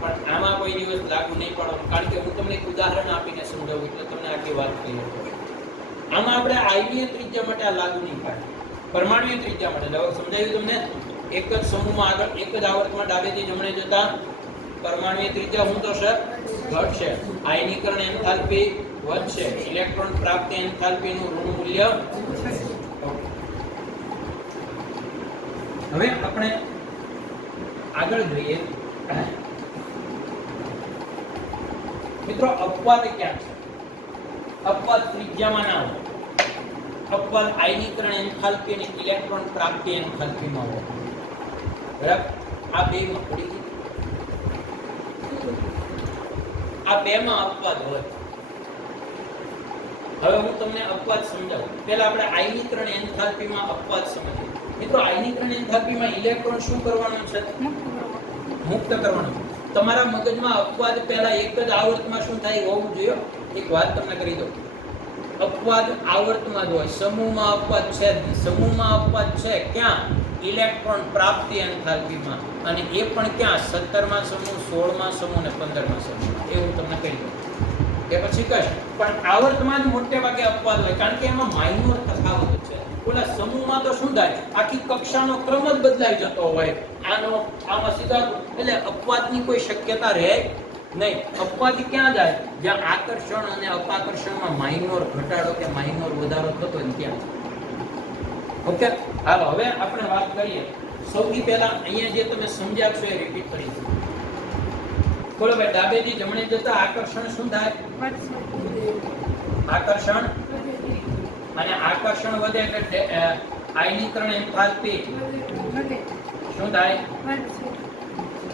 પણ આમાં કોઈ દિવસ લાગુ નહીં પાડવાનું. કારણ કે હું તમને એક ઉદાહરણ આપીને સમજાવું એટલે તમને આખી વાત કહી શકું. આમાં આપણે આયનીય ત્રિજ્યા માટે આ લાગુ નહીં પાડીએ, પરમાણુય ત્રિજ્યા માટે. હવે સમજાયું તમને? એક જ સમૂહમાં આગળ એક જ આવર્તમાં ડાબેથી જમણે જતા પરમાણુય ત્રિજ્યા શું થશે? ઘટશે. આયનીકરણ એન્થાલ્પી વધશે, ઇલેક્ટ્રોન પ્રાપ્તિ એન્થાલ્પીનું ઋણ મૂલ્ય. હવે આપણે આગળ જોઈએ. મિત્રો અપવાદ ક્યાં છે? અપવાદ ત્રિજ્યામાં ના હોય. અપવાદ આયનીકરણ એન્થાલ્પી અને ઇલેક્ટ્રોન પ્રાપ્તિ એન્થાલ્પીમાં હોય. બરાબર? આ બે માં પડી ગઈ. આ બે માં અપવાદ હોય. હવે હું તમને અપવાદ સમજાવું. પહેલા આપણે આયનીકરણ એન્થાલ્પીમાં અપવાદ સમજીએ. મિત્રો આયનીકરણ એન્થાલ્પીમાં ઇલેક્ટ્રોન શું કરવાનો છે? મુક્ત કરવાનો. તમારા મગજમાં અપવાદ પહેલા એક જ આવર્તમાં શું થાય હોવું જોઈએ. એક વાત તમને કરી દઉં. અપવાદ આવર્તમાં જ હોય, સમૂહમાં અપવાદ છે જ નહીં. સમૂહમાં અપવાદ છે ક્યાં? ઇલેક્ટ્રોન પ્રાપ્તિ એન્થાલ્પીમાં, અને એ પણ ક્યાં? 17મા સમૂહ, 16મા સમૂહ અને 15મા સમૂહ. એવું તમને કહી દઉં. કે પછી કશ પણ આવર્તમાં જ મોટે ભાગે અપવાદ હોય, કારણ કે એમાં માઇનોર તફાવત છે. ઓલા સમૂહમાં તો શું થાય? આખી કક્ષાનો ક્રમ જ બદલાઈ જતો હોય. આમાં સીધા એટલે અપવાદની કોઈ શક્યતા રહે નહીં. અપવાદ ક્યાં જાય? જ્યાં આકર્ષણ અને અપાકર્ષણમાં માઇનોર ઘટાડો કે માઇનોર વધારો થતો હોય ત્યાં. ઓકે, હાલો હવે આપણે વાત કરીએ. સૌથી પહેલા અહીંયા જે તમે સમજ્યા છો એ રિપીટ કરી દો. બોલો ભાઈ, ડાબેથી જમણે જતા આકર્ષણ શું થાય? આકર્ષણ, અને આકર્ષણ વધે એટલે આયનીકરણ એન્થાલ્પી શું થાય?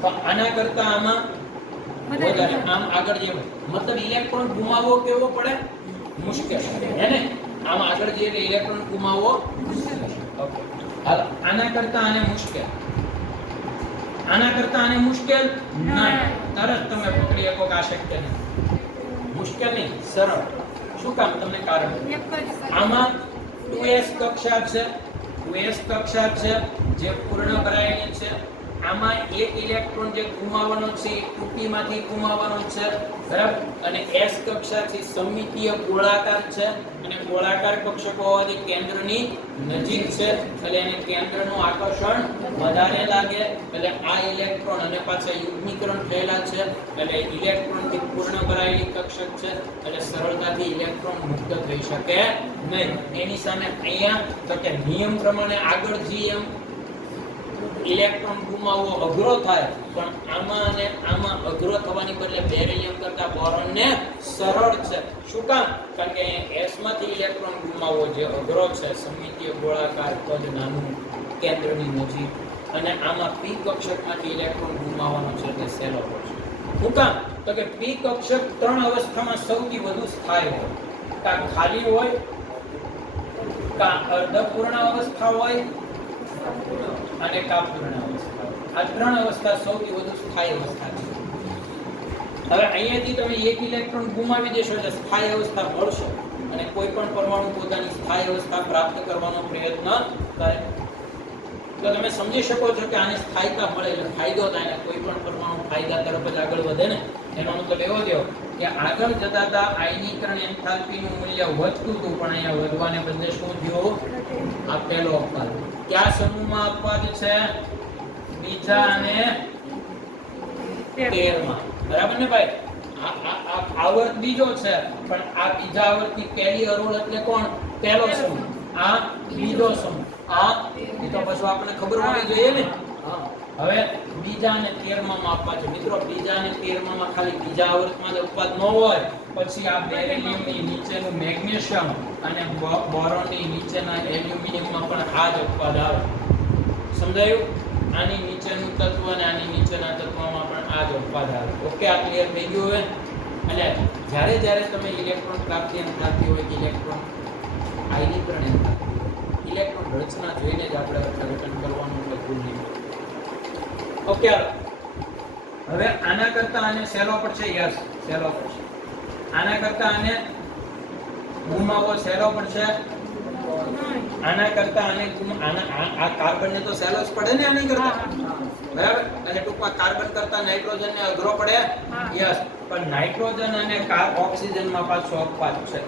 તો આના કરતા આમાં વધારે. આમ આગળ જેમ મતલબ ઇલેક્ટ્રોન ગુમાવવો કેવો પડે? મુશ્કેલ. હે ને? આમ આગળ જઈએ એટલે ઇલેક્ટ્રોન ગુમાવવો મુશ્કેલ. ઓકે, હાલો આના કરતા આને મુશ્કેલ. આના કરતા આને મુશ્કેલ નહીં. તરત તમે પકડી શકો કે આ શક્ય નહીં. મુશ્કેલ નહીં, સરળ. શું કામ? તમને કારણ આમાં 2s કક્ષા છે, 2s કક્ષા છે જે પૂર્ણ ભરાયેલી છે. આમાં એક ઇલેક્ટ્રોન જે ગુમાવવાનો છે એ 2p માંથી ગુમાવવાનો છે, બરાબર? અને s કક્ષાથી સમમિતીય ગોળાકાર છે અને ગોળાકાર કક્ષકો હોવાથી કેન્દ્રની નજીક છે એટલે એને કેન્દ્રનું આકર્ષણ વધારે લાગે એટલે આ ઇલેક્ટ્રોન અને પાછા યુગ્મીકરણ થયેલા છે એટલે ઇલેક્ટ્રોનથી પૂર્ણ ભરાયેલી કક્ષક છે એટલે સરળતાથી ઇલેક્ટ્રોન મુક્ત થઈ શકે નહીં. એની સામે અહીંયા તો કે નિયમ પ્રમાણે આગળ જેમ ઇલેક્ટ્રોન ગુમાવવો અઘરો થાય પણ આમાં અને આમાં અઘરો થવાની બદલે બેરિલિયમ કરતા બોરોનને સરળ છે. શું કામ? કારણ કે s માંથી ઇલેક્ટ્રોન ગુમાવવો જે અઘરો છે, સમમિતીય ગોળાકાર કદ નાનું કેન્દ્રની નજીક, અને આમાં p કક્ષકમાંથી ઇલેક્ટ્રોન ગુમાવવાનો છે એટલે સહેલો પડશે. શું કામ? તો કે p કક્ષક ત્રણ અવસ્થામાં સૌથી વધુ સ્થાયી હોય, કાં ખાલી હોય, કાં અર્ધપૂર્ણ અવસ્થા હોય અને કાપૂર્ણ અવસ્થા. આ ત્રણ અવસ્થા સૌથી વધુ સ્થાયી અવસ્થા છે. હવે અહીંયાથી તમે એક ઇલેક્ટ્રોન ગુમાવી દેશો એટલે સ્થાયી અવસ્થા મળશે અને કોઈ પણ પરમાણુ પોતાની સ્થાયી અવસ્થા પ્રાપ્ત કરવાનો પ્રયત્ન કરે તો તમે સમજી શકો છો કે આને સ્થાયીતા મળે એટલે ફાયદો થાય ને કોઈ પણ પરમાણુ ફાયદા તરફ જ આગળ વધે ને એનો તો લેવો દેવો કે આગળ જતા આયનીકરણ એન્થાલ્પીનું મૂલ્ય વધતું હતું પણ અહીંયા વધવાને બદલે શું થયું? આ પહેલો અપવાદ. કયા સમૂહમાં અપવાદ છે? બીજા અને 13 માં. બરાબર ને ભાઈ? આ આવર્ત બીજો છે પણ આ બીજા આવર્તની પહેલી હરોળ એટલે કોણ? પહેલો સમૂહ. આ બીજો સમૂહ. આ એ તો પછી આપણને ખબર હોવી જોઈએ ને. હા, હવે બીજા અને 13 માં માપવા છે મિત્રો. બીજા અને 13 માં ખાલી બીજા આવર્તમાં જ અપવાદ ન હોય પછી આ બેરિલિયમની નીચેનું મેગ્નેશિયમ અને બોરોનની નીચેના એલ્યુમિનિયમમાં પણ આ જ અપવાદ આવે. સમજાયું? આની નીચેનું તત્વ અને આની નીચેના તત્વમાં પણ આ જ અપવાદ આવે. ઓકે, આ ક્લિયર થઈ ગયું હવે? એટલે જ્યારે જ્યારે તમે ઇલેક્ટ્રોન પ્રાપ્તિ એન્થાલ્પી હોય કે ઇલેક્ટ્રોન આયનીકરણ એન્થાલ્પી, ઇલેક્ટ્રોન રચના જોઈને જ આપણે અર્થઘટન કરવાનું એટલે ભૂલ નહીં. ઓકે, હવે આના કરતા આને સહેલો પડશે. યસ, સહેલો પડશે. આના કરતા આને ગુમાવવો સહેલો પડશે. આના કરતા આને આ કાર્બનને તો સહેલો જ પડે ને આની કરતા. બરાબર? એટલે ટૂંકમાં કાર્બન કરતા નાઇટ્રોજનને અઘરો પડે. યસ, પણ નાઇટ્રોજન અને ઓક્સિજનમાં પાછો અપવાદ છે.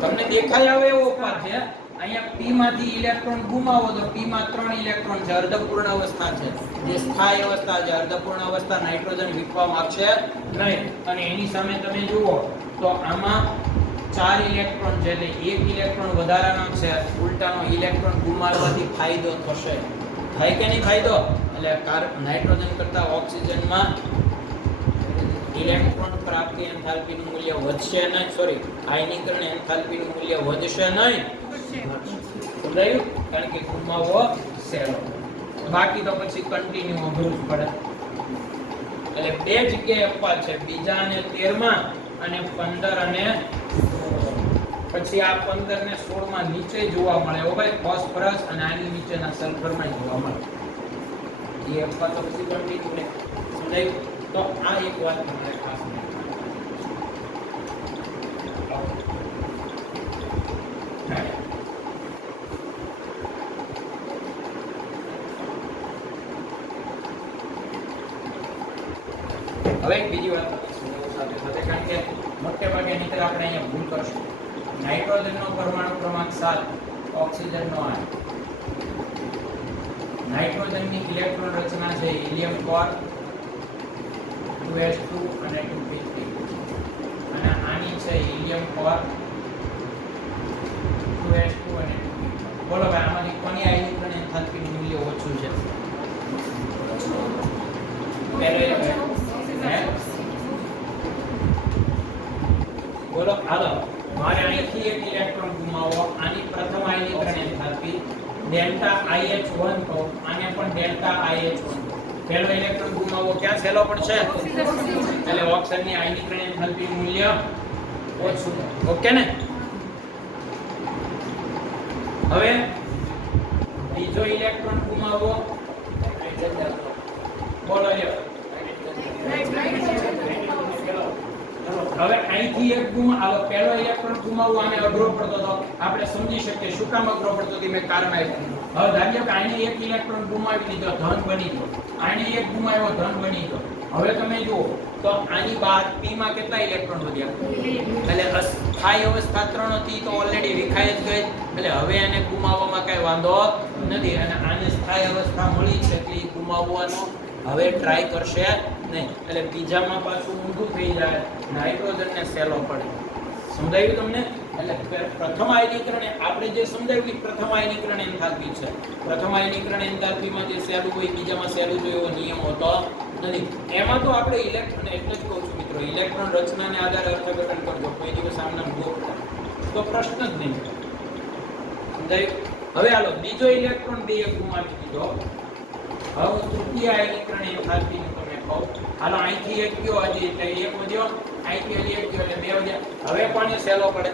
તમને દેખાય આવે એવો અપવાદ છે. અહીંયા p માંથી ઇલેક્ટ્રોન ગુમાવો તો p માં 3 ઇલેક્ટ્રોન છે, અર્ધપૂર્ણ અવસ્થા છે. જે સ્થાયી અવસ્થા છે, અર્ધપૂર્ણ અવસ્થા નાઇટ્રોજન વીખવા માંગશે નહીં. અને એની સામે તમે જુઓ તો આમાં 4 ઇલેક્ટ્રોન છે એટલે એક ઇલેક્ટ્રોન વધારાનો છે. ઉલટાનો ઇલેક્ટ્રોન ગુમાવવાથી ફાયદો થશે. થાય કે નહીં ફાયદો? એટલે નાઇટ્રોજન કરતા ઓક્સિજનમાં ઇલેક્ટ્રોન પ્રાપ્તિ એન્થાલ્પીનું મૂલ્ય વધશે નહીં. સોરી, આયનીકરણ એન્થાલ્પીનું મૂલ્ય વધશે નહીં. સમજાયું? કારણ કે ગુમાવવો સહેલો. બાકી તો પછી કન્ટિન્યુ અઘરું જ પડે. એટલે બે જગ્યાએ અપવાદ છે, બીજા અને 13 માં અને 15 અને પછી આ 15 ને 16 માં નીચે જોવા મળે. ઓ ભાઈ, ફોસ્ફરસ અને આની નીચેના સલ્ફરમાં જોવા મળે. એ અપવાદ તો પછી કન્ટિન્યુ ને. સમજાયું? તો આ એક વાત તમારે ખાસ હવે એક બીજી વાત સાથે સાથે, કારણ કે મોટે ભાગે નીચે આપણે અહીંયા ભૂલ કરશું. નાઇટ્રોજનનો પરમાણુ ક્રમાંક 7, ઓક્સિજનનો 8. નાઇટ્રોજનની ઇલેક્ટ્રોન રચના છે હિલિયમ કોર 2s2 અને 2p3 અને આની છે હિલિયમ કોર 2s2 અને 2p3. બોલો ભાઈ, આમાંથી કોની આયનીકરણ એન્થાલ્પીનું મૂલ્ય ઓછું છે? બોલો, હાલો. મારે અહીંથી એક ઇલેક્ટ્રોન ગુમાવવો. આની પ્રથમ આયનીકરણ એન્થાલ્પી ડેલ્ટા IH1 તો આને પણ ડેલ્ટા IH1. પહેલો ઇલેક્ટ્રોન ગુમાવવો ક્યાં સહેલો પડશે? એટલે ઓક્સિજનની આયનીકરણ એન્થાલ્પીનું મૂલ્ય ઓછું. ઓકે ને? હવે બીજો ઇલેક્ટ્રોન ગુમાવવો. બોલો લ્યો. હવે અહીંથી એક ગુમાવો. પહેલો ઇલેક્ટ્રોન ગુમાવવો આને અઘરો પડતો હતો. આપણે સમજી શકીએ શું કામ અઘરો પડતો હતો, મેં કારણ આપ્યું. હવે ધારીએ કે આને એક ઇલેક્ટ્રોન ગુમાવી દીધો, ધન બની ગયો. આને એક ગુમાવ્યો, ધન બની ગયો. હવે તમે જુઓ તો આની બહાર p માં કેટલા ઇલેક્ટ્રોન વધ્યા? એટલે અસ્થાયી અવસ્થા 3 હતી તો ઓલરેડી વિખાઈ જ ગઈ. એટલે હવે એને ગુમાવવામાં કઈ વાંધો નથી. અને આને સ્થાયી અવસ્થા મળી છે એટલે ઈ ગુમાવવાનો હવે ટ્રાય કરશે નહીં. એટલે બીજામાં પાછું ઊંધું થઈ જાય, નાઇટ્રોજનને સેલો પડે. સમજાયું તમને? એટલે પ્રથમ આયનીકરણ આપણે જે સમજાવ્યું પ્રથમ આયનીકરણ એન્થાલ્પી છે. પ્રથમ આયનીકરણ એન્થાલ્પીમાં જે સેલું હોય બીજામાં સેલું હોય એવો નિયમ હોતો નથી. એમાં તો આપણે ઇલેક્ટ્રોન, એટલે જ કહું છું મિત્રો, ઇલેક્ટ્રોન રચનાને આધારે અર્થઘટન કરજો. કોઈ દિવસ આમના ગોખતા તો પ્રશ્ન જ નહીં. સમજાયું? હવે હાલો બીજો ઇલેક્ટ્રોન બે ગુમાવી દીધો. હવે તૃતીય આયનીકરણ એન્થાલ્પીનું તમે કહો. હાલો અહીંથી એક ગયો, હજી એટલે એક વધ્યો, અહીંથી હજી એક ગયો એટલે બે વધ્યા. હવે કોને સેલો પડે?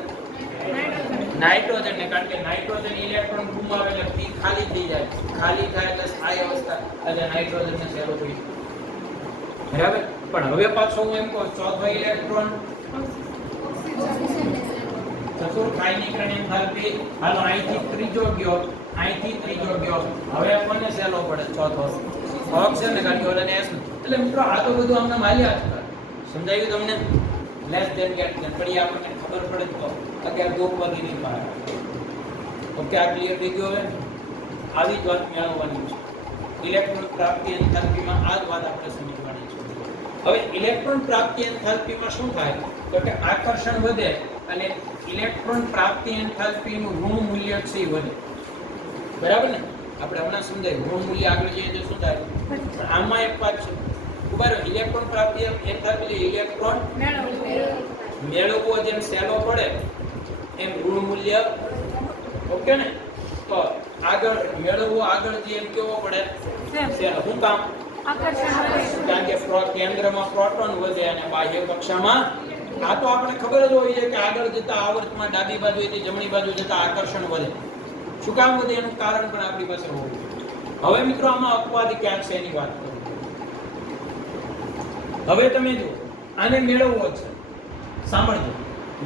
નાઇટ્રોજન ને. કારણ કે નાઇટ્રોજન ઇલેક્ટ્રોન ગુમાવે એટલે p ખાલી થઈ જાય. ખાલી થાય એટલે સ્થાયી અવસ્થા, એટલે નાઇટ્રોજન ને સેલો થઈ જાય. બરાબર? પણ હવે પાછો હું એમ કહું, ચોથો ઇલેક્ટ્રોન ચતુર્થ આયનીકરણ એન્થાલ્પી. હાલો અહીંથી ત્રીજો ગયો, અહીંથી ત્રીજો ગયો. હવે કોને સેલો પડે? ચોથો ઓક્સિજન ને. કારણ કે ઓલાને s. એટલે મિત્રો આ તો બધું અમને માલ્યા જ કરે. સમજાયું તમને? Less than get than. પણ એ આપણને ખબર પડે તો અત્યારે ગોખવાથી નહીં પાડે. ઓકે, આ ક્લિયર થઈ ગયું? હવે આવી જ વાત મેળવવાની છે. ઇલેક્ટ્રોન પ્રાપ્તિ એન્થાલ્પીમાં આ જ વાત આપણે સમજવાની છે. હવે ઇલેક્ટ્રોન પ્રાપ્તિ એન્થાલ્પીમાં શું થાય? તો કે આકર્ષણ વધે અને ઇલેક્ટ્રોન પ્રાપ્તિ એન્થાલ્પીનું ઋણ મૂલ્ય છે વધે. બરાબર ને? આપણે હમણાં સમજાય ઋણ મૂલ્ય આગળ જઈએ તો શું થાય? આમાં એક વાત છે. બરાબર, ઇલેક્ટ્રોન પ્રાપ્તિ એન્થાલ્પી ઇલેક્ટ્રોન મેળવવો જેમ સહેલો પડે એમ ઋણ મૂલ્ય. ઓકે ને? તો આગળ મેળવવો આગળ જે એમ કેવો પડે? સહેલો. શું કામ? કારણ કે કેન્દ્રમાં પ્રોટોન વધે અને બાહ્ય કક્ષામાં. આ તો આપણે ખબર જ હોય છે કે આગળ જતા આવર્તમાં ડાબી બાજુથી જમણી બાજુ જતા આકર્ષણ વધે. શું કામ વધે એનું કારણ પણ આપણી પાસે હોવું જોઈએ. હવે મિત્રો આમાં અપવાદ ક્યાં છે એની વાત કરું. હવે તમે જુઓ, આને મેળવવો છે. સાંભળજો,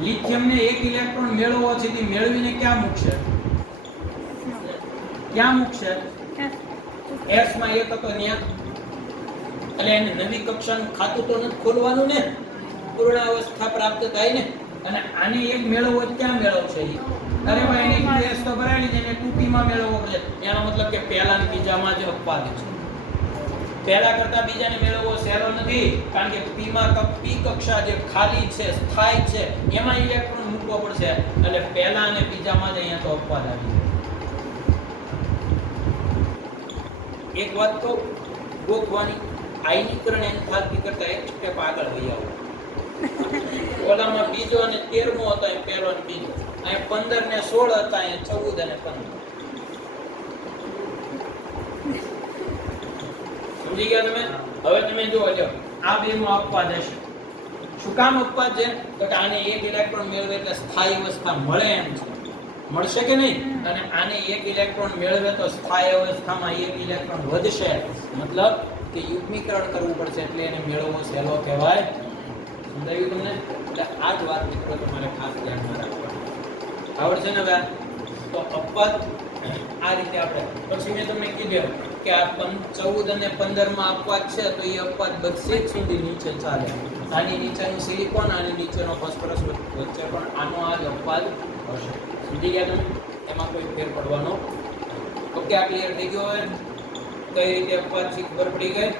લિથિયમને એક ઇલેક્ટ્રોન મેળવવો છે તે મેળવીને ક્યાં મૂકશે? ક્યાં મૂકશે? s માં એક હતો ત્યાં. એટલે એને નવી કક્ષાનું ખાતું તો નથી ખોલવાનું ને, પૂર્ણ અવસ્થા પ્રાપ્ત થાય ને. અને આને એક મેળવવો ક્યાં મેળવશે? અરે ભાઈ એની s તો ભરાયેલી છે, એને 2p માં મેળવવો પડે. એનો મતલબ કે પહેલા અને બીજામાં જ અપવાદ છે. પહેલા કરતા બીજાને મેળવવો સહેલો નથી. કારણ કે p માં p કક્ષા જે ખાલી છે, સ્થાયી છે, એમાં ઇલેક્ટ્રોન મૂકવો પડશે. એટલે પહેલા અને બીજામાં જ અહીંયા તો અપવાદ આવી જાય. એક વાત તો ગોખવાની, આયનીકરણ એન્થાલ્પી કરતા એક સ્ટેપ આગળ વહી આવો. ઓલામાં બીજો અને 13મો હતો, એ પહેલો અને બીજો. અહીં 15 ને 16 હતા, અહીં 14 અને 15. સમજી ગયા તમે? હવે તમે જુઓ, જો આ બેમાં અપવાદ હશે. શું કામ અપવાદ છે? તો કે આને એક ઇલેક્ટ્રોન મેળવે એટલે સ્થાયી અવસ્થા મળે એમ છે. મળશે કે નહીં? અને આને એક ઇલેક્ટ્રોન મેળવે તો સ્થાયી અવસ્થામાં એક ઇલેક્ટ્રોન વધશે. મતલબ કે યુગ્મીકરણ કરવું પડશે એટલે એને મેળવવો સહેલો કહેવાય. સમજાયું તમને? એટલે આ જ વાત મિત્રો તમારે ખાસ ધ્યાનમાં રાખવાની. આવડશે ને? હવે તો અપવાદ આ રીતે આપણે પછી મેં તમને કીધું કે આ 14 અને 15 માં અપવાદ છે તો એ અપવાદ બધી જ સુધી નીચે ચાલે. આની નીચેનું સિલિકોન, આની નીચેનો ફોસ્ફરસ વચ્ચે પણ આનો આ જ અપવાદ હશે. સમજી ગયા તમે? એમાં કોઈ ફેર પડવાનો. ઓકે, આ ક્લિયર થઈ ગયો? હવે કઈ રીતે અપવાદ છે ખબર પડી ગઈ?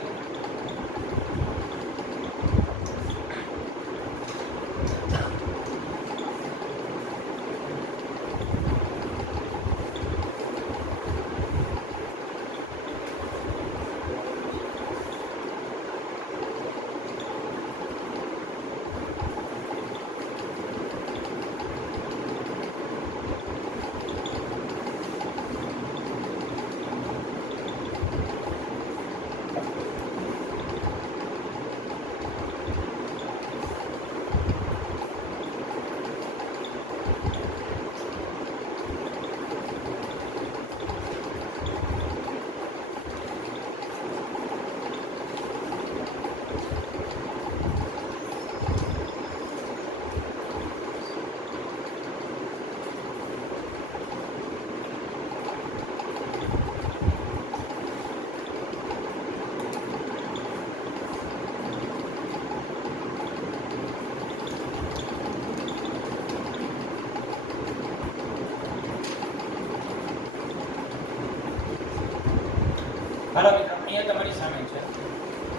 હાલો મિત્રો અહીંયા તમારી સામે છે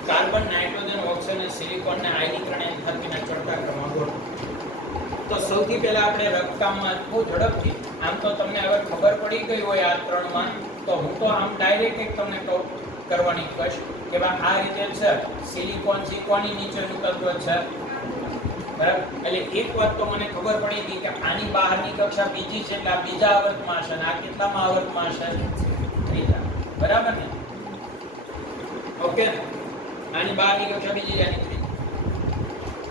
કાર્બન, નાઇટ્રોજન, ઓક્સિજન અને સિલિકોન ને આયનીકરણ એન્થાલ્પીના ચડતા ક્રમમાં ગોઠવો. તો સૌથી પહેલા આપણે રફકામમાં બહુ ઝડપથી, આમ તો તમને હવે ખબર પડી ગઈ હોય આ ત્રણમાં, તો હું તો આમ ડાયરેક્ટ એક તમને કરવાની કહીશ કે ભાઈ આ રીતે છે સિલિકોન કોની નીચેનું તત્વ છે, બરાબર. એટલે એક વાત તો મને ખબર પડી ગઈ કે આની બહારની કક્ષા બીજી છે એટલે આ બીજા આવર્તમાં હશે અને આ કેટલામાં આવર્તમાં હશે? ત્રીજા, બરાબર ને? ઓકે, આની બહારની કક્ષા બીજી, આની ત્રીજી.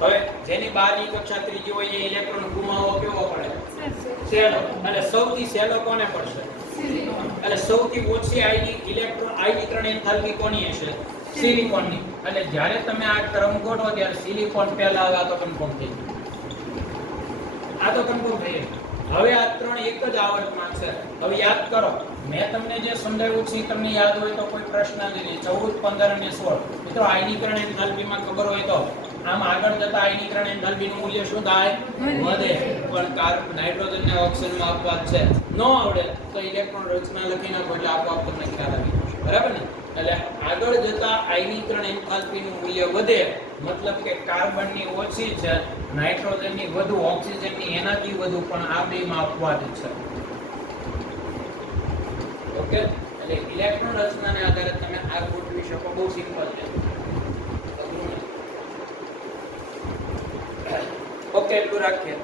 હવે જેની બહારની કક્ષા ત્રીજી હોય એ ઇલેક્ટ્રોન ગુમાવવો કેવો પડે? સહેલો. અને સૌથી સહેલો કોને પડશે? એટલે સૌથી ઓછી આયનીકરણ એન્થાલ્પી કોની હશે? સિલિકોનની. એટલે જ્યારે તમે આ ક્રમ ગોઠવો ત્યારે સિલિકોન પહેલા આવે, આ તો કન્ફર્મ થઈ ગયું. આ તો કન્ફર્મ થઈ ગયું. હવે આ ત્રણ એક જ આવર્તમાં છે. હવે યાદ કરો, મેં તમને જે સમજાવ્યું છે તમને યાદ હોય તો કોઈ પ્રશ્ન જ નહીં. 14, 15 અને 16 મિત્રો આયનીકરણ એન્થાલ્પીમાં ખબર હોય તો આમ આગળ જતા આયનીકરણ એન્થાલ્પીનું મૂલ્ય શું થાય? વધે. પણ કાર્બન, નાઇટ્રોજન ને ઓક્સિજન માં અપવાદ છે. નો આવડે તો ઇલેક્ટ્રોન રચના લખી નાખો એટલે આપોઆપ તમને ખ્યાલ આવી જશે, બરાબર ને? એટલે આગળ જતા આયનીકરણ એન્થાલ્પીનું મૂલ્ય વધે, મતલબ કે કાર્બનની ઓછી છે, નાઇટ્રોજનની વધુ, ઓક્સિજનની એનાથી વધુ, પણ આ બેમાં અપવાદ છે. ઓકે, એટલે ઇલેક્ટ્રોન રચનાને આધારે તમે આ ગોઠવી શકો. બહુ સિમ્પલ છે. ઓકે, એટલું રાખીએ.